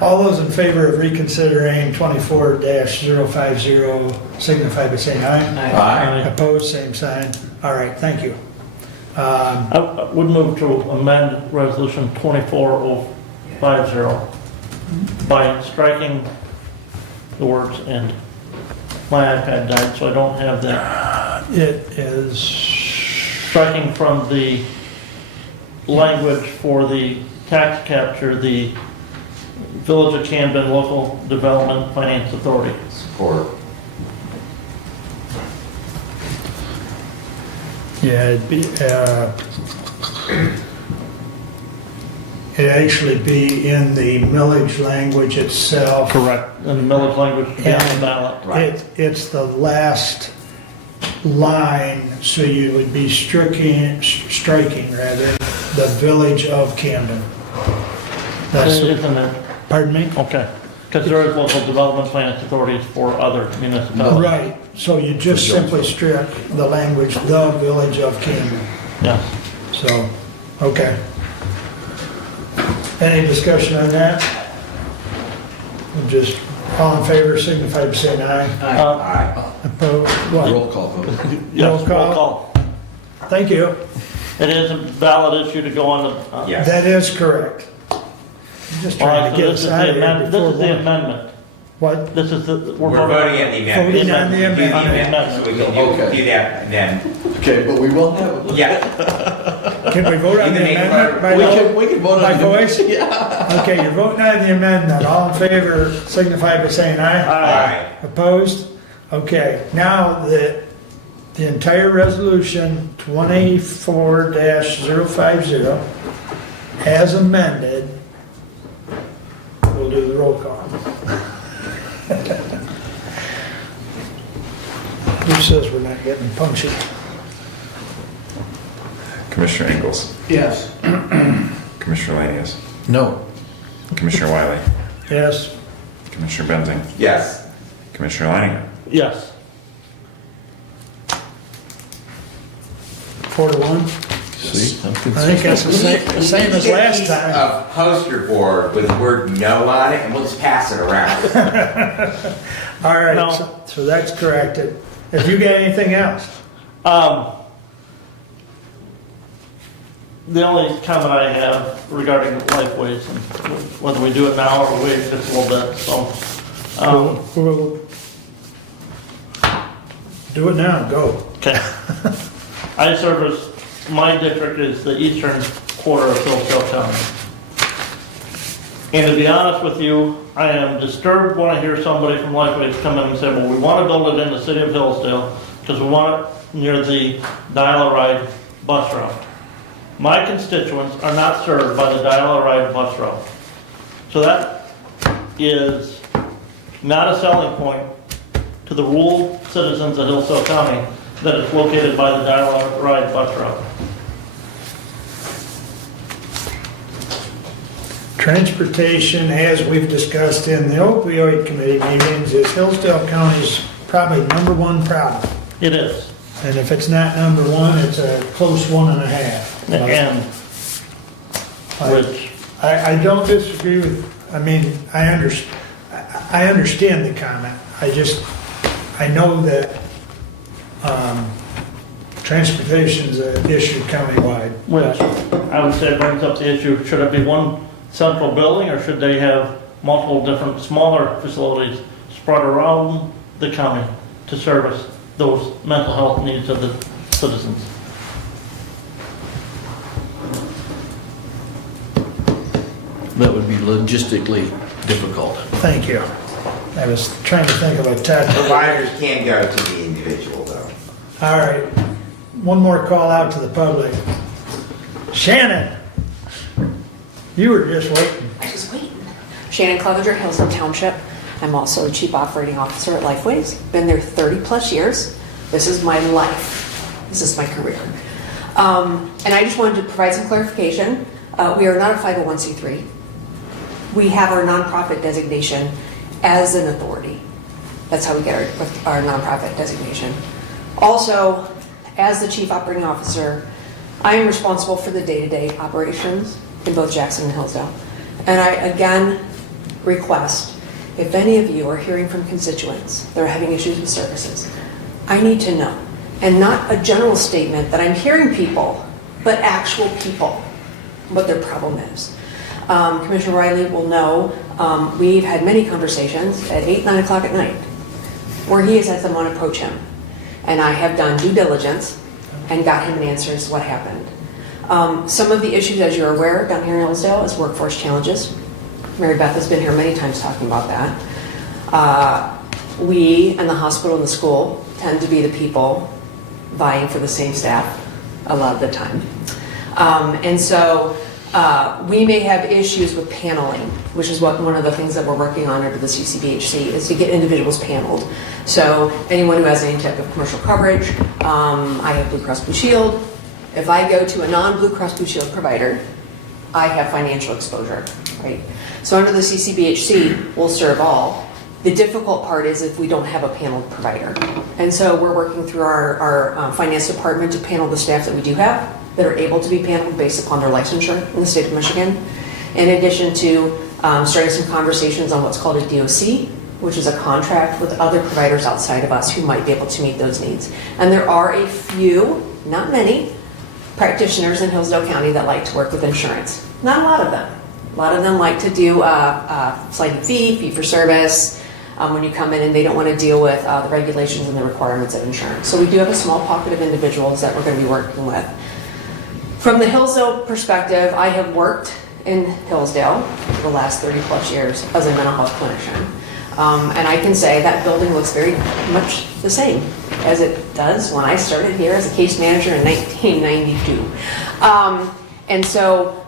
All those in favor of reconsidering 24-050 signify by saying aye. Aye. Opposed, same sign. All right, thank you. I would move to amend resolution 24050 by striking the words "and." My iPad died, so I don't have that. It is, Striking from the language for the tax capture, the Village of Camden Local Development Finance Authority. Support. yeah, it'd actually be in the millage language itself. Correct. And the millage language to be on the ballot. Right. It's the last line, so you would be striking rather, the Village of Camden. That's, Isn't it? pardon me? Okay. Because there is local development finance authorities for other municipalities. Right, so you just simply strike the language, the Village of Camden. Yes. So, okay. Any discussion on that? We'll just, all in favor, signify by saying aye. Aye. Opposed, what? Roll call vote. Yes, Roll call. Thank you. It is a valid issue to go on the. Yes. That is correct. I'm just All trying right, to so get this us is out the of here amendment. This before is the one. amendment. What? This is the, We're voting on the amendment. Voting on the Do the amendment. amendment, so we can Okay. do that, and then, Okay, but we will have, yeah. Can we vote on You the can make a amendment by we can vote by on voice? Yeah. Okay, you're voting on the amendment. All in favor, signify by saying aye. Aye. Opposed? Okay, now the entire resolution 24-050 as amended, we'll do the roll call. Who says we're not getting punchy? Commissioner Ingles, Yes. Commissioner Lanius, No. Commissioner Wiley, Yes? Commissioner Benzing, Yes. Commissioner Leininger. yes. 4-1? See, I'm I think that's the same as last time. A poster board with the word no on it, and we'll just pass it around. All No. right, so that's corrected. If you got anything else? The only comment I have regarding Lifeways and whether we do it now or wait just a little bit, so. We'll do it now, go. Okay. I service, my district is the eastern quarter of Hillsdale County. And to be honest with you, I am disturbed when I hear somebody from Lifeways come in and say, well, we want to build it in the city of Hillsdale because we want it near the Dial-A-Ride bus route. My constituents are not served by the Dial-A-Ride bus route. So that is not a selling point to the rural citizens of Hillsdale County that is located by the Dial-A-Ride bus route. Transportation, as we've discussed in the opioid committee meetings, is Hillsdale County's probably #1 problem. It is. And if it's not #1, it's a close 1.5. And, which, I don't disagree with, I mean, I understand the comment. I know that transportation's an issue countywide. which I would say brings up the issue, should it be one central building or should they have multiple different smaller facilities spread around the county to service those mental health needs of the citizens? that would be logistically difficult. Thank you. I was trying to think of a Ted. Providers can't guarantee the individual, though. All right, one more call out to the public. Shannon, you were just waiting. I was waiting. Shannon Clevenger, Hillsdale Township. I'm also the Chief Operating Officer at Lifeways. Been there 30 plus years. This is my life. This is my career. And I just wanted to provide some clarification. We are not a 501c3. We have our nonprofit designation as an authority. That's how we get our nonprofit designation. Also, as the Chief Operating Officer, I am responsible for the day-to-day operations in both Jackson and Hillsdale. And I again request, if any of you are hearing from constituents that are having issues with services, I need to know. And not a general statement that I'm hearing people, but actual people, what their problem is. Commissioner Riley will know, we've had many conversations at 8, 9 o'clock at night where he has had someone approach him. And I have done due diligence and got him an answer as to what happened. Some of the issues, as you're aware, down here in Hillsdale is workforce challenges. Mary Beth has been here many times talking about that. We and the hospital and the school tend to be the people vying for the same staff a lot of the time. And so we may have issues with paneling, which is one of the things that we're working on under the CCBHC, is to get individuals paneled. So anyone who has any type of commercial coverage, I have Blue Cross Blue Shield. If I go to a non-Blue Cross Blue Shield provider, I have financial exposure, right? So under the CCBHC, we'll serve all. The difficult part is if we don't have a paneled provider. And so we're working through our finance department to panel the staff that we do have that are able to be paneled based upon their licensure in the state of Michigan. In addition to starting some conversations on what's called a DOC, which is a contract with other providers outside of us who might be able to meet those needs. And there are a few, not many, practitioners in Hillsdale County that like to work with insurance. Not a lot of them. A lot of them like to do sliding fee for service, when you come in and they don't want to deal with the regulations and the requirements of insurance. So we do have a small pocket of individuals that we're going to be working with. From the Hillsdale perspective, I have worked in Hillsdale for the last 30 plus years as a mental health clinician. And I can say that building looks very much the same as it does when I started here as a case manager in 1992. And so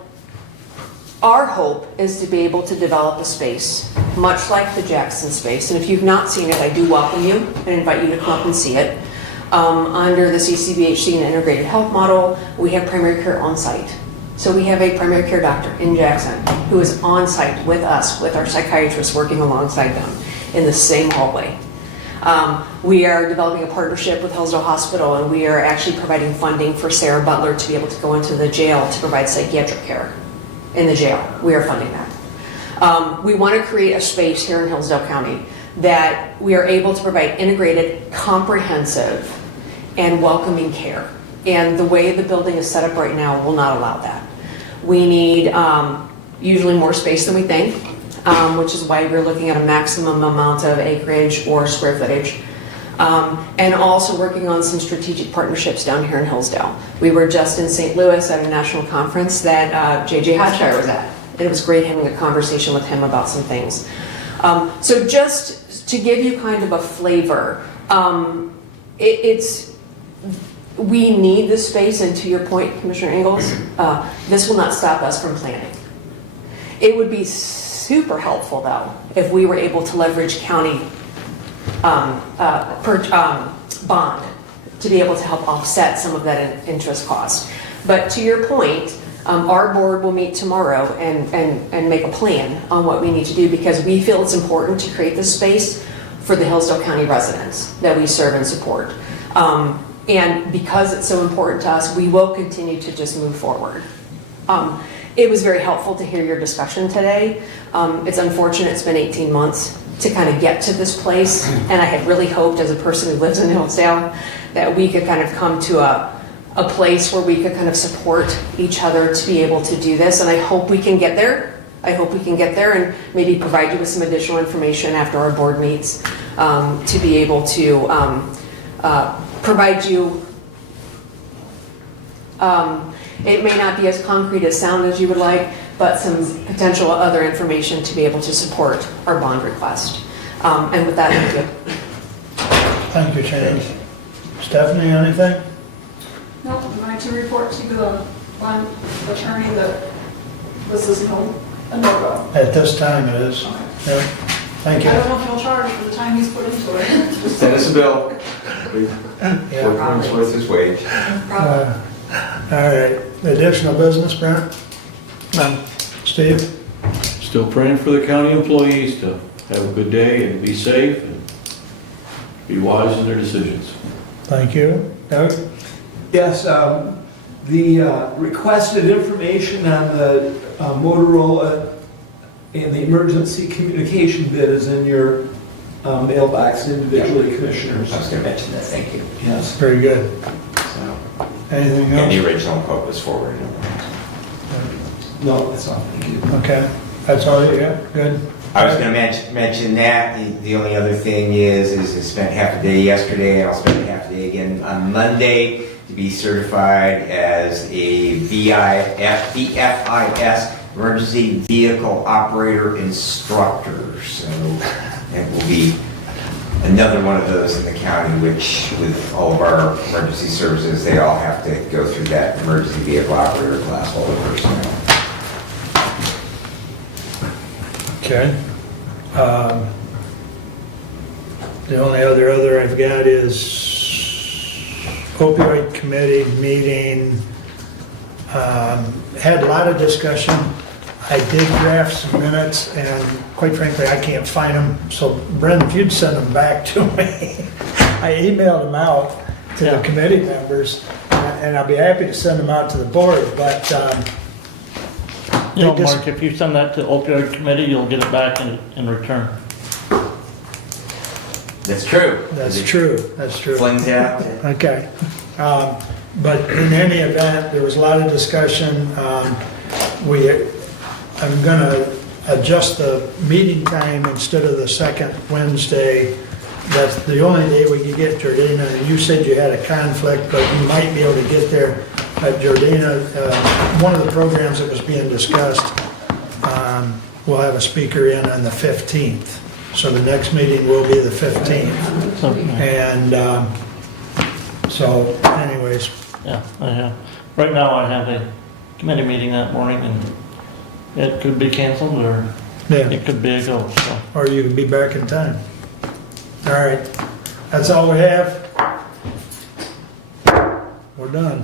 our hope is to be able to develop a space much like the Jackson space. And if you've not seen it, I do welcome you and invite you to come up and see it. Under the CCBHC and integrated health model, we have primary care on site. So we have a primary care doctor in Jackson who is on site with us, with our psychiatrists working alongside them in the same hallway. We are developing a partnership with Hillsdale Hospital, and we are actually providing funding for Sarah Butler to be able to go into the jail to provide psychiatric care in the jail. We are funding that. We want to create a space here in Hillsdale County that we are able to provide integrated, comprehensive, and welcoming care. And the way the building is set up right now will not allow that. We need usually more space than we think, which is why we're looking at a maximum amount of acreage or square footage. And also working on some strategic partnerships down here in Hillsdale. We were just in St. Louis at a national conference that J.J. Hodshire was at. And it was great having a conversation with him about some things. So just to give you kind of a flavor, we need this space, and to your point, Commissioner Ingalls, this will not stop us from planning. It would be super helpful, though, if we were able to leverage county bond to be able to help offset some of that interest cost. But to your point, our board will meet tomorrow and make a plan on what we need to do, because we feel it's important to create this space for the Hillsdale County residents that we serve and support. And because it's so important to us, we will continue to just move forward. It was very helpful to hear your discussion today. It's unfortunate it's been 18 months to kind of get to this place, and I had really hoped, as a person who lives in Hillsdale, that we could kind of come to a place where we could kind of support each other to be able to do this, and I hope we can get there. I hope we can get there and maybe provide you with some additional information after our board meets to be able to provide you. It may not be as concrete as sound as you would like, but some potential other information to be able to support our bond request. And with that, thank you. Thank you, Shannon. Stephanie, anything? Nope, I'm going to report to the one attorney that this is a no-go. At this time it is. Yeah. Thank I you. don't know if he'll charge for the time he's put into it. Send us a bill. Yeah. Workman's worth his wage. All right, additional business, Brent? Steve? Still praying for the county employees to have a good day and be safe and be wise in their decisions. Thank you. Doug? Yes, the requested information on the Motorola and the emergency communication bid is in your mailbox individually, commissioners. I was going to mention that, thank you. Yes. Very good. So, Anything and the else? original quote was forwarded. No, that's all, thank you. Okay, that's all you got? Good? I was going to mention that. The only other thing is I spent half a day yesterday, and I'll spend half a day again on Monday to be certified as a VFIS, Emergency Vehicle Operator Instructor. So it will be another one of those in the county, which with all of our emergency services, they all have to go through that emergency vehicle operator class all over. So. Okay. The only other I've got is opioid committee meeting. Had a lot of discussion. I did draft some minutes, and quite frankly, I can't find them. So Brendan, if you'd send them back to me. I emailed them out to the committee members, and I'll be happy to send them out to the board, but You know, Mark, if you send that to opioid committee, you'll get it back in return. That's true. that's true, that's true. Flings out. Okay. But in any event, there was a lot of discussion. I'm going to adjust the meeting time instead of the second Wednesday. That's the only day we could get Jordana. And you said you had a conflict, but you might be able to get there. At Jordana, one of the programs that was being discussed, we'll have a speaker in on the 15th. So the next meeting will be the 15th. And so anyways. Yeah, right now I have a committee meeting that morning, and it could be canceled, or it could be a go, so. Or you could be back in time. All right, that's all we have. We're done.